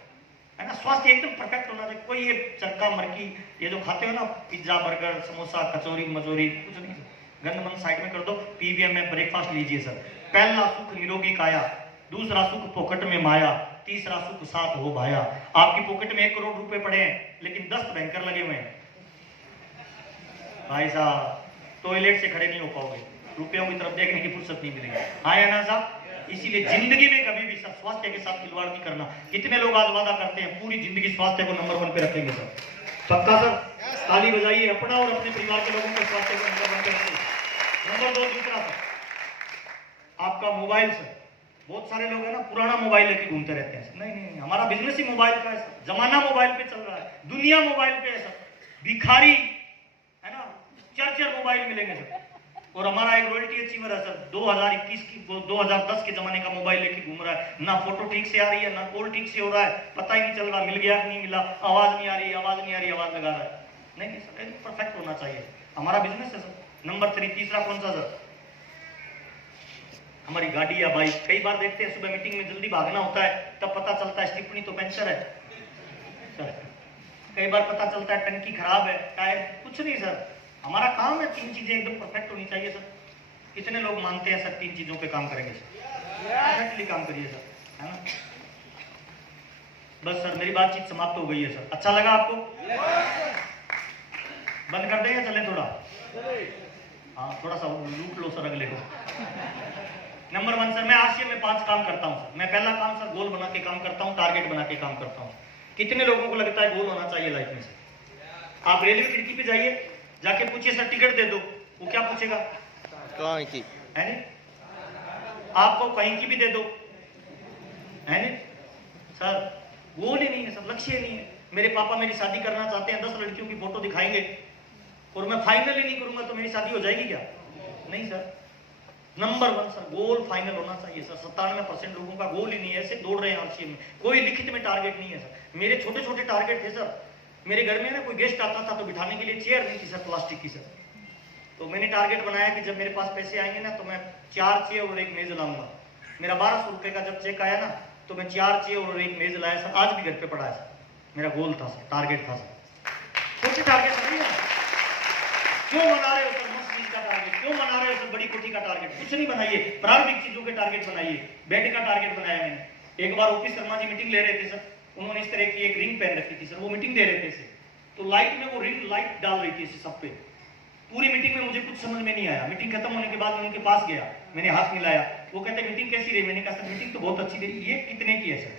है ना। स्वास्थ्य एकदम परफेक्ट होना चाहिए। कोई ये चरका मरकी ये जो खाते हो ना, पिज्जा बर्गर समोसा कचौरी मचौरी, कुछ नहीं सर। गंदमंद साइड में कर दो। पीवीएम में ब्रेकफास्ट लीजिए सर। पहला सुख निरोगी काया, दूसरा सुख पॉकेट में माया, तीसरा सुख साथ हो भाया। आपकी पॉकेट में 1 करोड़ रुपए पड़े हैं लेकिन 10 बैंकर लगे हुए हैं भाई साहब, टॉयलेट से खड़े नहीं हो पाओगे, रुपयों की तरफ देखने की फुर्सत नहीं मिलेगी। हाँ या ना साहब? इसीलिए जिंदगी में कभी भी सर स्वास्थ्य के साथ खिलवाड़ नहीं करना। कितने लोग आज वादा करते हैं पूरी जिंदगी स्वास्थ्य को नंबर 1 पे रखेंगे सर? पक्का सर? ताली बजाइए अपना और अपने परिवार के लोगों के स्वास्थ्य को नंबर 1 पे रखेंगे। नंबर 2 दूसरा सर, आपका मोबाइल सर। बहुत सारे लोग है ना पुराना मोबाइल लेके घूमते रहते हैं। नहीं नहीं, हमारा बिजनेस ही मोबाइल का है सर। जमाना मोबाइल पे चल रहा है, दुनिया मोबाइल पे है सर। भिखारी है ना, 4 मोबाइल मिलेंगे सर। और हमारा एक रॉयल्टी अचीवर है सर, 2010 के जमाने का मोबाइल लेके घूम रहा है। ना फोटो ठीक से आ रही है, ना कॉल ठीक से हो रहा है, पता ही नहीं चल रहा मिल गया कि नहीं मिला, आवाज नहीं आ रही, आवाज नहीं आ रही, आवाज लगा रहा है। नहीं सर, परफेक्ट होना चाहिए। हमारा बिजनेस है सर। नंबर 3 तीसरा कौन सा सर? हमारी गाड़ी या बाइक। कई बार देखते हैं सुबह मीटिंग में जल्दी भागना होता है, तब पता चलता है स्टिपनी तो पंचर है सर। कई बार पता चलता है टंकी खराब है, टायर कुछ नहीं सर। हमारा काम है 3 चीजें एकदम परफेक्ट होनी चाहिए सर। कितने लोग मानते हैं सर 3 चीजों पे काम करेंगे सर? परफेक्टली काम करिए सर, है ना। बस सर मेरी बातचीत समाप्त हो गई है सर। अच्छा लगा आपको? बंद कर दें या चले थोड़ा? हाँ थोड़ा सा लूट लो सर अगले को। नंबर 1 सर, मैं आशिया में 5 काम करता हूँ सर। मैं पहला काम सर गोल बना के काम करता हूँ, टारगेट बना के काम करता हूँ। कितने लोगों को लगता है गोल होना चाहिए लाइफ में सर? आप रेलवे खिड़की पे जाइए, जाके पूछिए सर टिकट दे दो, वो क्या पूछेगा? कहाँ की है नहीं? आपको कहीं की भी दे दो, है नहीं सर? गोल ही नहीं है सर, लक्ष्य नहीं है। मेरे पापा मेरी शादी करना चाहते हैं, 10 लड़कियों की फोटो दिखाएंगे और मैं फाइनल ही नहीं करूंगा तो मेरी शादी हो जाएगी क्या? नहीं सर। नंबर 1 सर गोल फाइनल होना चाहिए सर। 97% लोगों का गोल ही नहीं है, ऐसे दौड़ रहे हैं आरसीएम में, कोई लिखित में टारगेट नहीं है सर। मेरे छोटे छोटे टारगेट थे सर। मेरे घर में ना कोई गेस्ट आता था तो बिठाने के लिए चेयर नहीं थी सर, प्लास्टिक की सर। तो मैंने टारगेट बनाया कि जब मेरे पास पैसे आएंगे ना तो मैं 4 चेयर और 1 मेज लाऊंगा। मेरा 1200 रुपए का जब चेक आया ना तो मैं 4 चेयर और 1 मेज लाया सर। आज भी घर पे पड़ा है सर। मेरा गोल था सर, टारगेट था सर। कुछ टारगेट नहीं है। क्यों बना रहे हो सर मस्त चीज का टारगेट? क्यों बना रहे हो सर बड़ी कोठी का टारगेट? कुछ नहीं बनाइए, प्रारंभिक चीजों के टारगेट बनाइए। बेड का टारगेट बनाया मैंने। एक बार ओपी शर्मा जी मीटिंग ले रहे थे सर, उन्होंने इस तरह की एक रिंग पहन रखी थी सर, वो मीटिंग दे रहे थे तो लाइट में वो रिंग लाइट डाल रही थी सब पे। पूरी मीटिंग में मुझे कुछ समझ में नहीं आया। मीटिंग खत्म होने के बाद मैं उनके पास गया, मैंने हाथ मिलाया। वो कहते मीटिंग कैसी रही? मैंने कहा सर मीटिंग तो बहुत अच्छी रही। ये कितने की है सर?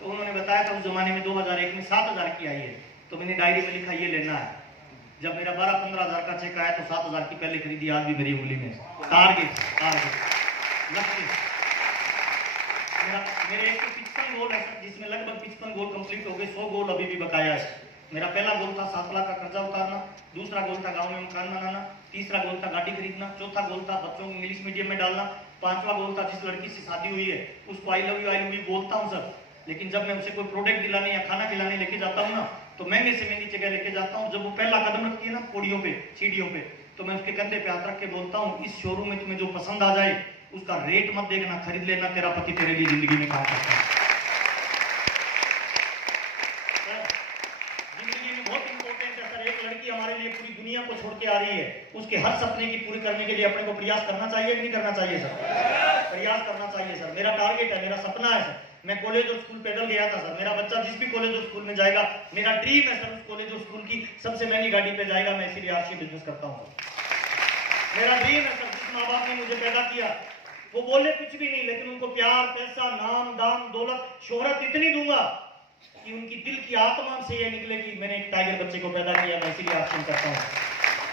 तो उन्होंने बताया था उस जमाने में 2001 में 7000 की आई है। तो मैंने डायरी में लिखा ये लेना है। जब मेरा 12-15 हजार का चेक आया तो 7000 की पहले खरीदी, आज भी मेरी उंगली में। टारगेट लक्ष्य मेरे 155 गोल है सर, जिसमें लगभग 55 गोल कंप्लीट हो गए, 100 गोल अभी भी बकाया है। मेरा पहला गोल था 7 लाख का कर्जा उतारना, दूसरा गोल था गांव में मकान बनाना, तीसरा गोल था गाड़ी खरीदना, चौथा गोल था बच्चों को इंग्लिश मीडियम में डालना, 5वां गोल था जिस लड़की से शादी हुई है उसको आई लव यू बोलता हूँ सर। लेकिन जब मैं उसे कोई प्रोडक्ट दिलाने या खाना खिलाने लेके जाता हूँ ना तो महंगे से महंगी जगह लेके जाता हूँ। जब वो पहला कदम रखती है ना पौड़ियों पे सीढ़ियों पे, तो मैं उसके कंधे पे हाथ रख के बोलता हूँ इस शोरूम में तुम्हें जो पसंद आ जाए उसका रेट मत देखना, खरीद लेना, तेरा पति तेरे लिए जिंदगी में काम करता है। जिंदगी में बहुत इंपॉर्टेंट है सर। एक लड़की हमारे लिए पूरी दुनिया को छोड़ के आ रही है, उसके हर सपने की पूरी करने के लिए अपने को प्रयास करना चाहिए कि नहीं करना चाहिए सर? प्रयास करना चाहिए सर। मेरा टारगेट है, मेरा सपना है सर। मैं कॉलेज और स्कूल पैदल गया था सर। मेरा बच्चा जिस भी कॉलेज और स्कूल में जाएगा, मेरा ड्रीम है सर उस कॉलेज और स्कूल की सबसे महंगी गाड़ी पे जाएगा। मैं इसीलिए आरसी बिजनेस करता हूँ सर। मेरा ड्रीम है सर। जिस माँ बाप ने मुझे पैदा किया वो बोले कुछ भी नहीं, लेकिन उनको प्यार, पैसा, नाम, दाम, दौलत, शोहरत इतनी दूंगा कि उनकी दिल की आत्मा से ये निकले कि मैंने एक टाइगर बच्चे को पैदा किया। मैं इसीलिए आश्रम करता हूँ।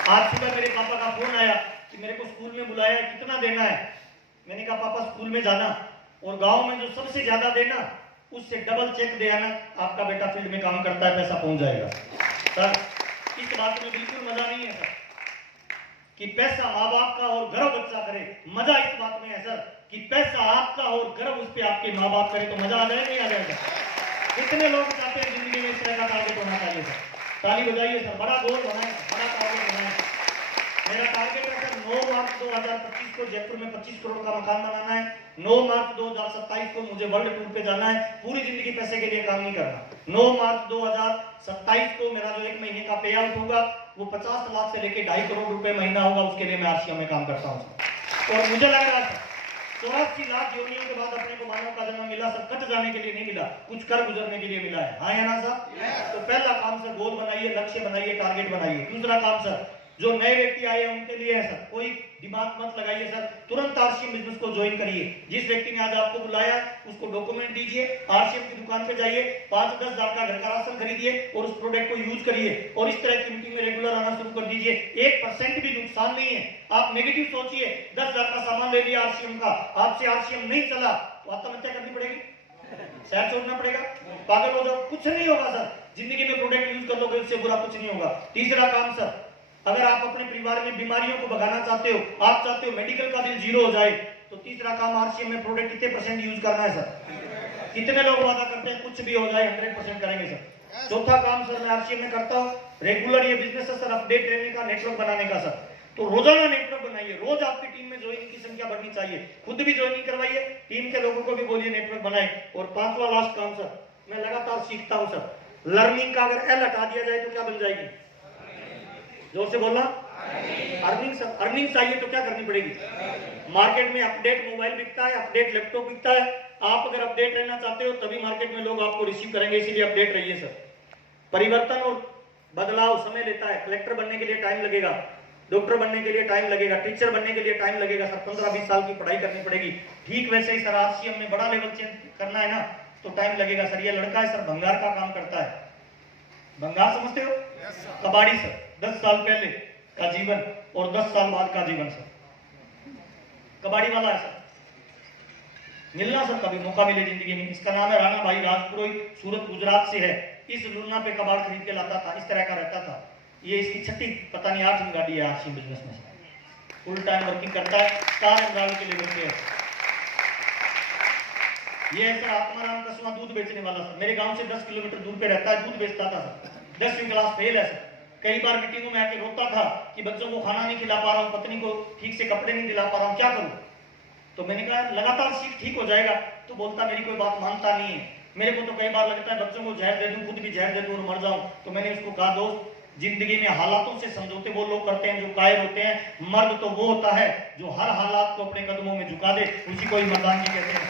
आज सुबह मेरे पापा का फोन आया कि मेरे को स्कूल में बुलाया, कितना देना है? मैंने कहा पापा स्कूल में जाना और गांव में जो सबसे ज्यादा देना उससे डबल चेक दे आना, आपका बेटा फील्ड में काम करता है, पैसा पहुंच जाएगा। सर इस बात में बिल्कुल मजा नहीं है सर कि पैसा माँ बाप का और गर्व बच्चा करे, मजा इस बात में है सर कि पैसा आपका और गर्व उस पर आपके माँ बाप करे, तो मजा आ जाए नहीं आ जाएगा। कितने लोग चाहते हैं जिंदगी में इस तरह का टारगेट होना चाहिए सर? ताली बजाइए सर, बड़ा गोल बनाए, बड़ा टारगेट बनाए। मेरा टारगेट है सर 9 मार्च 2025 को जयपुर में 25 करोड़ का मकान बनाना है। 9 मार्च 2027 को मुझे वर्ल्ड टूर पे जाना है। पूरी जिंदगी पैसे के लिए काम नहीं करना। 9 मार्च 2027 को मेरा जो 1 महीने का पे आउट होगा वो 50 लाख से लेके 2.5 करोड़ रुपए महीना होगा, उसके लिए मैं आरसीएम में काम करता हूँ। और मुझे लग रहा था 84 लाख योनियों के बाद अपने को मानव का जन्म मिला सर, कट जाने के लिए नहीं मिला, कुछ कर गुजरने के लिए मिला है। हाँ या ना साहब? तो पहला काम सर गोल बनाइए, लक्ष्य बनाइए, टारगेट बनाइए। दूसरा काम सर जो नए व्यक्ति आए हैं उनके लिए है सर, कोई दिमाग मत लगाइए सर, तुरंत आरसीएम बिजनेस को ज्वाइन करिए। जिस व्यक्ति ने आज आपको बुलाया उसको डॉक्यूमेंट दीजिए, आरसीएम की दुकान पे जाइए, 5-10 हजार का घर का राशन खरीदिए और उस प्रोडक्ट को यूज करिए और इस तरह की मीटिंग में रेगुलर आना शुरू कर दीजिए। 1% भी नुकसान नहीं है। आप नेगेटिव सोचिए, 10 हजार का सामान ले लिया आरसीएम का, आपसे आरसीएम नहीं चला तो आत्महत्या करनी पड़ेगी, शहर छोड़ना पड़ेगा, पागल हो जाओ, कुछ नहीं होगा सर। जिंदगी में प्रोडक्ट यूज कर लोगे उससे बुरा कुछ नहीं होगा। तीसरा काम सर, अगर आप अपने परिवार में बीमारियों को भगाना चाहते हो, आप चाहते हो मेडिकल का बिल 0 हो जाए, तो तीसरा काम आरसीएम में प्रोडक्ट कितने % यूज करना है सर? कितने लोग वादा करते हैं कुछ भी हो जाए 100% करेंगे सर। चौथा काम सर मैं आरसीएम में करता हूँ, रेगुलर ये बिजनेस है सर अपडेट रहने का, नेटवर्क बनाने का सर। तो रोजाना नेटवर्क बनाइए, रोज आपकी टीम में ज्वाइनिंग की संख्या बढ़नी चाहिए, खुद भी ज्वाइनिंग करवाइए, टीम के लोगों को भी बोलिए नेटवर्क बनाए। और 5वां लास्ट काम सर, मैं लगातार सीखता हूँ सर। लर्निंग का अगर एल हटा दिया जाए तो क्या बन जाएगी? जोर से बोलना। अर्निंग सर, अर्निंग चाहिए तो क्या करनी पड़ेगी? मार्केट में अपडेट मोबाइल बिकता है, अपडेट लैपटॉप बिकता है। आप अगर अपडेट रहना चाहते हो तभी मार्केट में लोग आपको रिसीव करेंगे, इसीलिए अपडेट रहिए सर। परिवर्तन और बदलाव समय लेता है। कलेक्टर बनने के लिए टाइम लगेगा, डॉक्टर बनने के लिए टाइम लगेगा, टीचर बनने के लिए टाइम लगेगा सर, 15-20 साल की पढ़ाई करनी पड़ेगी। ठीक वैसे ही सर आरसीएम में बड़ा लेवल चेंज करना है ना तो टाइम लगेगा सर। ये लड़का है सर भंगार का काम करता है, भंगार समझते हो? कबाड़ी सर, 10 साल पहले का जीवन और 10 साल बाद का जीवन सर, कबाड़ी वाला है सर। मिलना सर कभी मौका मिले जिंदगी में। इसका नाम है राणा भाई राजपुरोहित, सूरत गुजरात से है। इस लुना पे कबाड़ खरीद के लाता था, इस तरह का रहता था। ये इसकी 6ठी पता नहीं 8वीं गाड़ी है आरसीएम बिजनेस में, फुल टाइम वर्किंग करता है, स्टार एम्प्लॉय के लेवल पे है। ये है सर आत्माराम कसवा, दूध बेचने वाला सर, मेरे गांव से 10 किलोमीटर दूर पे रहता है, दूध बेचता था सर। 10वीं क्लास फेल है सर। कई बार मीटिंगों में आके रोता था कि बच्चों को खाना नहीं खिला पा रहा हूँ, पत्नी को ठीक से कपड़े नहीं दिला पा रहा हूँ, क्या करूं? तो मैंने कहा लगातार सीख, ठीक हो जाएगा। तो बोलता मेरी कोई बात मानता नहीं है। मेरे को तो कई बार लगता है बच्चों को जहर दे दूं, खुद भी जहर दे दूं और मर जाऊं। तो मैंने उसको कहा दोस्त, जिंदगी में हालातों से समझौते वो लोग करते हैं जो कायर होते हैं। मर्द तो वो होता है जो हर हालात को अपने कदमों में झुका दे, उसी को ही मर्दानगी कहते हैं।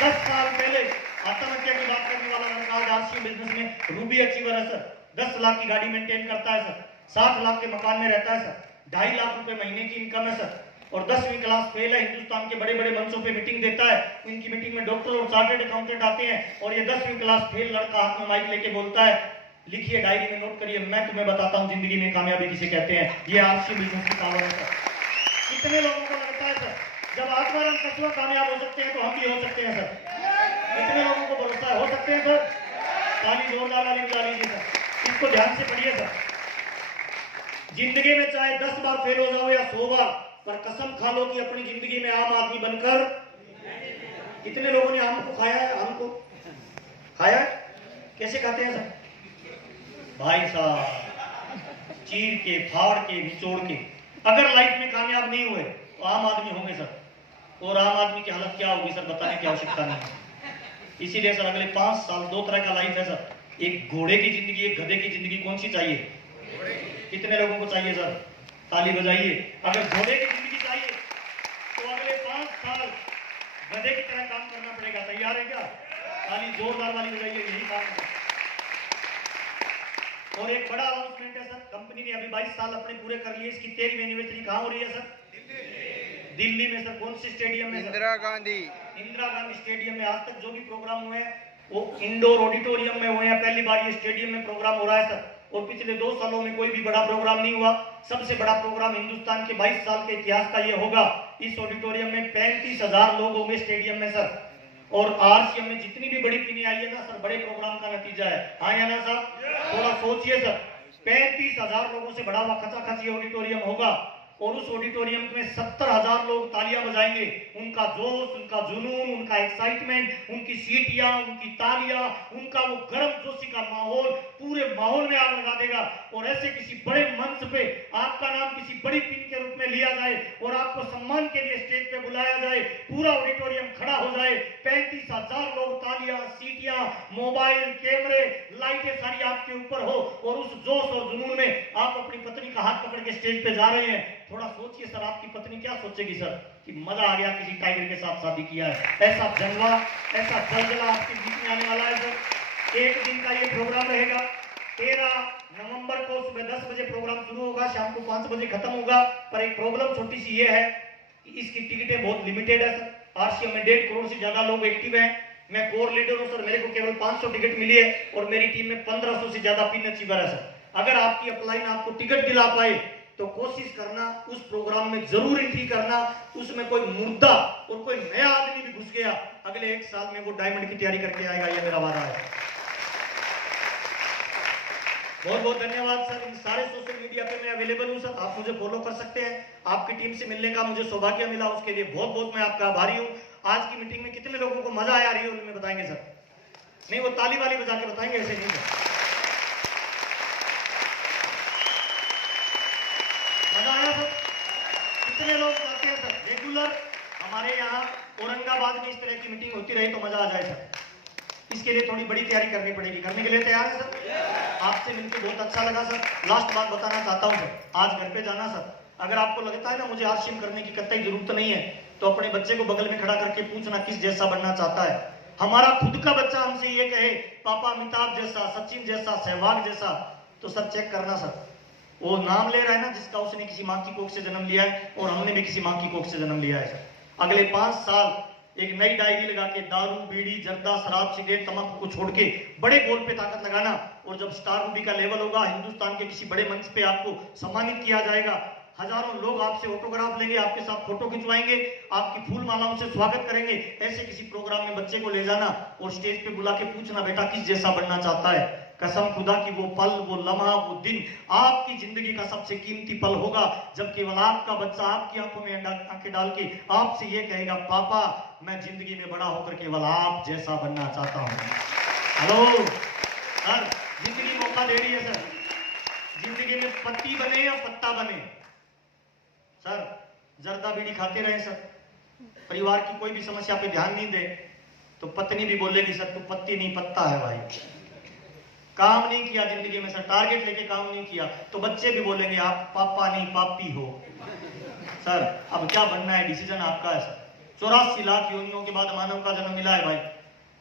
10 साल पहले आत्महत्या की बात करने वाला लड़का आज आरसीएम बिजनेस में रूबी अचीवर है सर। 10 लाख की गाड़ी मेंटेन करता है सर, 7 लाख के मकान में रहता है सर, 2.5 लाख रुपए महीने की इनकम है सर, और 10वीं क्लास फेल है। हिंदुस्तान के बड़े बड़े मंचों पे मीटिंग देता है, इनकी मीटिंग में डॉक्टर और चार्टर्ड अकाउंटेंट आते हैं और ये 10वीं क्लास फेल लड़का हाथ में माइक लेके बोलता है, लिखिए डायरी में नोट करिए, मैं तुम्हें बताता हूं जिंदगी में कामयाबी किसे कहते हैं। ये आरसीएम बिजनेस की पावर है सर। कितने लोगों को लगता है सर जब आत्माराम कसवा कामयाब हो सकते हैं तो हम भी हो सकते हैं सर? कितने लोगों को भरोसा है हो सकते हैं सर? ताली जोरदार वाली बजा लीजिए सर। इसको ध्यान से पढ़िए सर। जिंदगी में चाहे 10 बार फेल हो जाओ या 100 बार, पर कसम खा लो कि अपनी जिंदगी में आम आदमी बनकर। कितने लोगों ने आम को खाया है? आम को खाया है? कैसे खाते हैं सर? भाई साहब चीर के, फाड़ के, निचोड़ के। अगर लाइफ में कामयाब नहीं हुए तो आम आदमी होंगे सर, और आम आदमी की हालत क्या होगी सर बताने की आवश्यकता नहीं। इसीलिए सर अगले 5 साल 2 तरह का लाइफ है सर, एक घोड़े की जिंदगी, एक गधे की जिंदगी। कौन सी चाहिए? कितने लोगों को चाहिए सर? ताली बजाइए। अगर घोड़े की जिंदगी चाहिए तो अगले 5 साल गधे की तरह काम करना पड़ेगा। तैयार है क्या? ताली जोरदार वाली बजाइए, यही काम है। और एक बड़ा अनाउंसमेंट है सर, कंपनी ने अभी 22 साल अपने पूरे कर लिए। इसकी 13वीं एनिवर्सरी कहां हो रही है सर? दिल्ली में सर। कौन सी स्टेडियम में? इंदिरा गांधी स्टेडियम में। आज तक जो भी प्रोग्राम हुए हैं वो इंडोर ऑडिटोरियम में हुए हैं, पहली बार ये स्टेडियम में प्रोग्राम हो रहा है सर। और पिछले 2 सालों में कोई भी बड़ा प्रोग्राम नहीं हुआ। सबसे बड़ा प्रोग्राम हिंदुस्तान के 22 साल के इतिहास का ये होगा। इस ऑडिटोरियम में 35,000 लोग होंगे स्टेडियम में सर, और आरसीएम में जितनी भी बड़ी टीमें आई है ना सर, बड़े प्रोग्राम का नतीजा है। हाँ या ना साहब, थोड़ा सोचिए सर, 35,000 लोगों से बड़ा हुआ खचाखच ये ऑडिटोरियम होगा, और उस ऑडिटोरियम में 70,000 लोग तालियां बजाएंगे। उनका जोश, उनका जुनून, उनका एक्साइटमेंट, उनकी सीटियां, उनकी तालियां, उनका वो गर्मजोशी का माहौल पूरे माहौल में आग लगा देगा। और ऐसे किसी बड़े मंच पे आपका नाम किसी बड़ी टीम के रूप में लिया जाए और आपको सम्मान के लिए स्टेज पे बुलाया जाए, पूरा ऑडिटोरियम खड़ा हो जाए, 35,000 लोग तालियां, सीटियां, मोबाइल, कैमरे, लाइटें सारी आपके ऊपर हो, और उस जोश और जुनून में आप अपनी पत्नी का हाथ पकड़ के स्टेज पे जा रहे हैं। थोड़ा सोचिए सर, आपकी पत्नी क्या सोचेगी सर, कि मजा आ गया, किसी टाइगर के साथ शादी किया है। ऐसा जलवा, ऐसा जलजला आपके बीच में आने वाला है सर। एक दिन का ये प्रोग्राम रहेगा। 13 नवंबर को सुबह 10 बजे प्रोग्राम शुरू होगा, शाम को 5 बजे खत्म होगा। पर एक प्रॉब्लम छोटी सी ये है कि इसकी टिकटें बहुत लिमिटेड है सर। आरसीएम में 1.5 करोड़ से ज्यादा लोग एक्टिव हैं। मैं कोर लीडर हूं सर, मेरे को केवल 500 टिकट मिली है, और मेरी टीम में 1500 से ज्यादा पिन अचीवर है सर। अगर आपकी अपलाइन आपको टिकट दिला पाए तो कोशिश करना उस प्रोग्राम में जरूर एंट्री करना। उसमें कोई मुर्दा और कोई नया आदमी भी घुस गया, अगले 1 साल में वो डायमंड की तैयारी करके आएगा, ये मेरा वादा है। बहुत बहुत धन्यवाद सर। इन सारे सोशल मीडिया पे मैं अवेलेबल हूं सर, आप मुझे फॉलो कर सकते हैं। आपकी टीम से मिलने का मुझे सौभाग्य मिला, उसके लिए बहुत बहुत मैं आपका आभारी हूं। आज की मीटिंग में कितने लोगों को मजा आया रियल में बताएंगे सर? नहीं, वो ताली वाली बजा के बताएंगे, ऐसे नहीं सर। मजा आया सर? कितने लोग चाहते हैं सर रेगुलर हमारे यहाँ औरंगाबाद में इस तरह की मीटिंग होती रही तो मजा आ जाए सर? इसके लिए थोड़ी बड़ी तैयारी करनी पड़ेगी, करने के लिए तैयार है सर? आपसे मिलकर बहुत अच्छा लगा सर। लास्ट बात बताना चाहता हूं सर, आज घर पे जाना सर, अगर आपको लगता है ना मुझे आरसीएम करने की कतई जरूरत नहीं है, तो अपने बच्चे को बगल में खड़ा करके पूछना किस जैसा बनना चाहता है। हमारा खुद का बच्चा हमसे ये कहे पापा अमिताभ जैसा, सचिन जैसा, सहवाग जैसा, तो सर चेक करना सर, वो नाम ले रहा है ना जिसका उसने किसी मां की कोख से जन्म लिया है, और हमने भी किसी मां की कोख से जन्म लिया है सर। अगले 5 साल एक नई डायरी लगा के दारू, बीड़ी, जर्दा, शराब, सिगरेट, तंबाकू को छोड़ के बड़े गोल पे ताकत लगाना, और जब स्टार रूबी का लेवल होगा, हिंदुस्तान के किसी बड़े मंच पे आपको सम्मानित किया जाएगा, हजारों लोग आपसे ऑटोग्राफ लेंगे, आपके साथ फोटो खिंचवाएंगे, आपकी फूल मालाओं से स्वागत करेंगे। ऐसे किसी प्रोग्राम में बच्चे को ले जाना और स्टेज पे बुला के पूछना बेटा किस जैसा बनना चाहता है। कसम खुदा की वो पल, वो लम्हा, वो दिन आपकी जिंदगी का सबसे कीमती पल होगा, जब केवल आपका बच्चा आपकी आंखों में आंखें डाल के आपसे ये कहेगा पापा मैं जिंदगी में बड़ा होकर केवल आप जैसा बनना चाहता हूं। हेलो सर, जिंदगी मौका दे रही है सर, जिंदगी में पत्ती बने या पत्ता बने सर, जर्दा बीड़ी खाते रहे सर, परिवार की कोई भी समस्या पे ध्यान नहीं दे तो पत्नी भी बोलेगी सर तू पत्ती नहीं पत्ता है भाई। काम नहीं किया जिंदगी में सर, टारगेट लेके काम नहीं किया तो बच्चे भी बोलेंगे आप पापा नहीं पापी हो। सर अब क्या बनना है डिसीजन आपका है सर। 84 लाख योनियों के बाद मानव का जन्म मिला है भाई,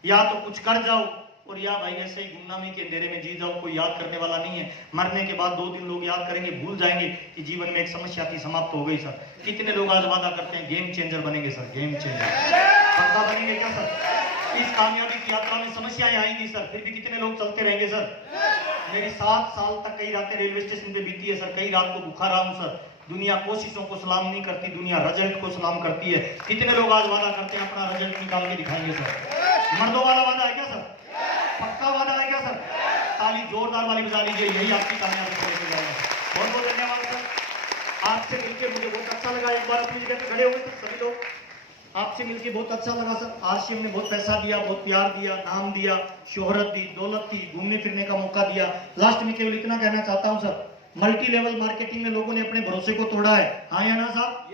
या तो कुछ कर जाओ और या भाई ऐसे ही गुमनामी के अंधेरे में जी जाओ, कोई याद करने वाला नहीं है। मरने के बाद 2 दिन लोग याद करेंगे, भूल जाएंगे कि जीवन में एक समस्या थी, समाप्त हो गई सर। कितने लोग आज वादा करते हैं गेम चेंजर बनेंगे सर, गेम चेंजर पक्का बनेंगे क्या सर? इस कामयाबी की यात्रा में समस्याएं आएंगी सर, फिर भी कितने लोग चलते रहेंगे सर? मेरी 7 साल तक कई रातें रेलवे स्टेशन पे बीती है सर, कई रात को भूखा रहा हूं सर। दुनिया कोशिशों को सलाम नहीं करती, दुनिया रिजल्ट को सलाम करती है। कितने लोग आज वादा करते हैं अपना रिजल्ट निकाल के दिखाएंगे सर? मर्दों वाला वादा है क्या सर? पक्का वादा है क्या सर? ताली जोरदार वाली बजा लीजिए, यही आपकी कामयाबी को लेकर जाएगा। बहुत बहुत धन्यवाद सर, आपसे मिलकर मुझे बहुत अच्छा लगा। एक बार अपनी जगह पे खड़े हुए थे सभी लोग, आपसे मिलकर बहुत अच्छा लगा सर। आरसीएम ने बहुत पैसा दिया, बहुत प्यार दिया, नाम दिया, शोहरत दी, दौलत दी, घूमने फिरने का मौका दिया। लास्ट में केवल इतना कहना चाहता हूं सर, मल्टी लेवल मार्केटिंग में लोगों ने अपने भरोसे को तोड़ा है, हाँ या ना साहब?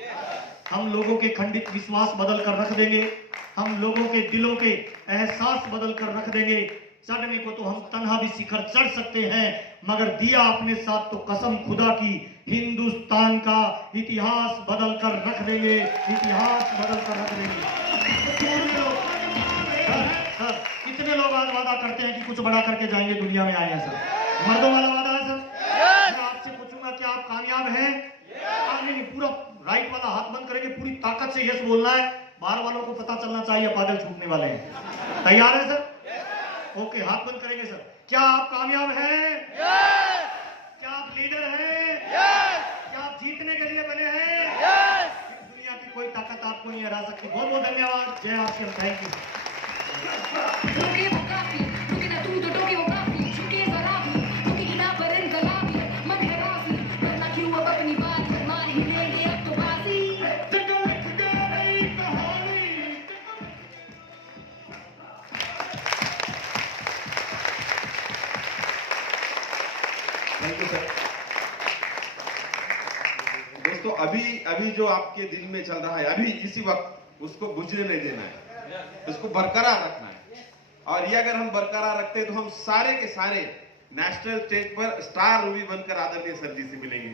हम लोगों के खंडित विश्वास बदल कर रख देंगे, हम लोगों के दिलों के एहसास बदल कर रख देंगे। चढ़ने को तो हम तन्हा भी शिखर चढ़ सकते हैं, मगर दिया अपने साथ तो कसम खुदा की हिंदुस्तान का इतिहास बदल कर रख देंगे, इतिहास बदल कर रख देंगे। सर कितने लोग आज वादा करते हैं कि कुछ बड़ा करके जाएंगे, दुनिया में आए हैं सर? मर्दों वाला वादा है सर? मैं आपसे पूछूंगा क्या आप कामयाब हैं? नहीं, पूरा राइट वाला हाथ बंद करेंगे, पूरी ताकत से यस बोलना है। बाहर वालों को पता चलना चाहिए पागल छूटने वाले हैं। तैयार है सर? ओके, हाथ बंद करेंगे सर। क्या आप कामयाब हैं? क्या आप लीडर हैं? जय आजकल, थैंक यू। रुके वो काफी, रुके ना तू तो टोके वो काफी, झुके जरा भी, रुकेगी ना पर इनकलाबी, मन है राजी, वरना क्यों अब अपनी बात पर मार ही देंगे अब तो बाजी। Thank you sir. दोस्तों अभी जो आपके दिल में चल रहा है, अभी इसी वक्त उसको बुझने नहीं देना है, उसको बरकरार रखना है। और ये अगर हम बरकरार रखते हैं तो हम सारे के सारे नेशनल स्टेज पर स्टार मूवी बनकर आदरणीय सर जी से मिलेंगे।